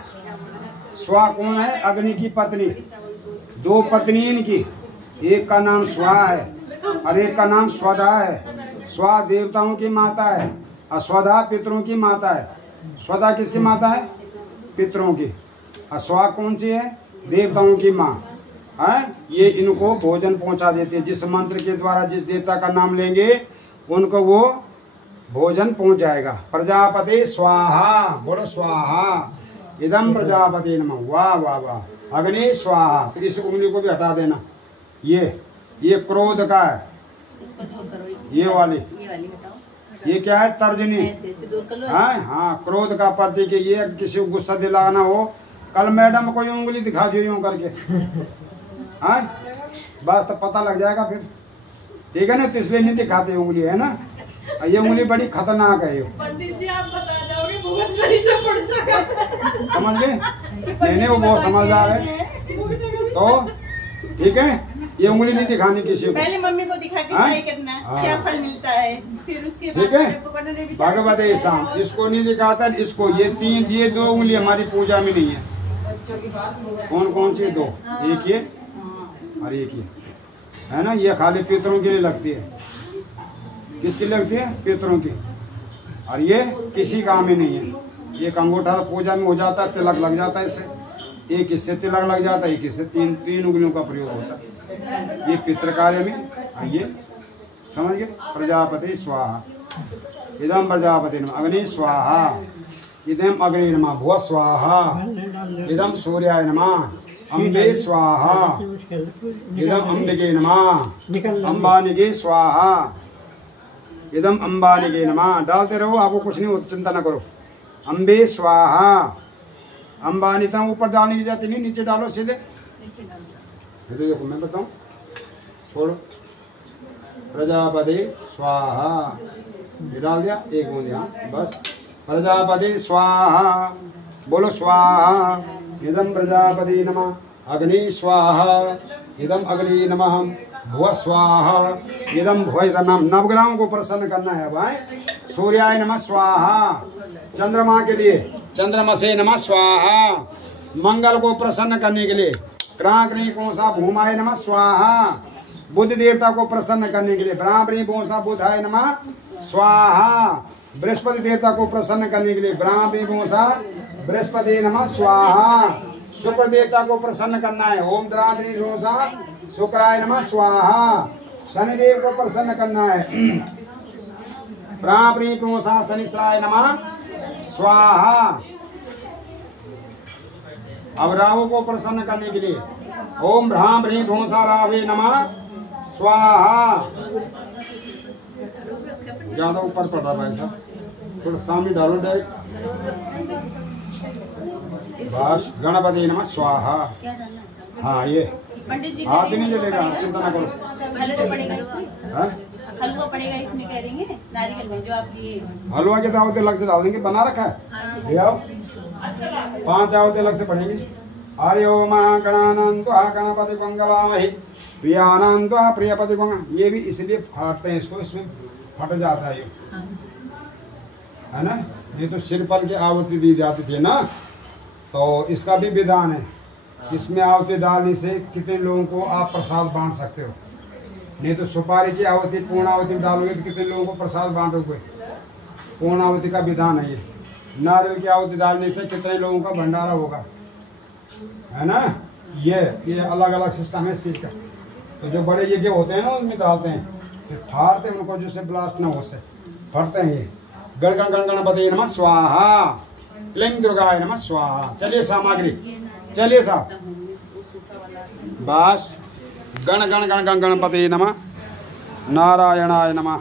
स्वा कौन है? अग्नि की पत्नी, 2 पत्नी इनकी, एक का नाम स्वा है और एक का नाम स्वधा है। स्वा देवताओं की माता है और स्वधा पितरों की माता है। स्वधा किसकी माता है? पितरों की। और स्वा कौन सी है? देवताओं की माँ है। ये इनको भोजन पहुंचा देते हैं, जिस मंत्र के द्वारा जिस देवता का नाम लेंगे उनको वो भोजन पहुंच जाएगा। प्रजापति स्वाहा, बोलो स्वाहा। इदम प्रजापति नमः। वाह वाह वाह। अग्नि स्वाहा। फिर इस उंगली को भी हटा देना, ये क्रोध का है, ये वाली बताओ। ये क्या है? तर्जनी। हाँ क्रोध का प्रतीक है ये। किसी को गुस्सा दिलाना हो, कल मैडम को उंगली दिखा दो यूं करके, हाँ बस तो पता लग जाएगा फिर, ठीक है ना? तो इसलिए नहीं दिखाते उंगली, है ना? ये उंगली बड़ी खतरनाक है। ये पंडित जी आप बता जाओगे बहुत बड़ी से पड़ सका, समझ गए? नहीं वो बहुत समझदार है, तो ठीक है। ये उंगली नहीं दिखानी किसी को। पहले मम्मी को दिखा के ट्राई करना, क्या फल मिलता है, फिर उसके बाद ठीक है। भगवते शाम इसको नहीं दिखाता, इसको। ये 2 उंगली हमारी पूजा में नहीं है। कौन कौन सी? 2, एक ये और एक ये, है ना? ये खाली पितरों के लिए लगती है। किसकी लगती है? पितरों की। और ये किसी काम में नहीं है। ये अंगूठा पूजा में हो जाता है, तिलक लग जाता है इससे, एक इससे तिलक लग जाता है, एक इससे। 3 उंगलियों का प्रयोग होता है ये पितृ कार्य में। ये समझ गए? प्रजापति स्वाहा। इदम प्रजापति नमः। अग्नि स्वाहा। इदम अग्नि नमः। भुव स्वाहा। इदम सूर्याय नमः। अम्बे स्वाहा। इदम अम्बिके नमः। अंबानिके स्वाहा। इदम अंबानिके नमः। डालते रहो, आपको कुछ नहीं होता, चिंता न करो। अम्बे स्वाहा। अंबानी था ऊपर डालने की जाती नहीं, नीचे डालो सीधे। तो देखो मैं बताऊं, छोड़ो। प्रजापति स्वाहा, ये डाल दिया, एक बूंद यहाँ बस। प्रजापति स्वाहा, बोलो स्वाहा। इदम प्रजापति नमः। अग्नि स्वाहा। इदम अग्नि नमः। भुव स्वाहा। इदम भुव। नवग्रहों को प्रसन्न करना है भाई। सूर्याय नमः स्वाहा, चंद्रमा के लिए। चंद्रमा से नमः स्वाहा, मंगल को प्रसन्न करने के लिए। क्रांकनी पोसा भूमाय नमः स्वाहा, बुद्ध देवता को प्रसन्न करने के लिए। ब्राह्मणी पोसा बुधाय नमः स्वाहा, बृहस्पति देवता को प्रसन्न करने के लिए। ब्राह्मणी पोसा बृहस्पति नमः स्वाहा, शुक्र देवता को प्रसन्न करना है। ओम द्राधनी पोसा शुक्राय नमः स्वाहा, शनिदेव को प्रसन्न करना है। ब्राह्मणी पोसा शनिश्राय नमः स्वाहा। अब राहु को प्रसन्न करने के लिए ओम भ्रां भ्रीं धूमसारावे नमः स्वाहा। ज्यादा ऊपर पड़ा भाई साहब, थोड़ा सामने डालो डायरेक्ट। बस गणपति नमः स्वाहा। हाँ ये पंडित जी हाथ नहीं जलेगा, चिंता ना करो। हलवा पड़ेगा इसमें, हाँ? हलवा पड़ेगा इसमें कह रही है नारियल में जो आप ये हलवा के दावतें अलग से डाल देंगे, बना रखा है। ले आओ, 5 आवतें अलग से पढ़ेंगे। हरि ओम गणानंत्वा गणपति गंगवामहि प्रियानंत्वा प्रियपति गंग। ये भी इसलिए फाड़ते हैं इसको, इसमें फट जाता है ये, है ना। ये तो सिरफल की आवती दी जाती थी ना, तो इसका भी विधान है। इसमें आवती डालने से कितने लोगों को आप प्रसाद बांट सकते हो। नहीं तो सुपारी की आवती पूर्ण आवती डालोगे तो कितने लोगों को प्रसाद बांटोगे। पूर्ण आवती का विधान है ये। नारियल की आवती डालने से कितने लोगों का भंडारा होगा, है ना। ये अलग अलग सिस्टम है इस चीज का। तो जो बड़े यज्ञ होते हैं ना उनमें डालते हैं, तो फाड़ते हैं उनको, जिससे ब्लास्ट ना हो से फटते हैं ये। गण गण गण गणपति नमः स्वाहा, क्लीं दुर्गाय नमः स्वाहा। चलिए सामग्री, चलिए साहब। बस गण गण गण गण गणपति नमः नारायणाय नमः।